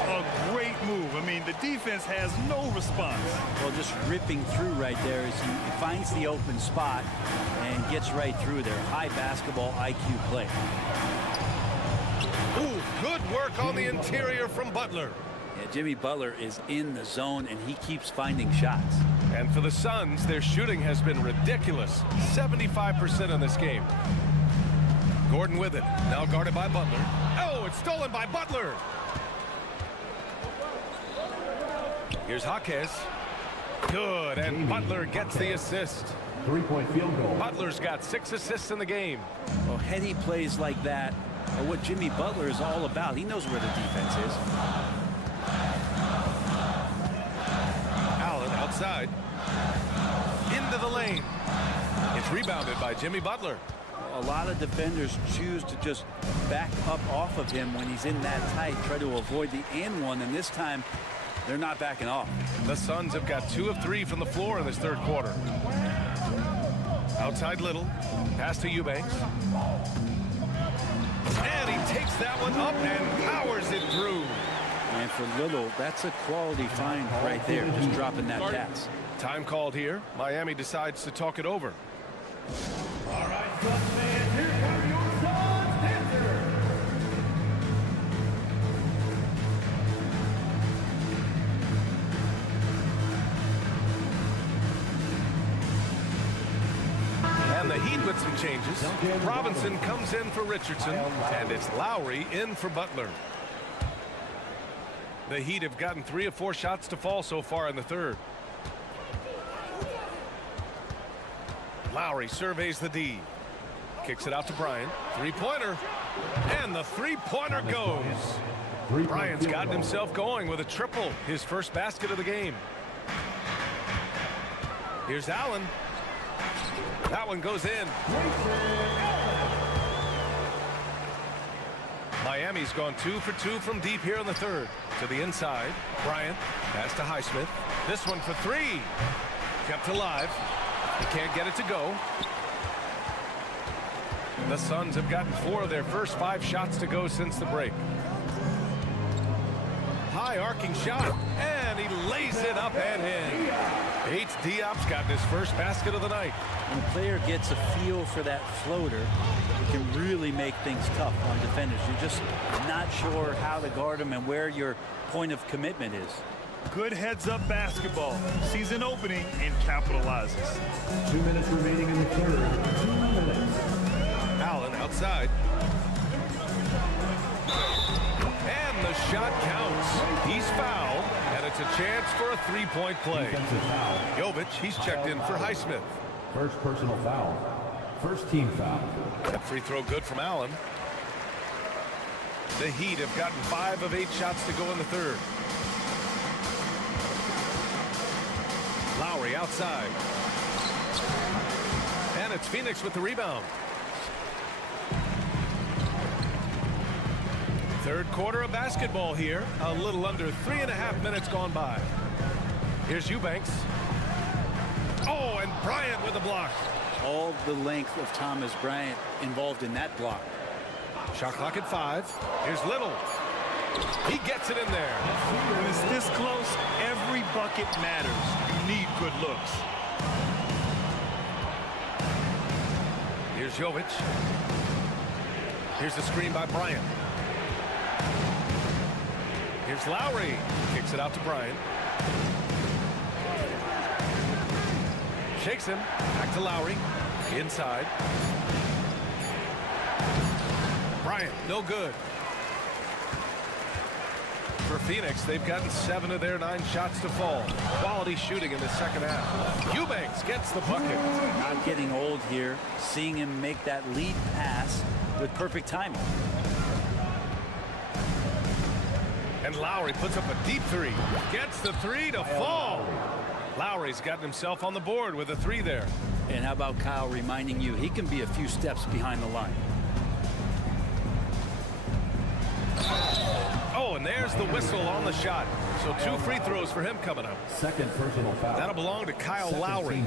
A great move. I mean, the defense has no response. Well, just ripping through right there as he finds the open spot and gets right through there. High basketball IQ play. Ooh, good work on the interior from Butler. Yeah, Jimmy Butler is in the zone, and he keeps finding shots. And for the Suns, their shooting has been ridiculous. 75% in this game. Gordon with it. Now guarded by Butler. Oh, it's stolen by Butler. Here's Jaquez. Good, and Butler gets the assist. 3-point field goal. Butler's got 6 assists in the game. Well, heady plays like that are what Jimmy Butler is all about. He knows where the defense is. Allen outside. Into the lane. It's rebounded by Jimmy Butler. A lot of defenders choose to just back up off of him when he's in that tight, try to avoid the and one, and this time they're not backing off. The Suns have got 2 of 3 from the floor in this third quarter. Outside Little. Pass to Eubanks. And he takes that one up and powers it through. And for Little, that's a quality find right there, just dropping that pass. Time called here. Miami decides to talk it over. All right, Suns fans, here come your Suns dancers. And the Heat with some changes. Robinson comes in for Richardson, and it's Lowry in for Butler. The Heat have gotten 3 of 4 shots to fall so far in the third. Lowry surveys the D. Kicks it out to Bryant. 3-pointer. And the 3-pointer goes. Bryant's gotten himself going with a triple. His first basket of the game. Here's Allen. That one goes in. Miami's gone 2 for 2 from deep here in the third. To the inside. Bryant. Pass to Highsmith. This one for 3. Kept alive. He can't get it to go. The Suns have gotten 4 of their first 5 shots to go since the break. High arcing shot, and he lays it up and in. Bates Diop's gotten his first basket of the night. When a player gets a feel for that floater, it can really make things tough on defenders. You're just not sure how to guard them and where your point of commitment is. Good heads-up basketball. Sees an opening and capitalizes. 2 minutes remaining in the third. 2 minutes. Allen outside. And the shot counts. He's fouled, and it's a chance for a three-point play. Jovic, he's checked in for Highsmith. First personal foul. First team foul. That free throw good from Allen. The Heat have gotten 5 of 8 shots to go in the third. Lowry outside. And it's Phoenix with the rebound. Third quarter of basketball here. A little under 3.5 minutes gone by. Here's Eubanks. Oh, and Bryant with the block. All the length of Thomas Bryant involved in that block. Shot clock at 5. Here's Little. He gets it in there. When it's this close, every bucket matters. You need good looks. Here's Jovic. Here's the screen by Bryant. Here's Lowry. Kicks it out to Bryant. Shakes him. Back to Lowry. Inside. Bryant, no good. For Phoenix, they've gotten 7 of their 9 shots to fall. Quality shooting in the second half. Eubanks gets the bucket. Not getting old here. Seeing him make that lead pass with perfect timing. And Lowry puts up a deep 3. Gets the 3 to fall. Lowry's gotten himself on the board with a 3 there. And how about Kyle reminding you he can be a few steps behind the line. Oh, and there's the whistle on the shot. So 2 free throws for him coming up. Second personal foul. That'll belong to Kyle Lowry.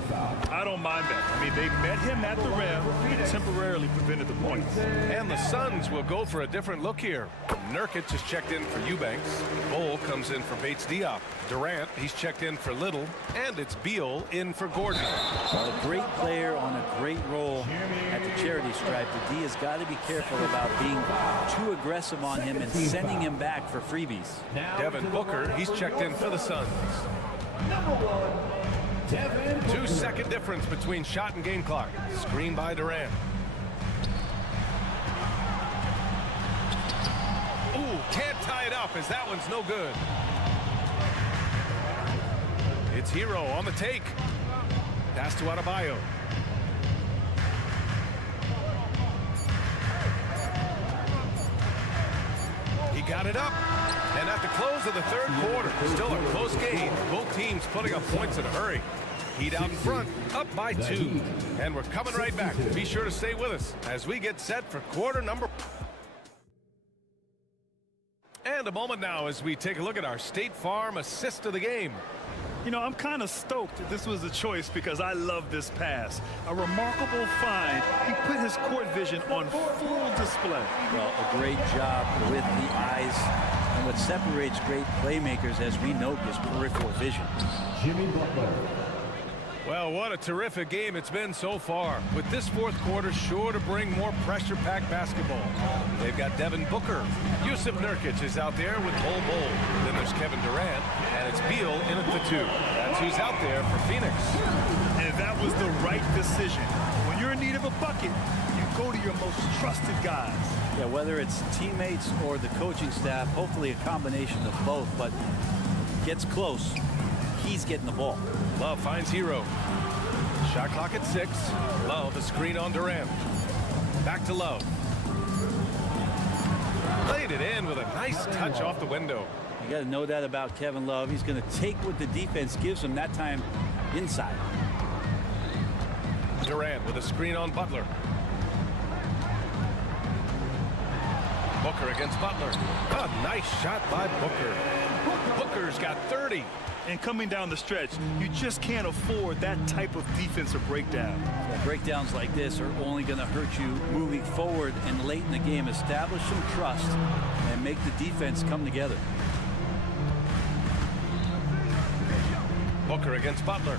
I don't mind that. I mean, they met him at the rim and temporarily prevented the points. And the Suns will go for a different look here. Nurkic is checked in for Eubanks. Bol comes in for Bates Diop. Durant, he's checked in for Little. And it's Beal in for Gordon. Well, a great player on a great role at the charity stripe. The D has got to be careful about being too aggressive on him and sending him back for freebies. Devin Booker, he's checked in for the Suns. Number 1, Devin Booker. 2-second difference between shot and game clock. Screen by Durant. Ooh, can't tie it up as that one's no good. It's Hero on the take. Pass to Adebayo. He got it up. And at the close of the third quarter, still a close game. Both teams putting up points in a hurry. Heat out in front, up by 2. And we're coming right back. Be sure to stay with us as we get set for quarter number. And a moment now as we take a look at our State Farm assist of the game. You know, I'm kind of stoked that this was a choice because I love this pass. A remarkable find. He put his court vision on full display. Well, a great job with the eyes. And what separates great playmakers, as we know, is peripheral vision. Jimmy Butler. Well, what a terrific game it's been so far. With this fourth quarter sure to bring more pressure-packed basketball. They've got Devin Booker. Yusuf Nurkic is out there with Bol. Then there's Kevin Durant, and it's Beal in at the 2. That's who's out there for Phoenix. And that was the right decision. When you're in need of a bucket, you go to your most trusted guys. Yeah, whether it's teammates or the coaching staff, hopefully a combination of both, but gets close. He's getting the ball. Love finds Hero. Shot clock at 6. Love, a screen on Durant. Back to Love. Played it in with a nice touch off the window. You got to know that about Kevin Love. He's going to take what the defense gives him, that time inside. Durant with a screen on Butler. Booker against Butler. A nice shot by Booker. Booker's got 30. And coming down the stretch, you just can't afford that type of defensive breakdown. Yeah, breakdowns like this are only going to hurt you moving forward and late in the game. Establish some trust and make the defense come together. Booker against Butler.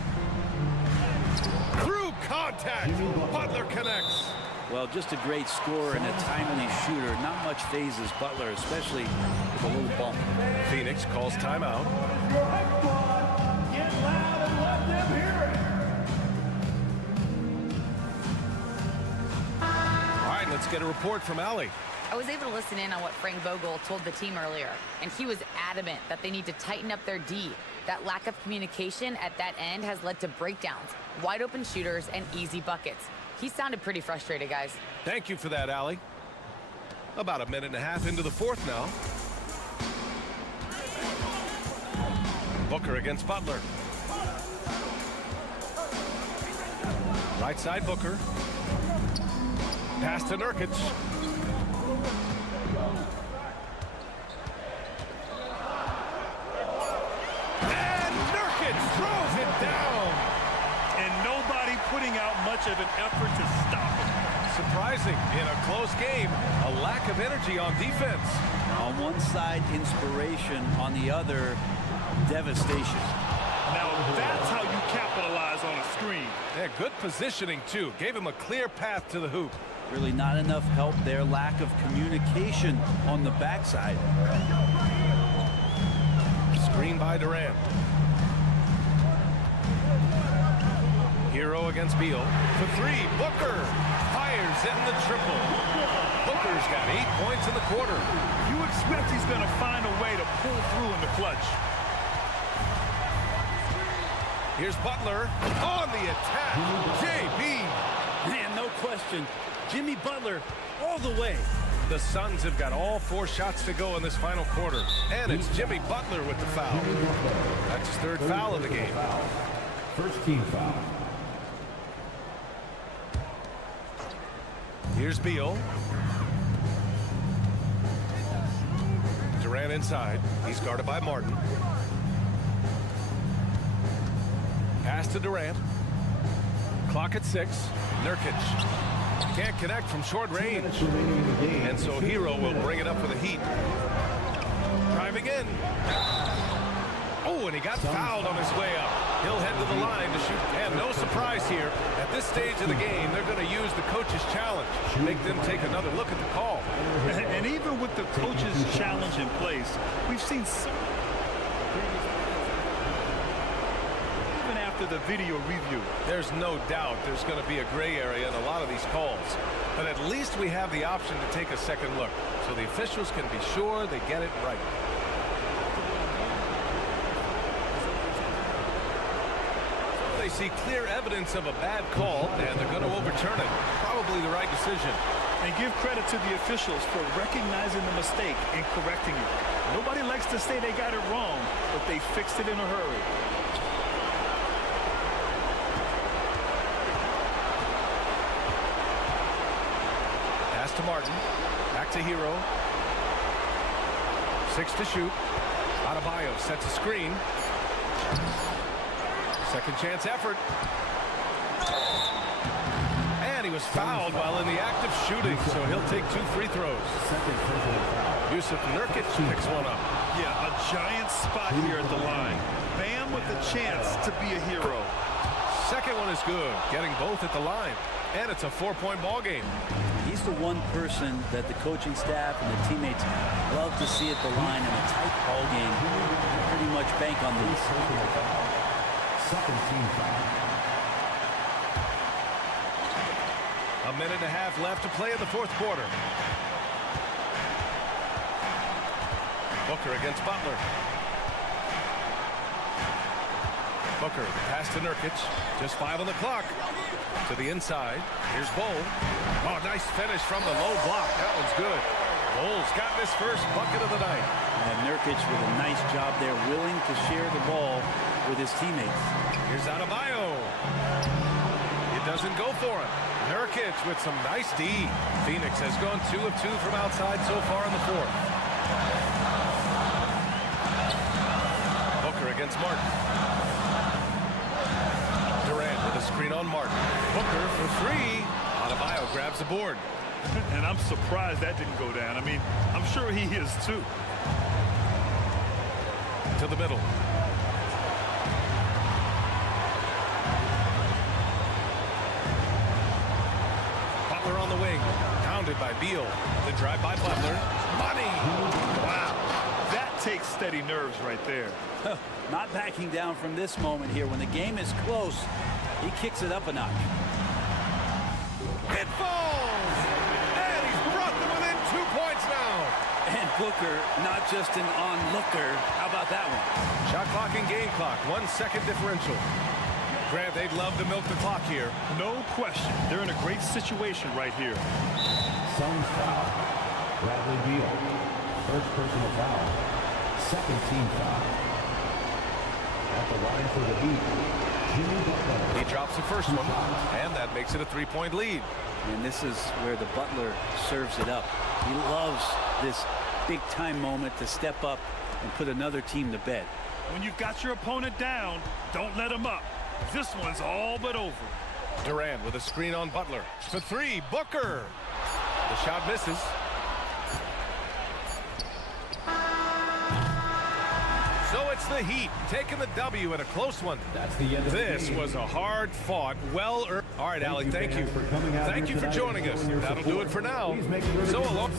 Through contact, Butler connects. Well, just a great scorer and a timely shooter. Not much phases Butler, especially with a little bump. Phoenix calls timeout. Your high squad, get loud and let them hear it. All right, let's get a report from Allie. I was able to listen in on what Frank Vogel told the team earlier, and he was adamant that they need to tighten up their D. That lack of communication at that end has led to breakdowns, wide open shooters, and easy buckets. He sounded pretty frustrated, guys. Thank you for that, Allie. About a minute and a half into the fourth now. Booker against Butler. Right side Booker. Pass to Nurkic. And Nurkic throws it down. And nobody putting out much of an effort to stop him. Surprising in a close game, a lack of energy on defense. On one side, inspiration. On the other, devastation. Now that's how you capitalize on a screen. Yeah, good positioning, too. Gave him a clear path to the hoop. Really not enough help there. Lack of communication on the backside. Screen by Durant. Hero against Beal. For three, Booker fires in the triple. Booker's got 8 points in the quarter. You expect he's going to find a way to pull through in the clutch. Here's Butler on the attack. JB. Man, no question. Jimmy Butler all the way. The Suns have got all 4 shots to go in this final quarter. And it's Jimmy Butler with the foul. That's his 3rd foul of the game. First team foul. Here's Beal. Durant inside. He's guarded by Martin. Pass to Durant. Clock at 6. Nurkic. Can't connect from short range. And so Hero will bring it up for the Heat. Driving in. Oh, and he got fouled on his way up. He'll head to the line to shoot. And no surprise here. At this stage of the game, they're going to use the coach's challenge. Make them take another look at the call. And even with the coach's challenge in place, we've seen some... Even after the video review. There's no doubt there's going to be a gray area in a lot of these calls. But at least we have the option to take a second look. So the officials can be sure they get it right. They see clear evidence of a bad call, and they're going to overturn it. Probably the right decision. And give credit to the officials for recognizing the mistake and correcting it. Nobody likes to say they got it wrong, but they fixed it in a hurry. Pass to Martin. Back to Hero. 6 to shoot. Adebayo sets a screen. Second chance effort. And he was fouled while in the act of shooting, so he'll take 2 free throws. Yusuf Nurkic picks one up. Yeah, a giant spot here at the line. Bam with the chance to be a hero. Second one is good, getting both at the line. And it's a 4-point ball game. He's the one person that the coaching staff and the teammates love to see at the line in a tight ball game. Pretty much bank on these. Second team foul. A minute and a half left to play in the 4th quarter. Booker against Butler. Booker, pass to Nurkic. Just 5 on the clock. To the inside. Here's Bull. Oh, nice finish from the low block. That one's good. Bull's got his first bucket of the night. And Nurkic with a nice job there, willing to share the ball with his teammates. Here's Adebayo. It doesn't go for him. Nurkic with some nice D. Phoenix has gone 2 of 2 from outside so far in the 4th. Booker against Martin. Durant with a screen on Martin. Booker for 3. Adebayo grabs the board. And I'm surprised that didn't go down. I mean, I'm sure he is too. To the middle. Butler on the wing. Pounded by Beal. The drive by Butler. Money! Wow. That takes steady nerves right there. Not backing down from this moment here. When the game is close, he kicks it up a notch. It falls! And he's brought them within 2 points now. And Booker, not just an onlooker. How about that one? Shot clock and game clock. 1 second differential. Grant, they'd love to milk the clock here. No question. They're in a great situation right here. Suns foul. Bradley Beal. First personal foul. Second team foul. At the line for the Heat, Jimmy Butler. He drops the first one, and that makes it a 3-point lead. And this is where the Butler serves it up. He loves this big-time moment to step up and put another team to bed. When you've got your opponent down, don't let him up. This one's all but over. Durant with a screen on Butler. For three, Booker. The shot misses. So it's the Heat taking the W in a close one. That's the end of This the game. was a hard-fought, well-earned. All right, Allie, thank you. For coming out Thank here you for tonight joining us. and your That'll do support. it for now. Please make sure to So along.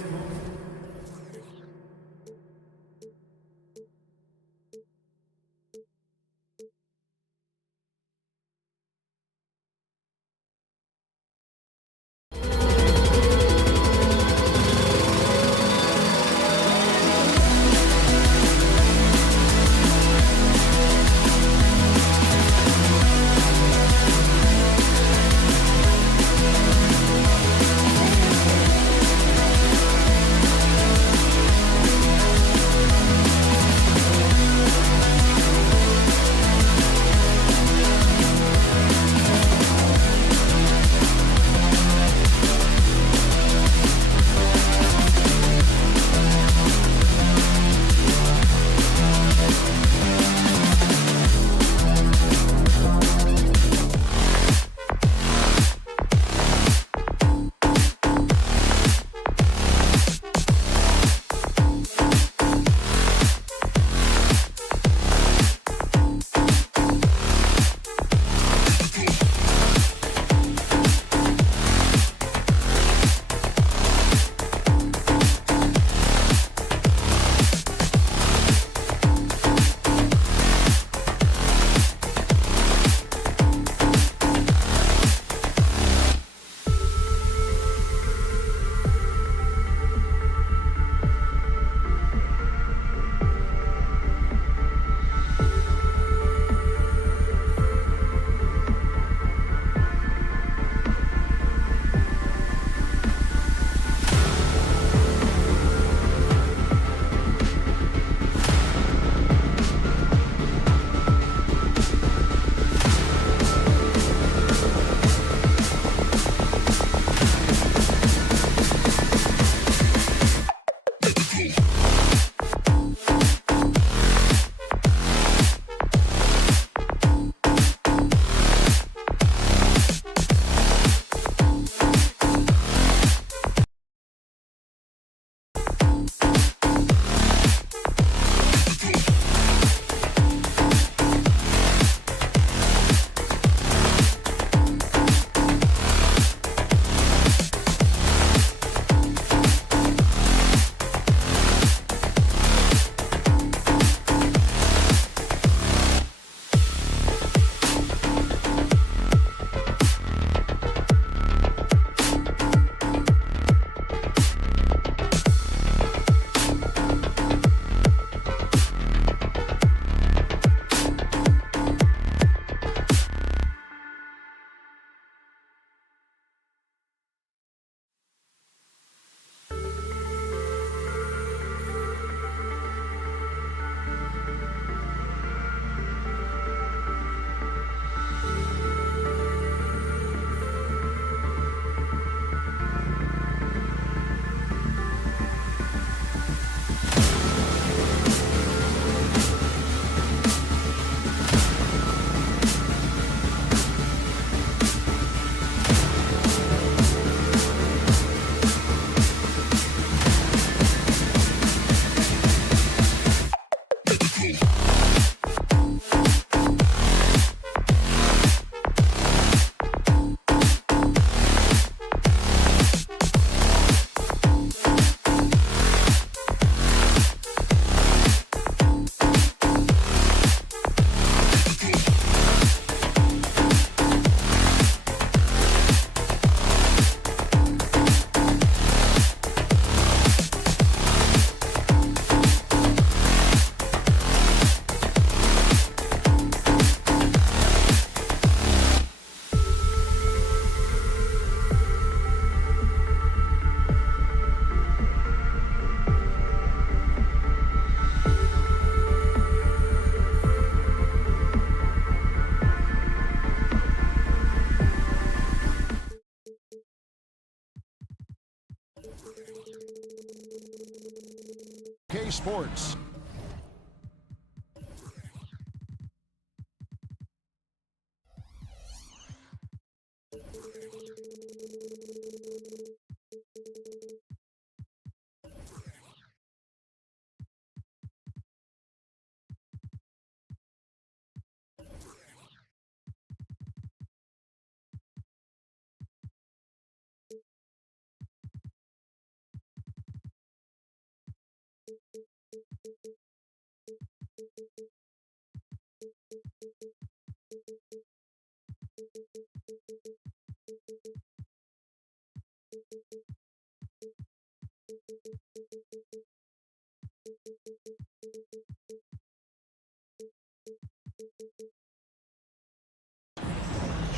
Sports.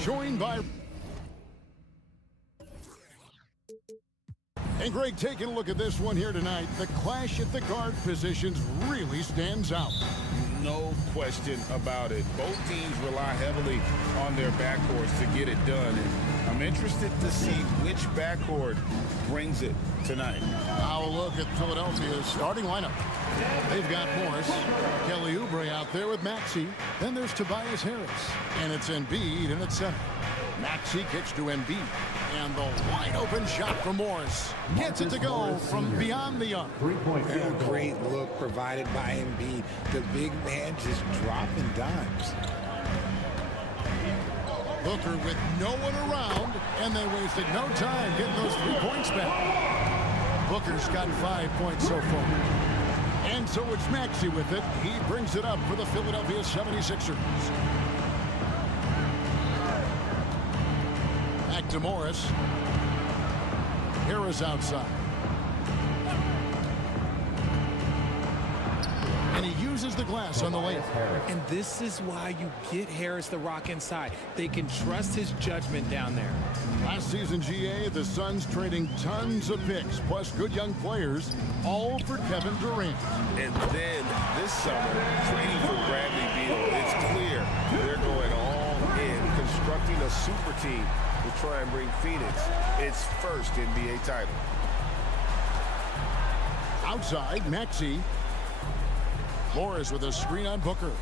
Joined by... And Greg, taking a look at this one here tonight, the clash at the guard positions really stands out. No question about it. Both teams rely heavily on their backcourts to get it done. And I'm interested to see which backcourt brings it tonight. Now a look at Philadelphia's starting lineup. They've got Morris, Kelly Oubre out there with Maxey. Then there's Tobias Harris. And it's Embiid in at center. Maxey kicks to Embiid. And the wide-open shot from Morris. Gets it to go from beyond the arc. A great look provided by Embiid. The big man just dropping dimes. Booker with no one around, and they wasted no time getting those 3 points back. Booker's got 5 points so far. And so it's Maxey with it. He brings it up for the Philadelphia 76ers. Back to Morris. Harris outside. And he uses the glass on the layup. And this is why you get Harris the rock inside. They can trust his judgment down there. Last season, GA, the Suns trading tons of picks, plus good young players, all for Kevin Durant. And then this summer, trading for Bradley Beal. It's clear they're going all in, constructing a super team to try and bring Phoenix its first NBA title. Outside, Maxey. Morris with a screen on Booker.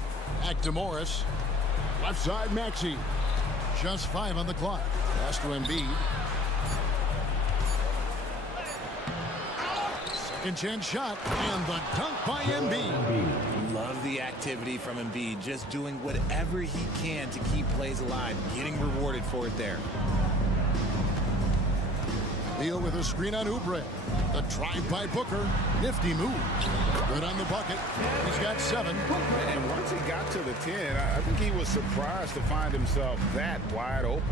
Back to Morris. Left side, Maxey. Just 5 on the clock. Pass to Embiid. Second chance shot, and the dunk by Embiid. Love the activity from Embiid, just doing whatever he can to keep plays alive, getting rewarded for it there. Beal with a screen on Oubre. The drive by Booker. Nifty move. Good on the bucket. He's got 7. And once he got to the 10, I think he was surprised to find himself that wide open.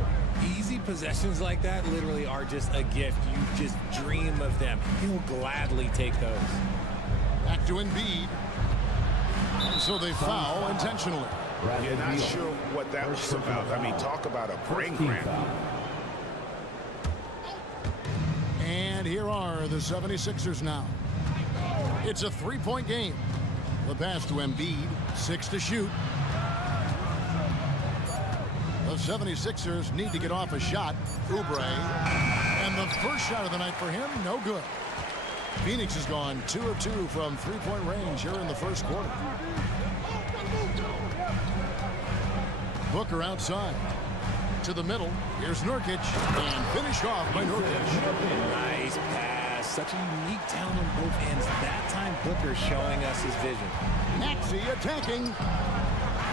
Easy possessions like that literally are just a gift. You just dream of them. He'll gladly take those. Back to Embiid. And so they foul intentionally. You're not sure what that was about. I mean, talk about a brain cramp. And here are the 76ers now. It's a 3-point game. The pass to Embiid, 6 to shoot. The 76ers need to get off a shot. Oubre. And the first shot of the night for him, no good. Phoenix has gone 2 of 2 from 3-point range here in the first quarter. Booker outside. To the middle. Here's Nurkic. And finished off by Nurkic. Nice pass. Such a unique talent on both ends. That time Booker showing us his vision. Maxey attacking.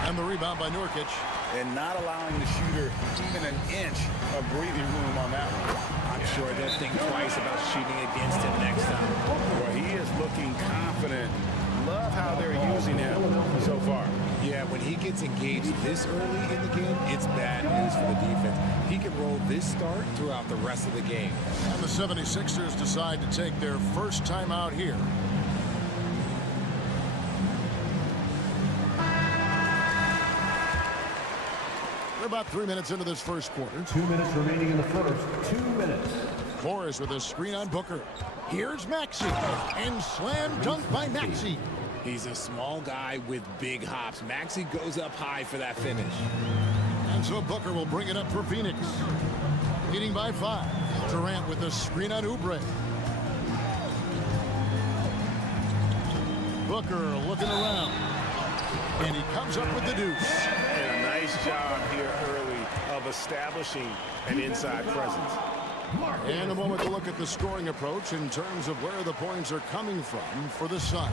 And the rebound by Nurkic. And not allowing the shooter even an inch of breathing room on that one. I'm sure they'll think twice about shooting against him next time. Well, he is looking confident. Love how they're using him so far. Yeah, when he gets engaged this early in the game, it's bad news for the defense. He can roll this start throughout the rest of the game. And the 76ers decide to take their first time out here. We're about 3 minutes into this first quarter. 2 minutes remaining in the first. 2 minutes. Morris with a screen on Booker. Here's Maxey. And slam dunk by Maxey. He's a small guy with big hops. Maxey goes up high for that finish. And so Booker will bring it up for Phoenix. Leading by 5. Durant with a screen on Oubre. Booker looking around. And he comes up with the deuce. And a nice job here early of establishing an inside presence. And a moment to look at the scoring approach in terms of where the points are coming from for the Suns.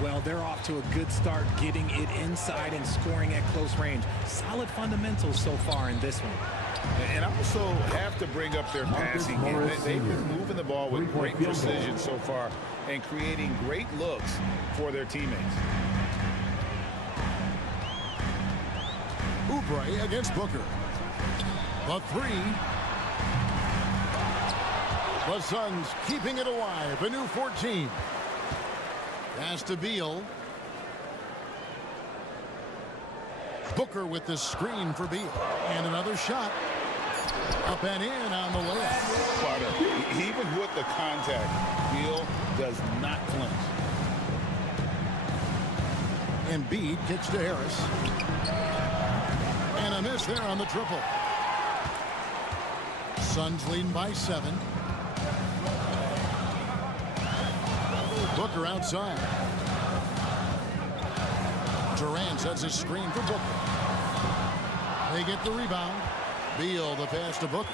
Well, they're off to a good start getting it inside and scoring at close range. Solid fundamentals so far in this one. And also have to bring up their passing game. They've been moving the ball with great precision so far and creating great looks for their teammates. Oubre against Booker. The three. The Suns keeping it alive. A new 14. Pass to Beal. Booker with the screen for Beal. And another shot. Up and in on the layup. Carter, even with the contact, Beal does not flinch. Embiid kicks to Harris. And a miss there on the triple. Suns leading by 7. Booker outside. Durant sets his screen for Booker. They get the rebound. Beal the pass to Booker.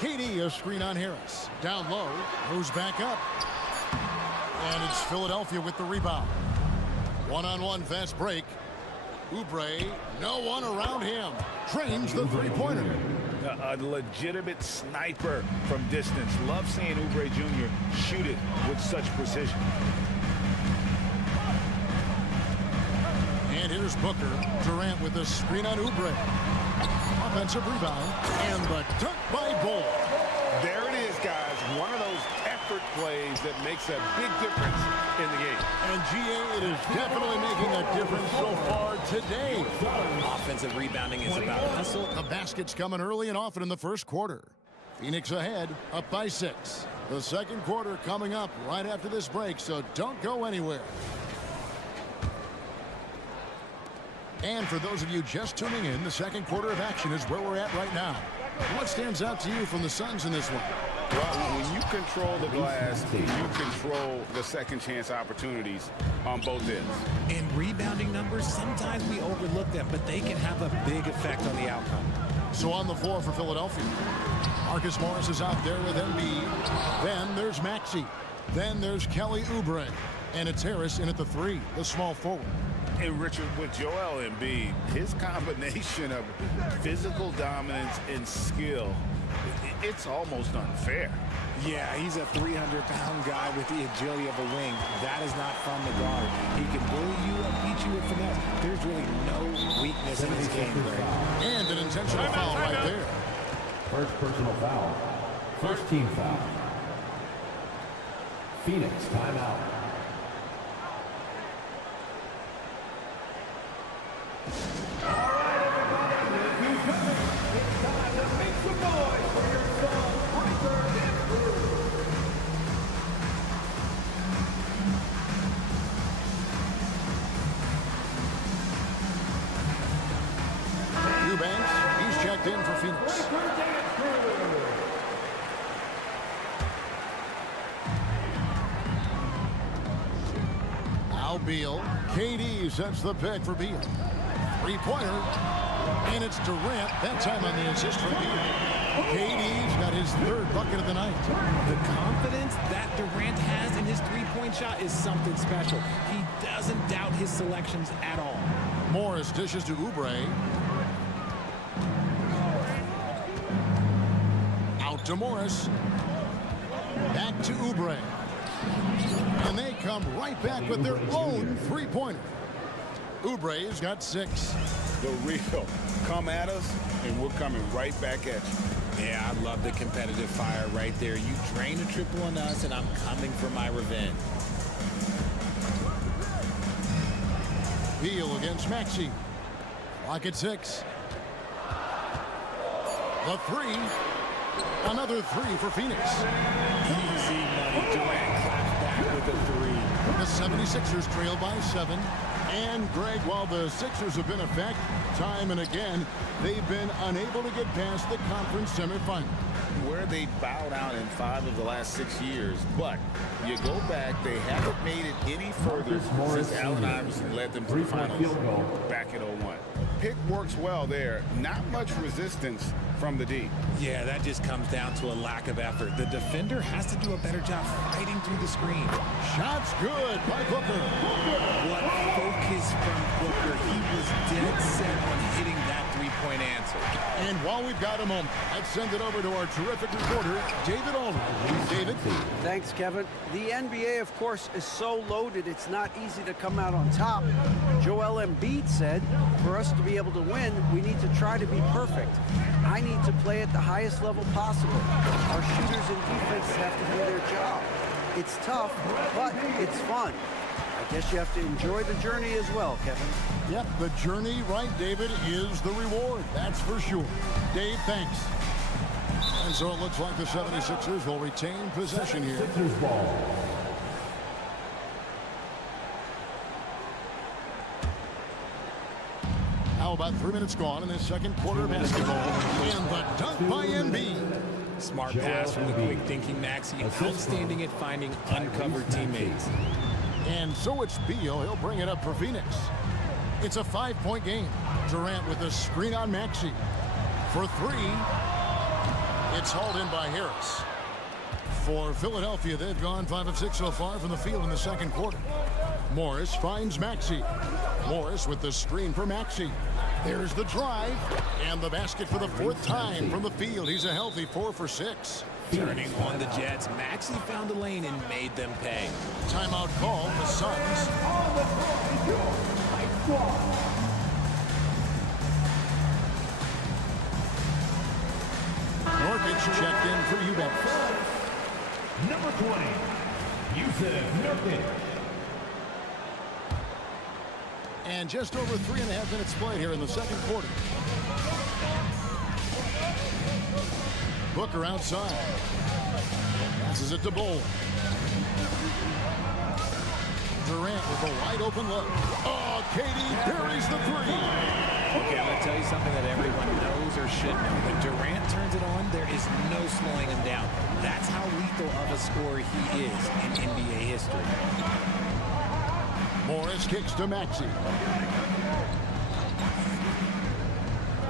KD a screen on Harris. Down low. Moves back up. And it's Philadelphia with the rebound. One-on-one fast break. Oubre, no one around him. Trains the three-pointer. A legitimate sniper from distance. Love seeing Oubre Jr. shoot it with such precision. And here's Booker. Durant with the screen on Oubre. Offensive rebound. And the dunk by Bull. There it is, guys. One of those effort plays that makes a big difference in the game. And GA, it is definitely making a difference so far today. Offensive rebounding is about hustle. The basket's coming early and often in the first quarter. Phoenix ahead, up by 6. The second quarter coming up right after this break, so don't go anywhere. And for those of you just tuning in, the second quarter of action is where we're at right now. What stands out to you from the Suns in this one? Well, when you control the glass, you control the second chance opportunities on both ends. In rebounding numbers, sometimes we overlook them, but they can have a big effect on the outcome. So on the floor for Philadelphia, Marcus Morris is out there with Embiid. Then there's Maxey. Then there's Kelly Oubre. And it's Harris in at the 3, the small forward. And Richard, with Joel Embiid, his combination of physical dominance and skill, it's almost unfair. Yeah, he's a 300-pound guy with the agility of a wing. That is not from the guard. He can bully you and beat you with finesse. There's really no weakness in his game, Greg. And an intentional foul right there. First personal foul. First team foul. Phoenix timeout. He's checked in for Phoenix. Now Beal. KD sets the pick for Beal. Three-pointer. And it's Durant. That time on the assist from Beal. KD's got his 3rd bucket of the night. The confidence that Durant has in his three-point shot is something special. He doesn't doubt his selections at all. Morris dishes to Oubre. Out to Morris. Back to Oubre. And they come right back with their own three-pointer. Oubre's got 6. The real. Come at us, and we're coming right back at you. Yeah, I love the competitive fire right there. You drain a triple on us, and I'm coming for my revenge. Beal against Maxey. Clock at 6. The 3. Another 3 for Phoenix. Easy money. Durant claps back. with a three. The 76ers trail by 7. And, Greg, while the Sixers have been a fact, time and again, they've been unable to get past the conference semifinal. Where they bowed out in 5 of the last 6 years, but you go back, they haven't made it any further since Allen Iverson led them to the finals back in 01. Pick works well there. Not much resistance from the D. Yeah, that just comes down to a lack of effort. The defender has to do a better job fighting through the screen. Shots good by Booker. What focus from Booker. He was dead set on hitting that three-point answer. And while we've got a moment, let's send it over to our terrific reporter, David Aldridge. David? Thanks, Kevin. The NBA, of course, is so loaded, it's not easy to come out on top. Joel Embiid said, for us to be able to win, we need to try to be perfect. I need to play at the highest level possible. Our shooters and defenses have to do their job. It's tough, but it's fun. I guess you have to enjoy the journey as well, Kevin. Yep, the journey, right, David, is the reward. That's for sure. Dave, thanks. And so it looks like the 76ers will retain possession here. Sixers ball. How about 3 minutes gone in this second quarter of basketball? And the dunk by Embiid. Smart pass from the quick thinking Maxey. Outstanding at finding uncovered teammates. And so it's Beal. He'll bring it up for Phoenix. It's a 5-point game. Durant with a screen on Maxey. For 3. It's hauled in by Harris. For Philadelphia, they've gone 5 of 6 so far from the field in the second quarter. Morris finds Maxey. Morris with the screen for Maxey. There's the drive. And the basket for the 4th time from the field. He's a healthy 4 for 6. Turning on the Jets, Maxey found a lane and made them pay. Timeout call, the Suns. Nurkic checked in for Eubanks. Number 20, Yusuf Nurkic. And just over 3.5 minutes played here in the second quarter. Booker outside. Passes it to Bowl. Durant with a wide open look. Oh, KD buries the 3. Okay, I'm going to tell you something that everyone knows or should know. When Durant turns it on, there is no slowing him down. That's how lethal of a scorer he is in NBA history. Morris kicks to Maxey.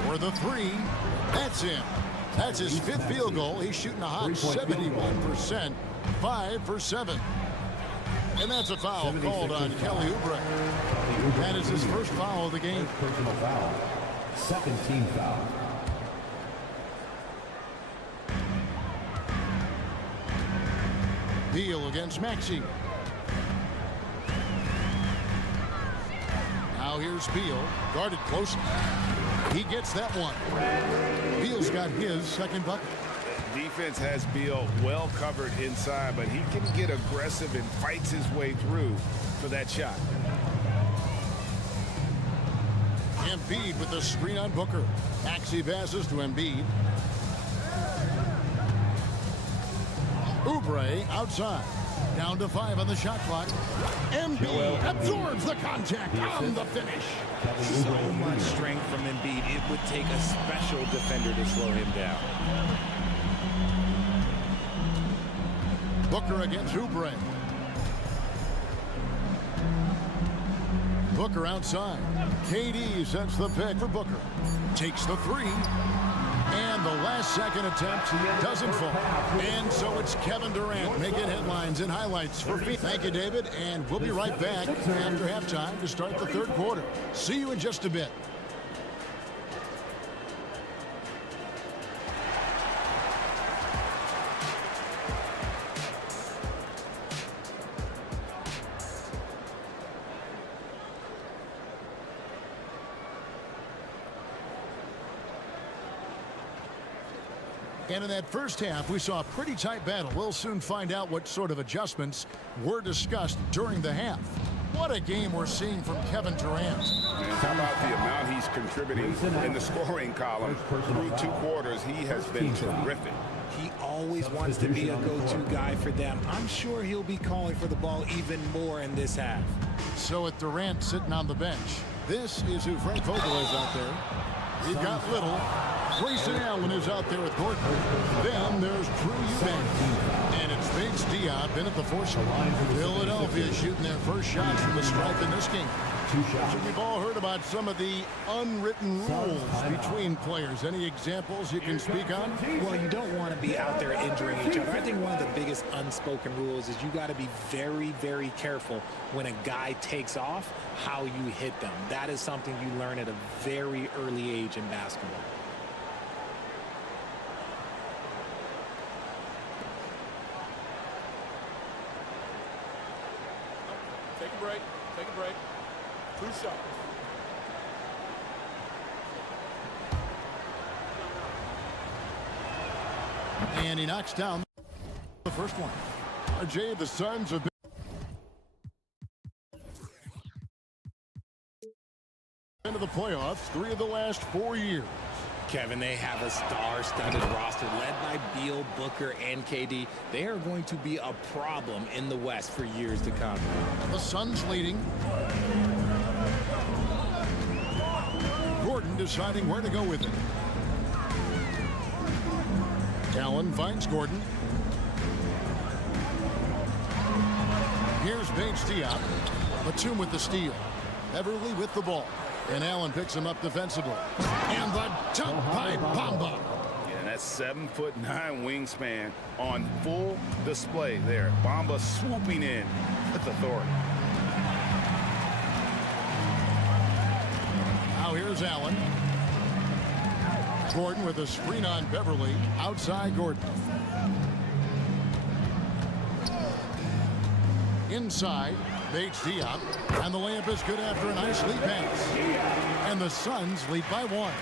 For the 3. That's in. That's his 5th field goal. He's shooting a hot 71%. 5 for 7. And that's a foul called on Kelly Oubre. That is his first foul of the game. Personal foul. Second team foul. Beal against Maxey. Now here's Beal, guarded closely. He gets that one. Beal's got his second bucket. Defense has Beal well covered inside, but he can get aggressive and fights his way through for that shot. Embiid with the screen on Booker. Maxey passes to Embiid. Oubre outside. Down to 5 on the shot clock. Embiid absorbs the contact on the finish. So much strength from Embiid. It would take a special defender to slow him down. Booker against Oubre. Booker outside. KD sets the pick for Booker. Takes the 3. And the last second attempt doesn't fall. And so it's Kevin Durant making headlines and highlights for Phoenix. Thank you, David. And we'll be right back after halftime to start the third quarter. See you in just a bit. And in that first half, we saw a pretty tight battle. We'll soon find out what sort of adjustments were discussed during the half. What a game we're seeing from Kevin Durant. And how about the amount he's contributing in the scoring column? Through 2 quarters, he has been terrific. He always wants to be a go-to guy for them. I'm sure he'll be calling for the ball even more in this half. So with Durant sitting on the bench, this is who Frank Vogel is out there. You've got Little. Grayson Allen is out there with Gordon. Then there's Drew Eubanks. And it's Bates Diop in at the force line. Philadelphia shooting their first shots from the stripe in this game. So we've all heard about some of the unwritten rules between players. Any examples you can speak on? Well, you don't want to be out there injuring each other. I think one of the biggest unspoken rules is you got to be very, very careful when a guy takes off, how you hit them. That is something you learn at a very early age in basketball. Take a break. Take a break. 2 shots. And he knocks down the first one. RJ, the Suns have been into the playoffs 3 of the last 4 years. Kevin, they have a star-studded roster led by Beal, Booker, and KD. They are going to be a problem in the West for years to come. The Suns leading. Gordon deciding where to go with it. Allen finds Gordon. Here's Bates Diop. Batum with the steal. Beverly with the ball. And Allen picks him up defensively. And the dunk by Bamba. Yeah, that's 7'9" wingspan on full display there. Bamba swooping in with authority. Now here's Allen. Gordon with a screen on Beverly. Outside Gordon. Inside, Bates Diop. And the layup is good after a nice lead pass. And the Suns lead by 1.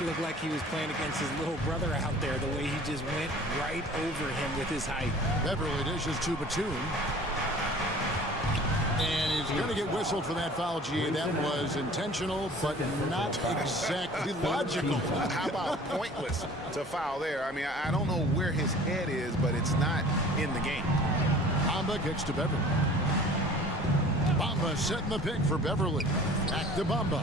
It looked like he was playing against his little brother out there, the way he just went right over him with his height. Beverly dishes to Batum. And he's going to get whistled for that foul, G. That was intentional, but not exactly logical. How about pointless to foul there? I mean, I don't know where his head is, but it's not in the game. Bamba kicks to Beverly. Bamba setting the pick for Beverly. Back to Bamba.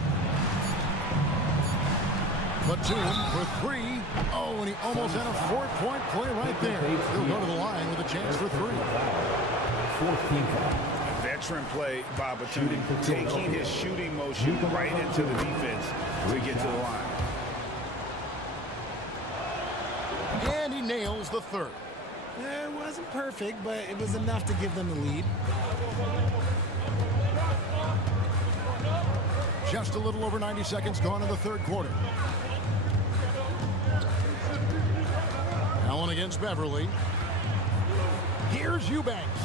Batum for 3. Oh, and he almost had a 4-point play right there. He'll go to the line with a chance for 3. 14 foul. Veteran play by Batum, taking his shooting motion right into the defense to get to the line. And he nails the 3rd. It wasn't perfect, but it was enough to give them the lead. Just a little over 90 seconds gone in the 3rd quarter. Allen against Beverly. Here's Eubanks.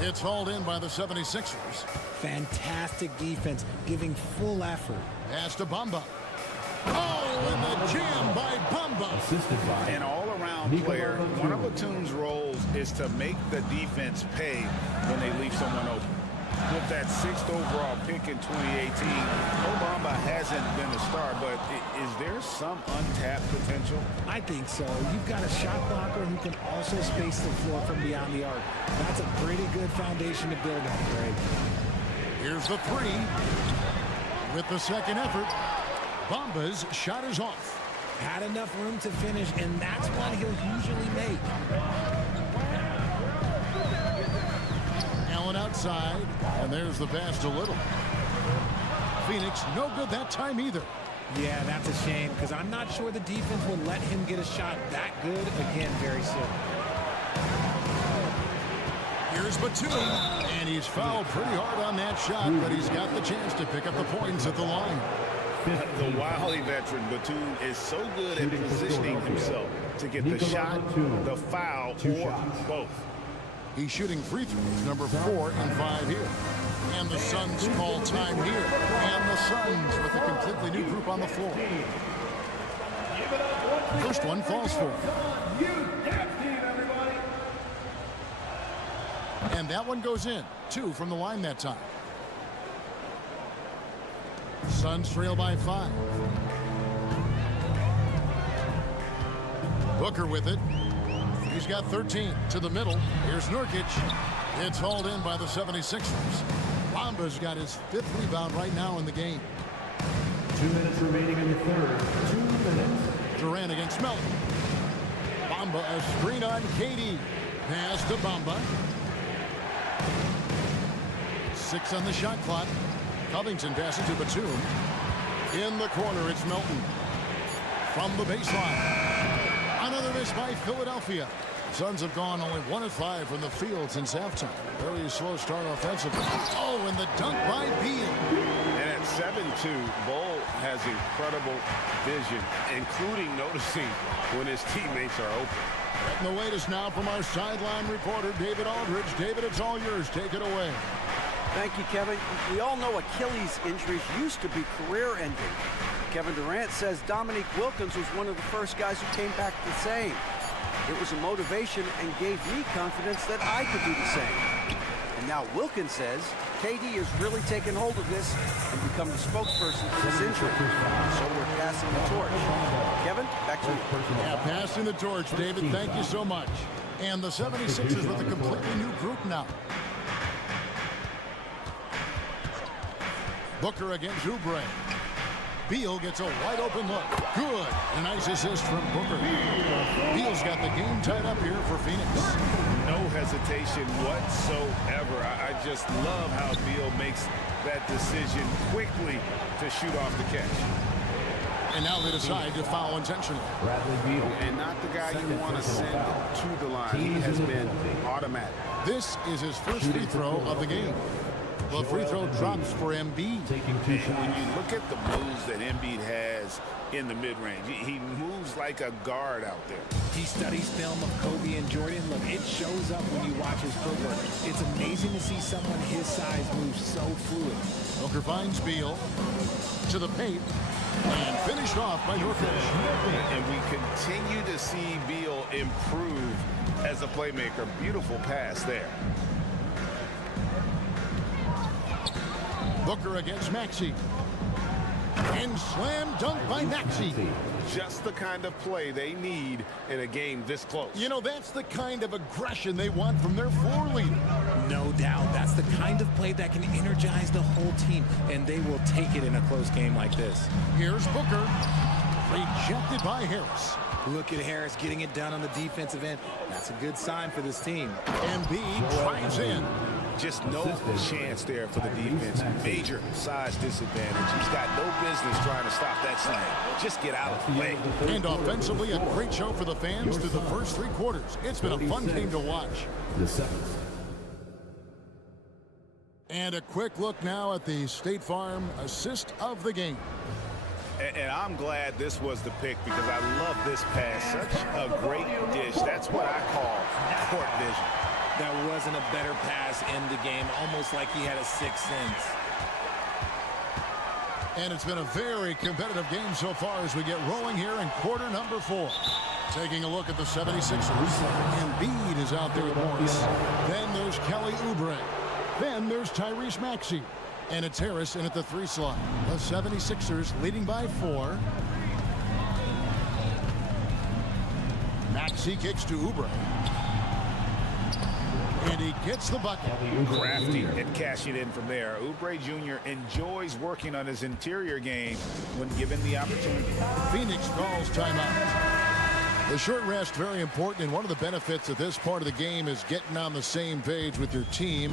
It's hauled in by the 76ers. Fantastic defense, giving full effort. Pass to Bamba. Oh, and the jam by Bamba. Assisted by An all-around player. One of Batum's roles is to make the defense pay when they leave someone open. With that 6th overall pick in 2018, Bamba hasn't been a star, but is there some untapped potential? I think so. You've got a shot blocker who can also space the floor from beyond the arc. That's a pretty good foundation to build on, Greg. Here's the 3. With the 2nd effort, Bamba's shot is off. Had enough room to finish, and that's what he'll usually make. Allen outside, and there's the pass to Little. Phoenix, no good that time either. Yeah, that's a shame, because I'm not sure the defense will let him get a shot that good again very soon. Here's Batum, and he's fouled pretty hard on that shot, but he's got the chance to pick up the points at the line. The wily veteran Batum is so good at positioning himself to get the shot, the foul, or both. He's shooting free throws, number 4 and 5 here. And the Suns call time here. And the Suns with a completely new group on the floor. First one falls for him. And that one goes in. 2 from the line that time. Suns trail by 5. Booker with it. He's got 13 to the middle. Here's Nurkic. It's hauled in by the 76ers. Bamba's got his 5th rebound right now in the game. 2 minutes remaining in the third. 2 minutes. Durant against Melton. Bamba, a screen on KD. Pass to Bamba. 6 on the shot clock. Covington passes to Batum. In the corner, it's Melton. From the baseline. Another miss by Philadelphia. Suns have gone only 1 of 5 from the field since halftime. Very slow start offensively. Oh, and the dunk by Beal. And at 7-2, Bull has incredible vision, including noticing when his teammates are open. And the latest now from our sideline reporter, David Aldridge. David, it's all yours. Take it away. Thank you, Kevin. We all know Achilles injuries used to be career-ending. Kevin Durant says Dominique Wilkins was one of the first guys who came back the same. It was a motivation and gave me confidence that I could do the same. And now Wilkins says KD has really taken hold of this and become the spokesperson for this injury. So we're passing the torch. Kevin, back to you. Yeah, passing the torch, David. Thank you so much. And the 76ers with a completely new group now. Booker against Oubre. Beal gets a wide open look. Good. A nice assist from Booker. Beal's got the game tied up here for Phoenix. No hesitation whatsoever. I just love how Beal makes that decision quickly to shoot off the catch. And now they decide to foul intentionally. Bradley Beal. And not the guy you want to send to the line. He has been automatic. This is his first free throw of the game. The free throw drops for Embiid. Taking 2 shots. When you look at the moves that Embiid has in the mid-range, he moves like a guard out there. He studies film of Kobe and Jordan. Look, it shows up when you watch his footwork. It's amazing to see someone his size move so fluid. Booker finds Beal to the paint and finished off by Nurkic. And we continue to see Beal improve as a playmaker. Beautiful pass there. Booker against Maxey. And slam dunk by Maxey. Just the kind of play they need in a game this close. You know, that's the kind of aggression they want from their floor leader. No doubt. That's the kind of play that can energize the whole team, and they will take it in a close game like this. Here's Booker. Rejected by Harris. Look at Harris getting it done on the defensive end. That's a good sign for this team. Embiid drives in. Just no chance there for the defense. Major size disadvantage. He's got no business trying to stop that slam. Just get out of the way. And offensively, a great show for the fans through the first 3 quarters. It's been a fun game to watch. The 7th. And a quick look now at the State Farm assist of the game. And I'm glad this was the pick because I love this pass. Such a great dish. That's what I call court vision. That wasn't a better pass in the game, almost like he had a 6th sense. And it's been a very competitive game so far as we get rolling here in quarter number 4. Taking a look at the 76ers. Embiid is out there with Morris. Then there's Kelly Oubre. Then there's Tyrese Maxey. And it's Harris in at the 3 slot. The 76ers leading by 4. Maxey kicks to Oubre. And he gets the bucket. Crafty and cashing in from there. Oubre Jr. enjoys working on his interior game when given the opportunity. Phoenix calls timeout. The short rest, very important, and one of the benefits of this part of the game is getting on the same page with your team,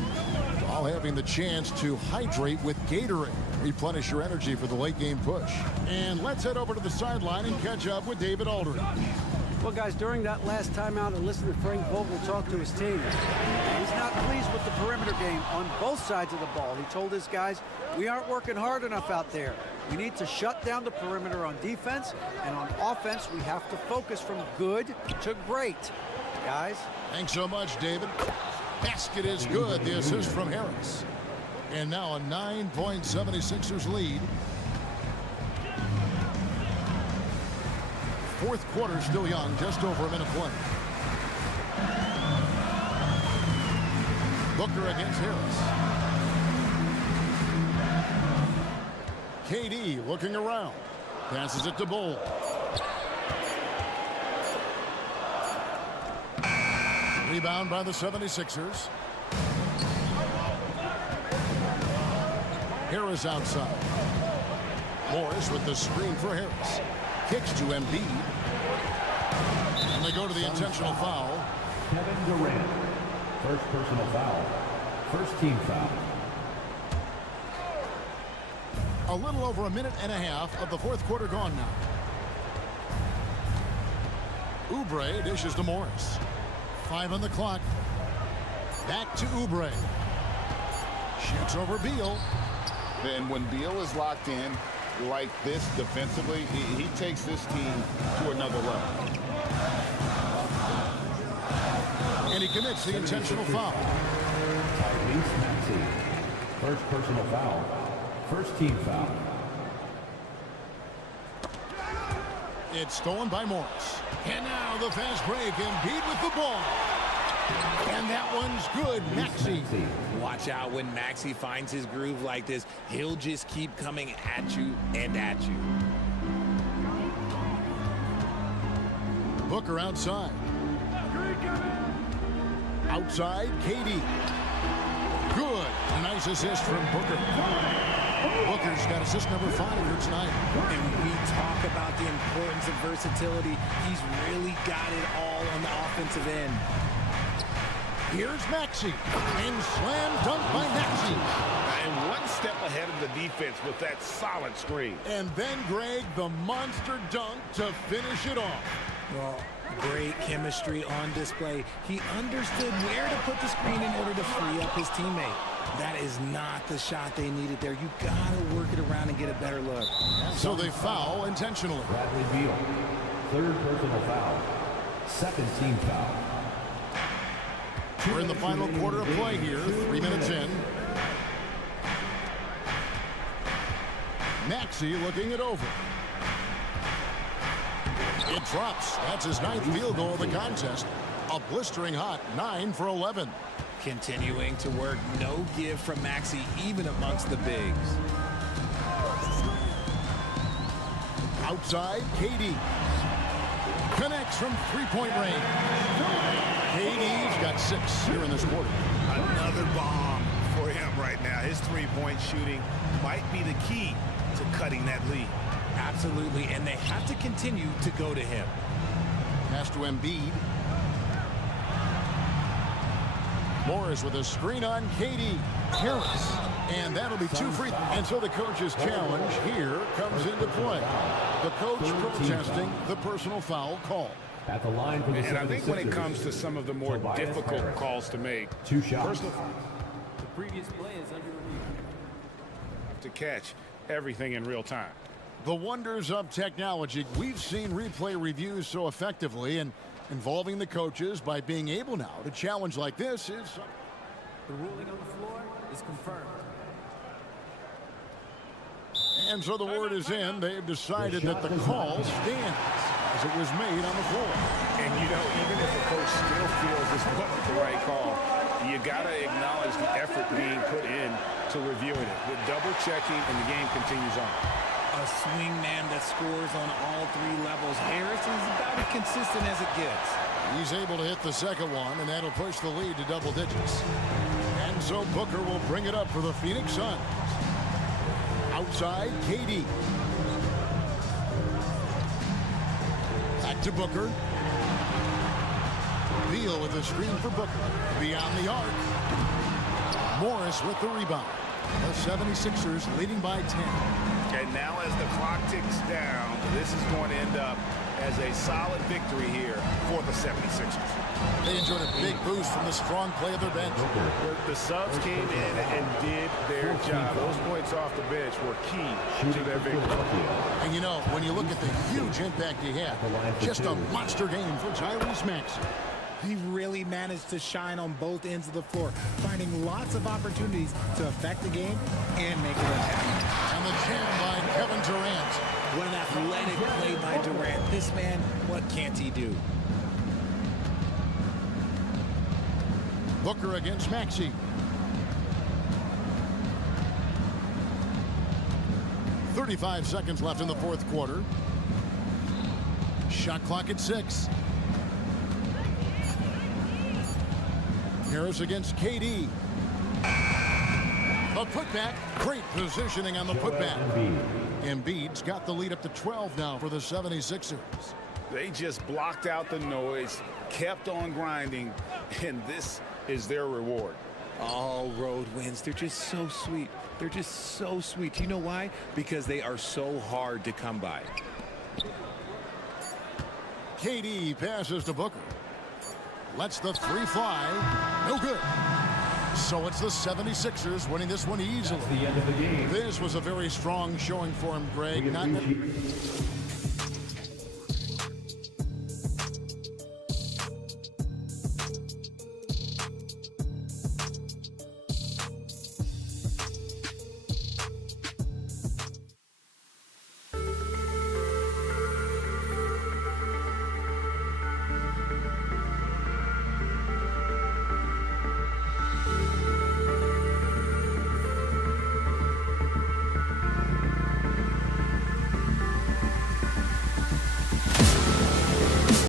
while having the chance to hydrate with Gatorade. Replenish your energy for the late game push. And let's head over to the sideline and catch up with David Aldridge. Well, guys, during that last timeout, I listened to Frank Vogel talk to his team. He's not pleased with the perimeter game on both sides of the ball. He told his guys, we aren't working hard enough out there. We need to shut down the perimeter on defense, and on offense, we have to focus from good to great. Guys? Thanks so much, David. Basket is good. The assist from Harris. And now a 9-point 76ers lead. Fourth quarter still young, just over a minute play. Booker against Harris. KD looking around. Passes it to Bull. Rebound by the 76ers. Harris outside. Morris with the screen for Harris. Kicks to Embiid. And they go to the intentional foul. Kevin Durant. First personal foul. First team foul. A little over a minute and a half of the fourth quarter gone now. Oubre dishes to Morris. 5 on the clock. Back to Oubre. Shoots over Beal. And when Beal is locked in like this defensively, he takes this team to another level. And he commits the intentional foul. Tyrese Maxey. First personal foul. First team foul. It's stolen by Morris. And now the fast break. Embiid with the ball. And that one's good. Maxey. Watch out when Maxey finds his groove like this. He'll just keep coming at you and at you. Booker outside. Outside, KD. Good. A nice assist from Booker. Booker's got assist number 5 here tonight. And we talk about the importance of versatility. He's really got it all on the offensive end. Here's Maxey. And slam dunk by Maxey. And one step ahead of the defense with that solid screen. And then, Greg, the monster dunk to finish it off. Well, great chemistry on display. He understood where to put the screen in order to free up his teammate. That is not the shot they needed there. You got to work it around and get a better look. So they foul intentionally. Bradley Beal. Third personal foul. Second team foul. We're in the final quarter of play here. 3 minutes in. Maxey looking it over. It drops. That's his 9th field goal of the contest. A blistering hot 9 for 11. Continuing to work. No give from Maxey, even amongst the bigs. Outside, KD. Connects from three-point range. KD's got 6 here in this quarter. Another bomb for him right now. His three-point shooting might be the key to cutting that lead. Absolutely, and they have to continue to go to him. Pass to Embiid. Morris with a screen on KD. Harris. And that'll be 2 free. And so the coach's challenge here comes into play. The coach protesting the personal foul call. At the line for the And I think when it comes to some of the more difficult calls to make, 2 shots. personal the previous play is under review. Have to catch everything in real time. The wonders of technology. We've seen replay reviews so effectively, and involving the coaches by being able now to challenge like this is... The ruling on the floor is confirmed. And so the word is in. They've decided that the call stands as it was made on the floor. And you know, even if a coach still feels this wasn't the right call, you got to acknowledge the effort being put in to reviewing it. The double checking, and the game continues on. A swing man that scores on all 3 levels. Harris is about as consistent as it gets. He's able to hit the second one, and that'll push the lead to double digits. And so Booker will bring it up for the Phoenix Suns. Outside, KD. Back to Booker. Beal with the screen for Booker. Beyond the arc. Morris with the rebound. The 76ers leading by 10. And now as the clock ticks down, this is going to end up as a solid victory here for the 76ers. They enjoyed a big boost from the strong play of their bench. The subs came in and did their job. Those points off the bench were key to their victory. And you know, when you look at the huge impact he had, just a monster game for Tyrese Maxey. He really managed to shine on both ends of the floor, finding lots of opportunities to affect the game and make it happen. And the jam by Kevin Durant. What an athletic play by Durant. This man, what can't he do? Booker against Maxey. .35 seconds left in the fourth quarter. Shot clock at 6. Harris against KD. The putback. Great positioning on the putback. Embiid's got the lead up to 12 now for the 76ers. They just blocked out the noise, kept on grinding, and this is their reward. All road wins. They're just so sweet. They're just so sweet. You know why? Because they are so hard to come by. KD passes to Booker. Lets the three fly. No good. So it's the 76ers winning this one easily. That's the end of the game. This was a very strong showing for him, Greg.